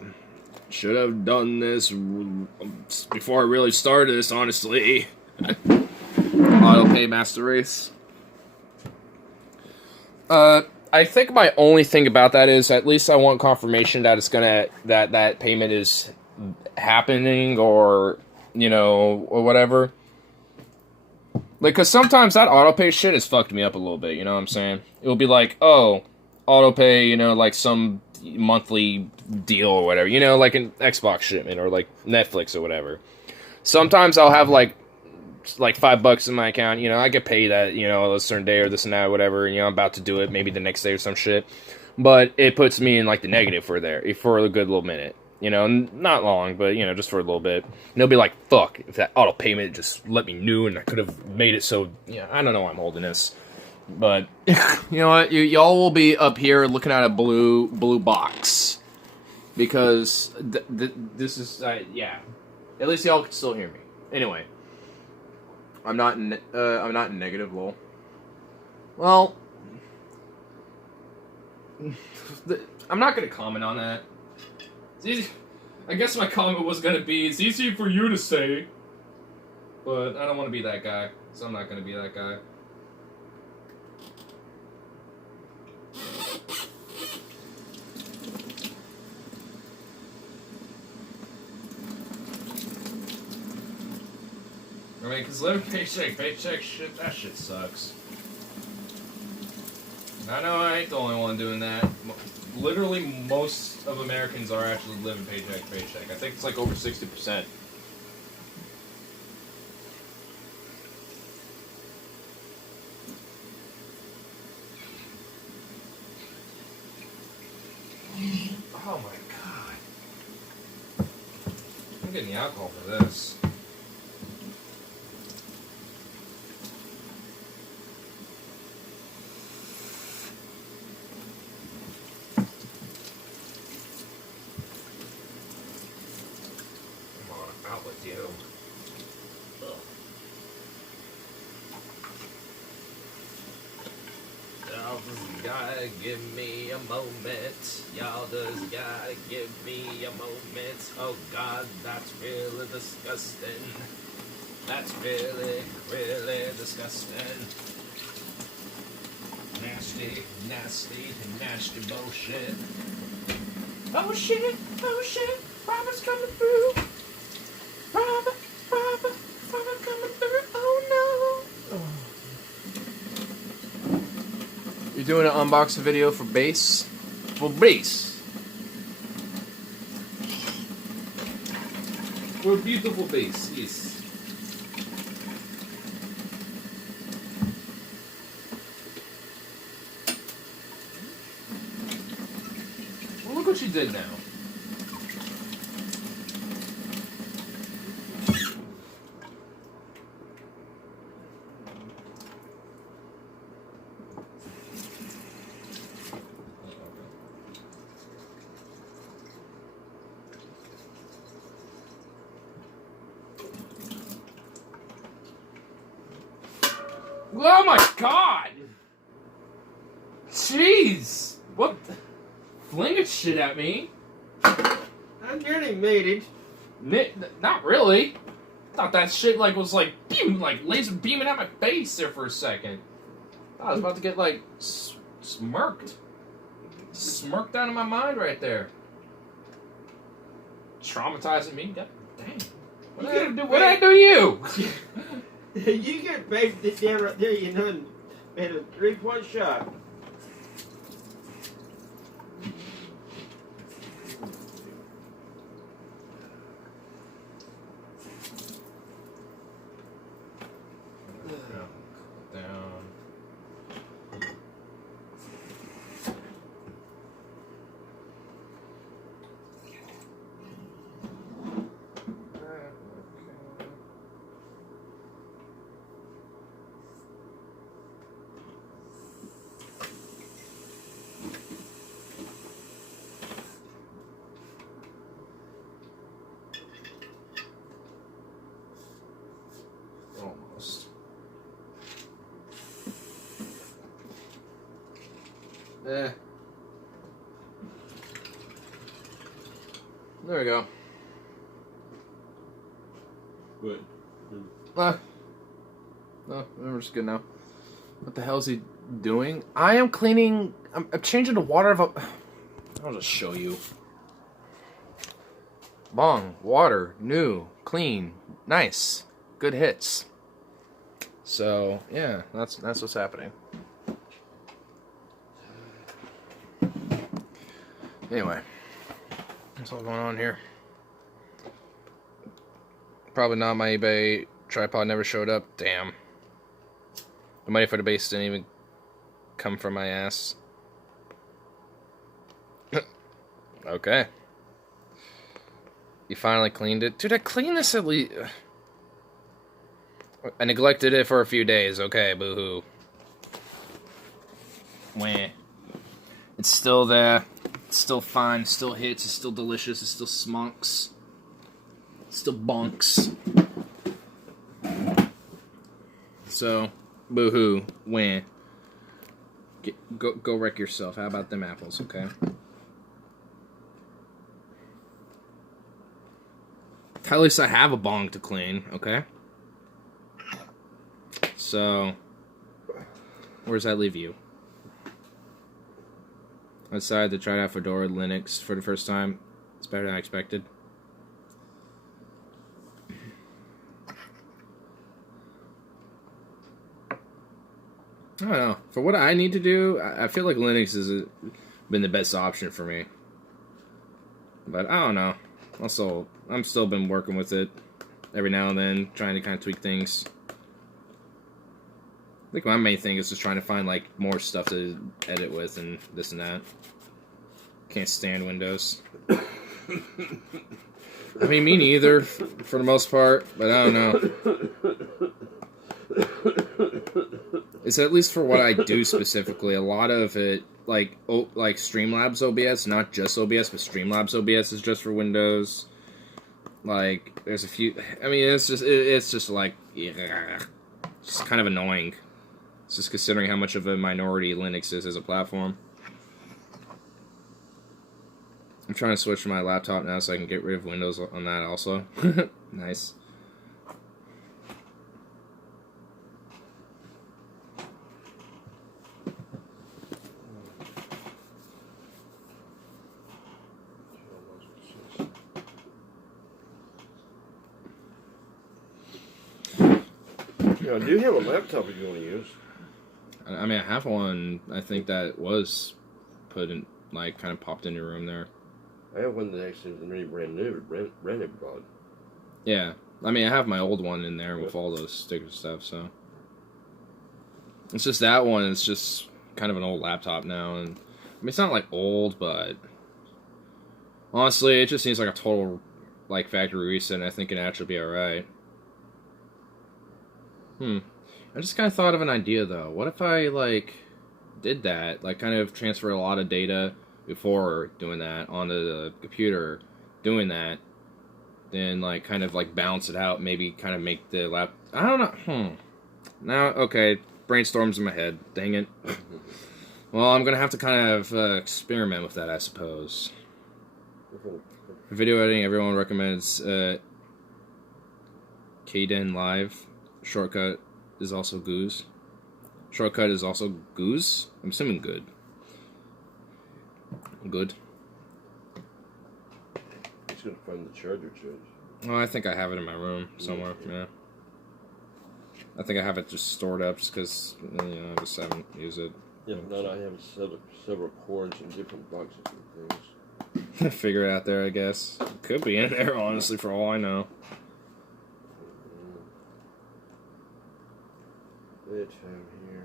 Should have done this before I really started this, honestly. Auto pay master race. I think my only thing about that is at least I want confirmation that it's gonna that payment is happening or or whatever. Like, cause sometimes that auto pay shit has fucked me up a little bit. You know what I'm saying? It'll be like, oh, auto pay, like some monthly deal or whatever. Like an Xbox shipment or like Netflix or whatever. Sometimes I'll have like $5 in my account, I get paid at, a certain day or this and that or whatever, and, I'm about to do it maybe the next day or some shit, but it puts me in, like, the negative for a good little minute, not long, but, just for a little bit, and they'll be like, fuck, if that auto payment just let me know, and I could have made it so, I don't know why I'm holding this, but, you know what, y'all will be up here looking at a blue box, because this is, yeah, at least y'all can still hear me, anyway. I'm not in negative, lol. Well, I'm not gonna comment on that. I guess my comment was gonna be, it's easy for you to say. But I don't want to be that guy, so I'm not going to be that guy. I mean, because living paycheck shit, that shit sucks. I know I ain't the only one doing that. Literally, most of Americans are actually living paycheck to paycheck. I think it's like over 60%. Oh my god. I'm getting the alcohol for this. Out with you. Y'all just gotta give me a moment. Y'all just gotta give me a moment. Oh God, that's really disgusting. That's really, really disgusting. Nasty, nasty, nasty bullshit. Oh shit, Robert's coming through. Robert coming through. Oh no. You're doing an unboxing video for bass? For bass. For beautiful bass, yes. Well, look what you did now. Oh my god! Jeez! What the? Flinging shit at me? I nearly made it. Not really. Thought that shit like was like beam, like laser beaming at my face there for a second. I was about to get like smirked out of my mind right there. Traumatizing me. God dang. What did I do to you? You get baked it down right there, you know, and made a 3-point shot. Down. Almost. There we go. Good. No, we're just good now. What the hell is he doing? I am cleaning. I'm changing the water of a. I'll just show you. Bong, water, new, clean, nice, good hits. So yeah, that's what's happening. Anyway, that's all going on here. Probably not my eBay tripod never showed up. Damn. The money for the base didn't even come from my ass. Okay. You finally cleaned it? Dude, I cleaned this at least... I neglected it for a few days. Okay, boo-hoo. Wah. It's still there. It's still fine. It still hits. It's still delicious. It still smunks. It still bunks. So, boo-hoo. Wah. Go wreck yourself. How about them apples, okay? At least I have a bong to clean, okay? So, where does that leave you? I decided to try out Fedora Linux for the first time. It's better than I expected. I don't know. For what I need to do, I feel like Linux has been the best option for me. But I don't know. I'm still been working with it every now and then, trying to kind of tweak things. I think my main thing is just trying to find like more stuff to edit with and this and that. Can't stand Windows. I mean, me neither, for the most part, but I don't know. It's at least for what I do specifically. A lot of it, like Streamlabs OBS, not just OBS, but Streamlabs OBS is just for Windows. Like, there's a few. I mean, it's just like, yeah, just kind of annoying. It's just considering how much of a minority Linux is as a platform. I'm trying to switch to my laptop now so I can get rid of Windows on that also. Nice. I do have a laptop if you want to use. I mean, I have one, I think that was put in, like, kind of popped in your room there. I have one that actually is really brand new, brand new bought. Yeah. I mean, I have my old one in there with all those sticker stuff, so. It's just that one, it's just kind of an old laptop now, and, I mean, it's not, like, old, but honestly, it just seems like a total, like, factory reset, and I think it'd actually be alright. I just kind of thought of an idea, though. What if I, like, did that? Like, kind of transfer a lot of data before doing that onto the computer, doing that, then, like, kind of, like, balance it out, maybe kind of make the I don't know. Now, okay, brainstorms in my head. Dang it. Well, I'm going to have to kind of experiment with that, I suppose. For video editing, everyone recommends Kden Live. Shortcut is also Goose. Shortcut is also Goose? I'm assuming good. Good. He's going to find the charger change. Oh, I think I have it in my room somewhere, yeah. I think I have it just stored up just because, you know, I just haven't used it. Yeah, no, I have several cords in different boxes and things. Figure it out there, I guess. It could be in there, honestly, for all I know. Let's have here.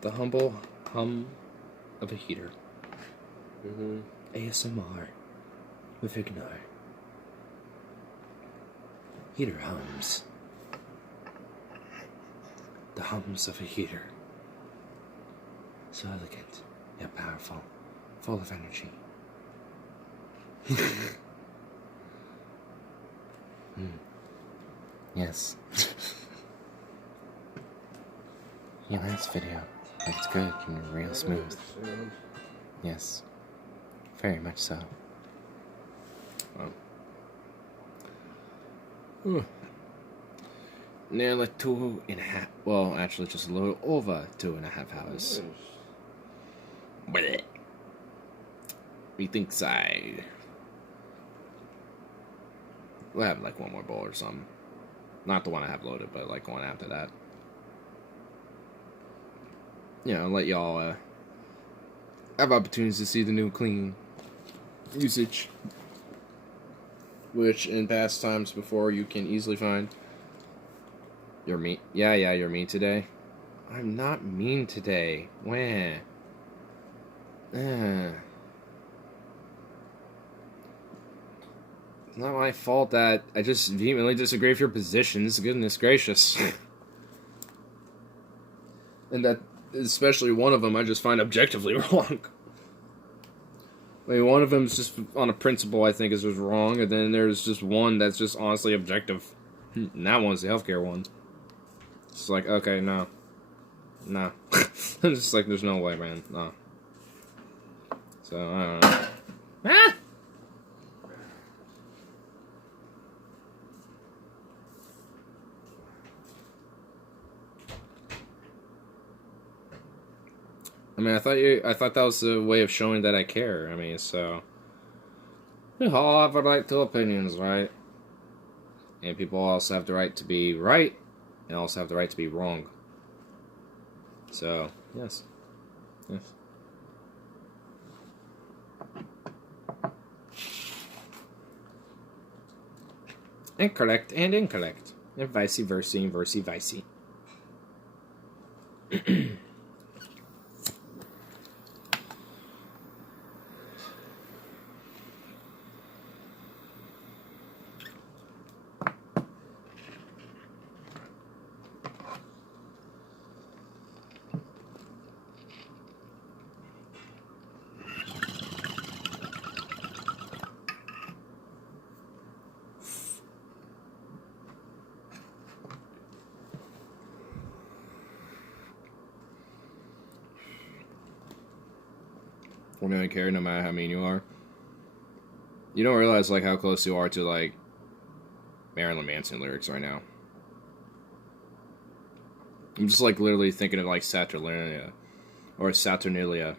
The humble hum of a heater. Mm-hmm. ASMR with Ignore. Heater hums. The hums of a heater. So elegant, yet powerful, full of energy. Yes. Yeah, nice video. It's good and real smooth. Yes. Very much so. Nearly 2.5. Well, actually, just a little over 2.5 hours. Blech. Methinks we'll have like one more bowl or something. Not the one I have loaded, but like one after that. You know, let y'all have opportunities to see the new clean usage, which in past times before you can easily find. You're mean. Yeah, you're mean today. I'm not mean today. Wah. It's not my fault that I just vehemently disagree with your positions. Goodness gracious. And that, especially one of them, I just find objectively wrong. I mean, one of them's just on a principle I think is just wrong, and then there's just one that's just honestly objective. And that one's the healthcare one. It's like, okay, no. No. It's just like, there's no way, man. No. So, I don't know. Ah! I mean, I thought that was a way of showing that I care. I mean, so we all have a right to opinions, right? And people also have the right to be right, and also have the right to be wrong. So, yes. Yes. And correct and incorrect. And vice versa and versa vice. We're gonna care no matter how mean you are. You don't realize like how close you are to like Marilyn Manson lyrics right now. I'm just like literally thinking of like Saturnalia or Saturnalia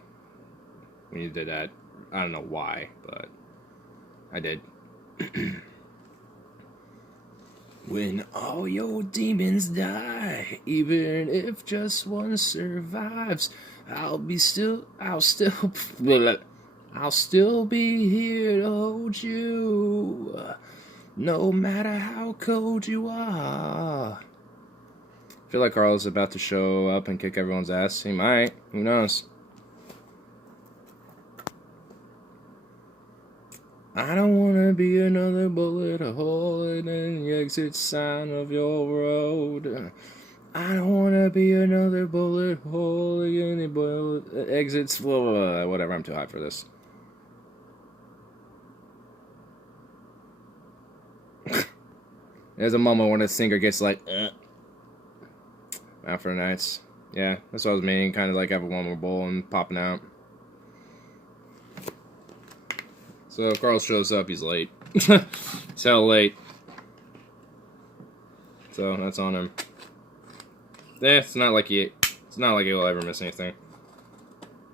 when you did that. I don't know why, but I did. When all your demons die, even if just one survives, I'll still be here to hold you, no matter how cold you are. I feel like Carl's about to show up and kick everyone's ass. He might. Who knows? I don't wanna be another bullet hole in the exit sign of your road. I don't wanna be another bullet hole in the bullet exits. Whatever, I'm too high for this. There's a moment when a singer gets like, after the nights. Yeah, that's what I was meaning. Kind of like have one more bowl and popping out. So if Carl shows up, he's late. He's hell late. So that's on him. It's not like he will ever miss anything.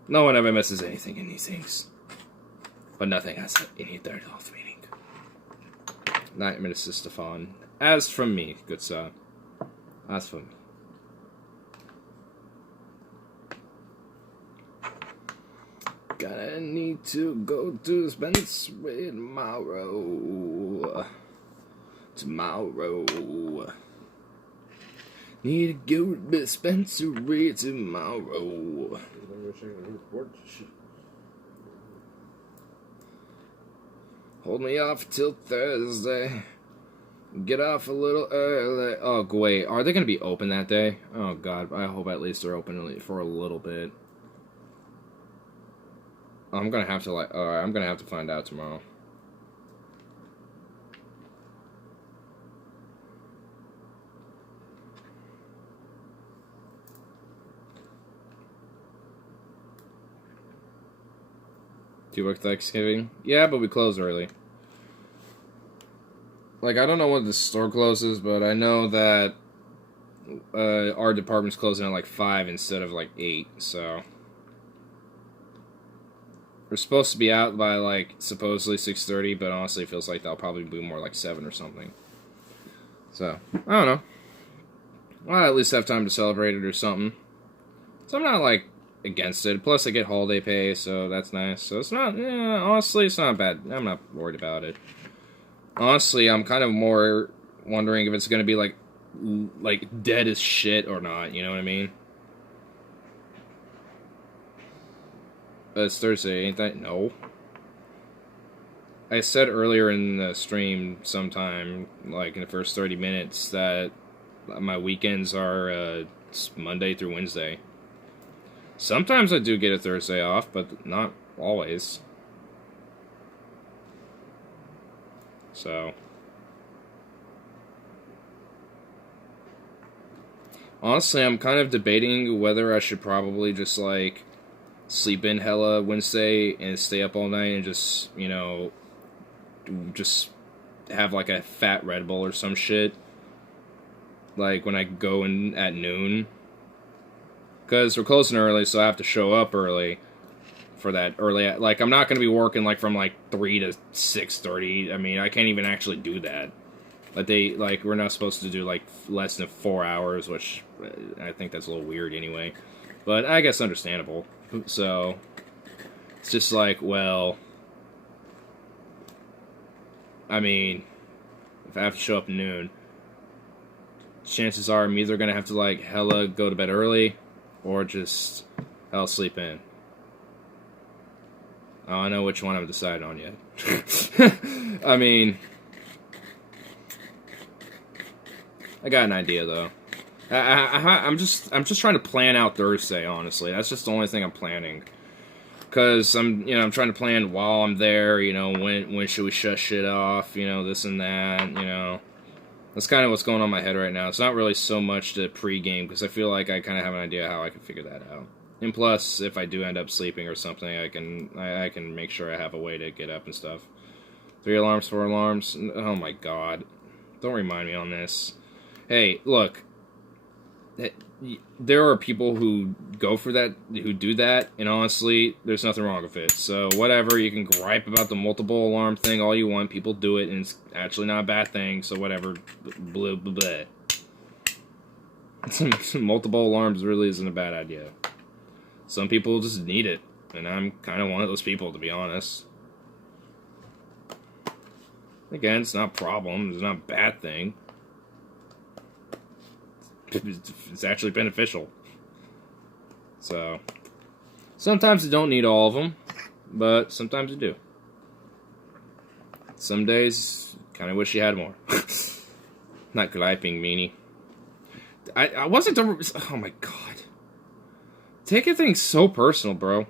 No one ever misses anything in these things. But nothing has any third off meaning. Nightmare to Stefan. As from me, good sir. As from me. Gonna need to go to dispensary tomorrow. Need to go to dispensary tomorrow. Hold me off till Thursday. Get off a little early. Oh, wait. Are they going to be open that day? Oh, God. I hope at least they're open for a little bit. I'm going to have to, alright, I'm going to have to find out tomorrow. Do you work Thanksgiving? Yeah, but we close early. Like, I don't know when the store closes, but I know that our department's closing at like 5 instead of like 8, so... We're supposed to be out by like, supposedly 6:30, but honestly it feels like that'll probably be more like 7 or something. So, I don't know. I'll at least have time to celebrate it or something. So I'm not like against it. Plus I get holiday pay, so that's nice. So it's not, honestly, it's not bad. I'm not worried about it. Honestly, I'm kind of more wondering if it's going to be like dead as shit or not, you know what I mean? But it's Thursday, ain't that? No. I said earlier in the stream sometime, like in the first 30 minutes, that my weekends are Monday through Wednesday. Sometimes I do get a Thursday off, but not always. So, honestly, I'm kind of debating whether I should probably just, like, sleep in hella Wednesday and stay up all night and just, you know, just have, like, a fat Red Bull or some shit. Like, when I go in at noon. Because we're closing early, so I have to show up early for that early. Like, I'm not going to be working, like, from, like, 3 to 6:30. I mean, I can't even actually do that. Like, we're not supposed to do, like, less than 4 hours, which I think that's a little weird anyway. But I guess understandable. So, it's just like, well, I mean, if I have to show up at noon, chances are I'm either going to have to, like, hella go to bed early, or just hella sleep in. I don't know which one I'm deciding on yet. I mean, I got an idea though. I'm just trying to plan out Thursday. Honestly, that's just the only thing I'm planning. Cause I'm trying to plan while I'm there. You know, when should we shut shit off? You know, this and that. You know, that's kind of what's going on in my head right now. It's not really so much the pregame because I feel like I kind of have an idea how I can figure that out. And plus, if I do end up sleeping or something, I can make sure I have a way to get up and stuff. 3 alarms, 4 alarms. Oh my god. Don't remind me on this. Hey, look. There are people who go for that, who do that, and honestly, there's nothing wrong with it. So, whatever, you can gripe about the multiple alarm thing all you want. People do it, and it's actually not a bad thing, so whatever. Blah, blah, blah. Multiple alarms really isn't a bad idea. Some people just need it, and I'm kind of one of those people, to be honest. Again, it's not a problem, it's not a bad thing. It's actually beneficial. So, sometimes you don't need all of them, but sometimes you do. Some days, kind of wish you had more. Not griping, meanie. I wasn't... Oh my god. Taking things so personal, bro.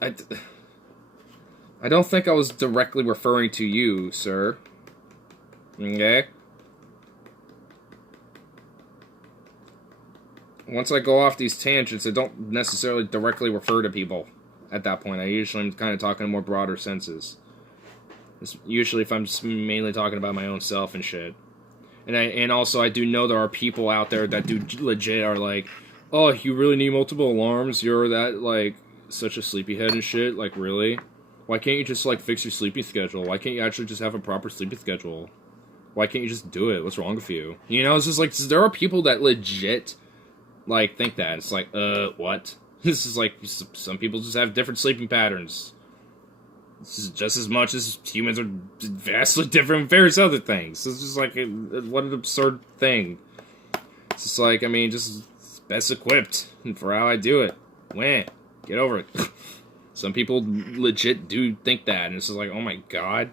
I don't think I was directly referring to you, sir. Okay? Once I go off these tangents, I don't necessarily directly refer to people at that point. I usually am kind of talking in more broader senses. Usually if I'm just mainly talking about my own self and shit. And also I do know there are people out there that do legit are like, oh, you really need multiple alarms? You're that, like, such a sleepyhead and shit? Like, really? Why can't you just, like, fix your sleeping schedule? Why can't you actually just have a proper sleeping schedule? Why can't you just do it? What's wrong with you? You know, it's just like, there are people that legit, like, think that. It's like, what? This is like, some people just have different sleeping patterns. This is just as much as humans are vastly different in various other things. It's just like, what an absurd thing. It's just like, I mean, just best equipped for how I do it. Wah. Get over it. Some people legit do think that, and it's just like, oh my god.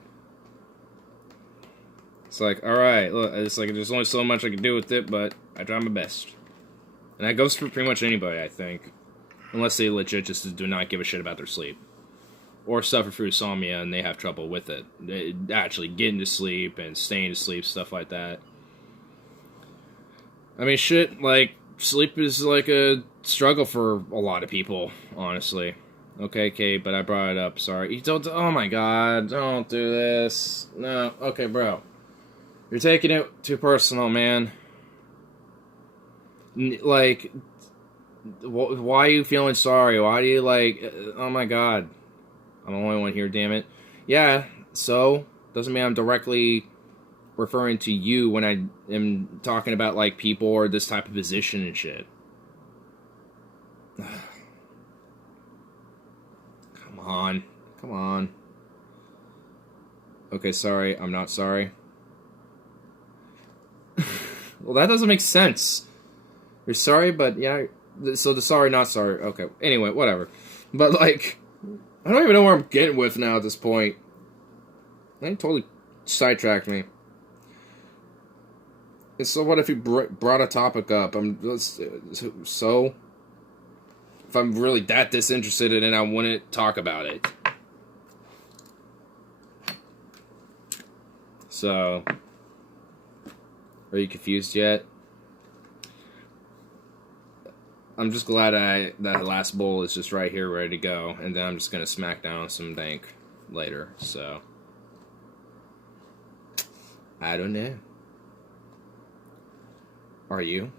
It's like, alright, look, it's like, there's only so much I can do with it, but I try my best. And that goes for pretty much anybody, I think. Unless they legit just do not give a shit about their sleep. Or suffer from insomnia and they have trouble with it. They actually getting to sleep and staying to sleep, stuff like that. I mean, shit, like, sleep is like a struggle for a lot of people, honestly. Okay, Kate, but I brought it up, sorry. You don't, oh my god, don't do this. No, okay, bro. You're taking it too personal, man. Like, why are you feeling sorry? Why do you, like, oh my god. I'm the only one here, damn it. Yeah, so, doesn't mean I'm directly referring to you when I am talking about, like, people or this type of position and shit. Come on. Come on. Okay, sorry. I'm not sorry. Well, that doesn't make sense. You're sorry, but yeah. So the sorry, not sorry. Okay. Anyway, whatever. But, like, I don't even know where I'm getting with now at this point. They totally sidetracked me. And so what if you brought a topic up? So if I'm really that disinterested in it, I wouldn't talk about it. So, are you confused yet? I'm just glad that last bowl is just right here, ready to go, and then I'm just gonna smack down some dank later. So, I don't know. Are you?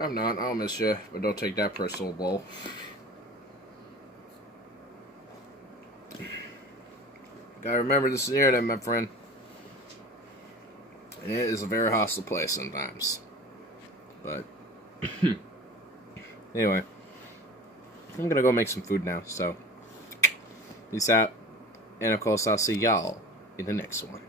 I'm not. I'll miss you, but don't take that personal blow. Gotta remember this is the internet, my friend. And it is a very hostile place sometimes. But, anyway. I'm gonna go make some food now, so. Peace out. And of course, I'll see y'all in the next one.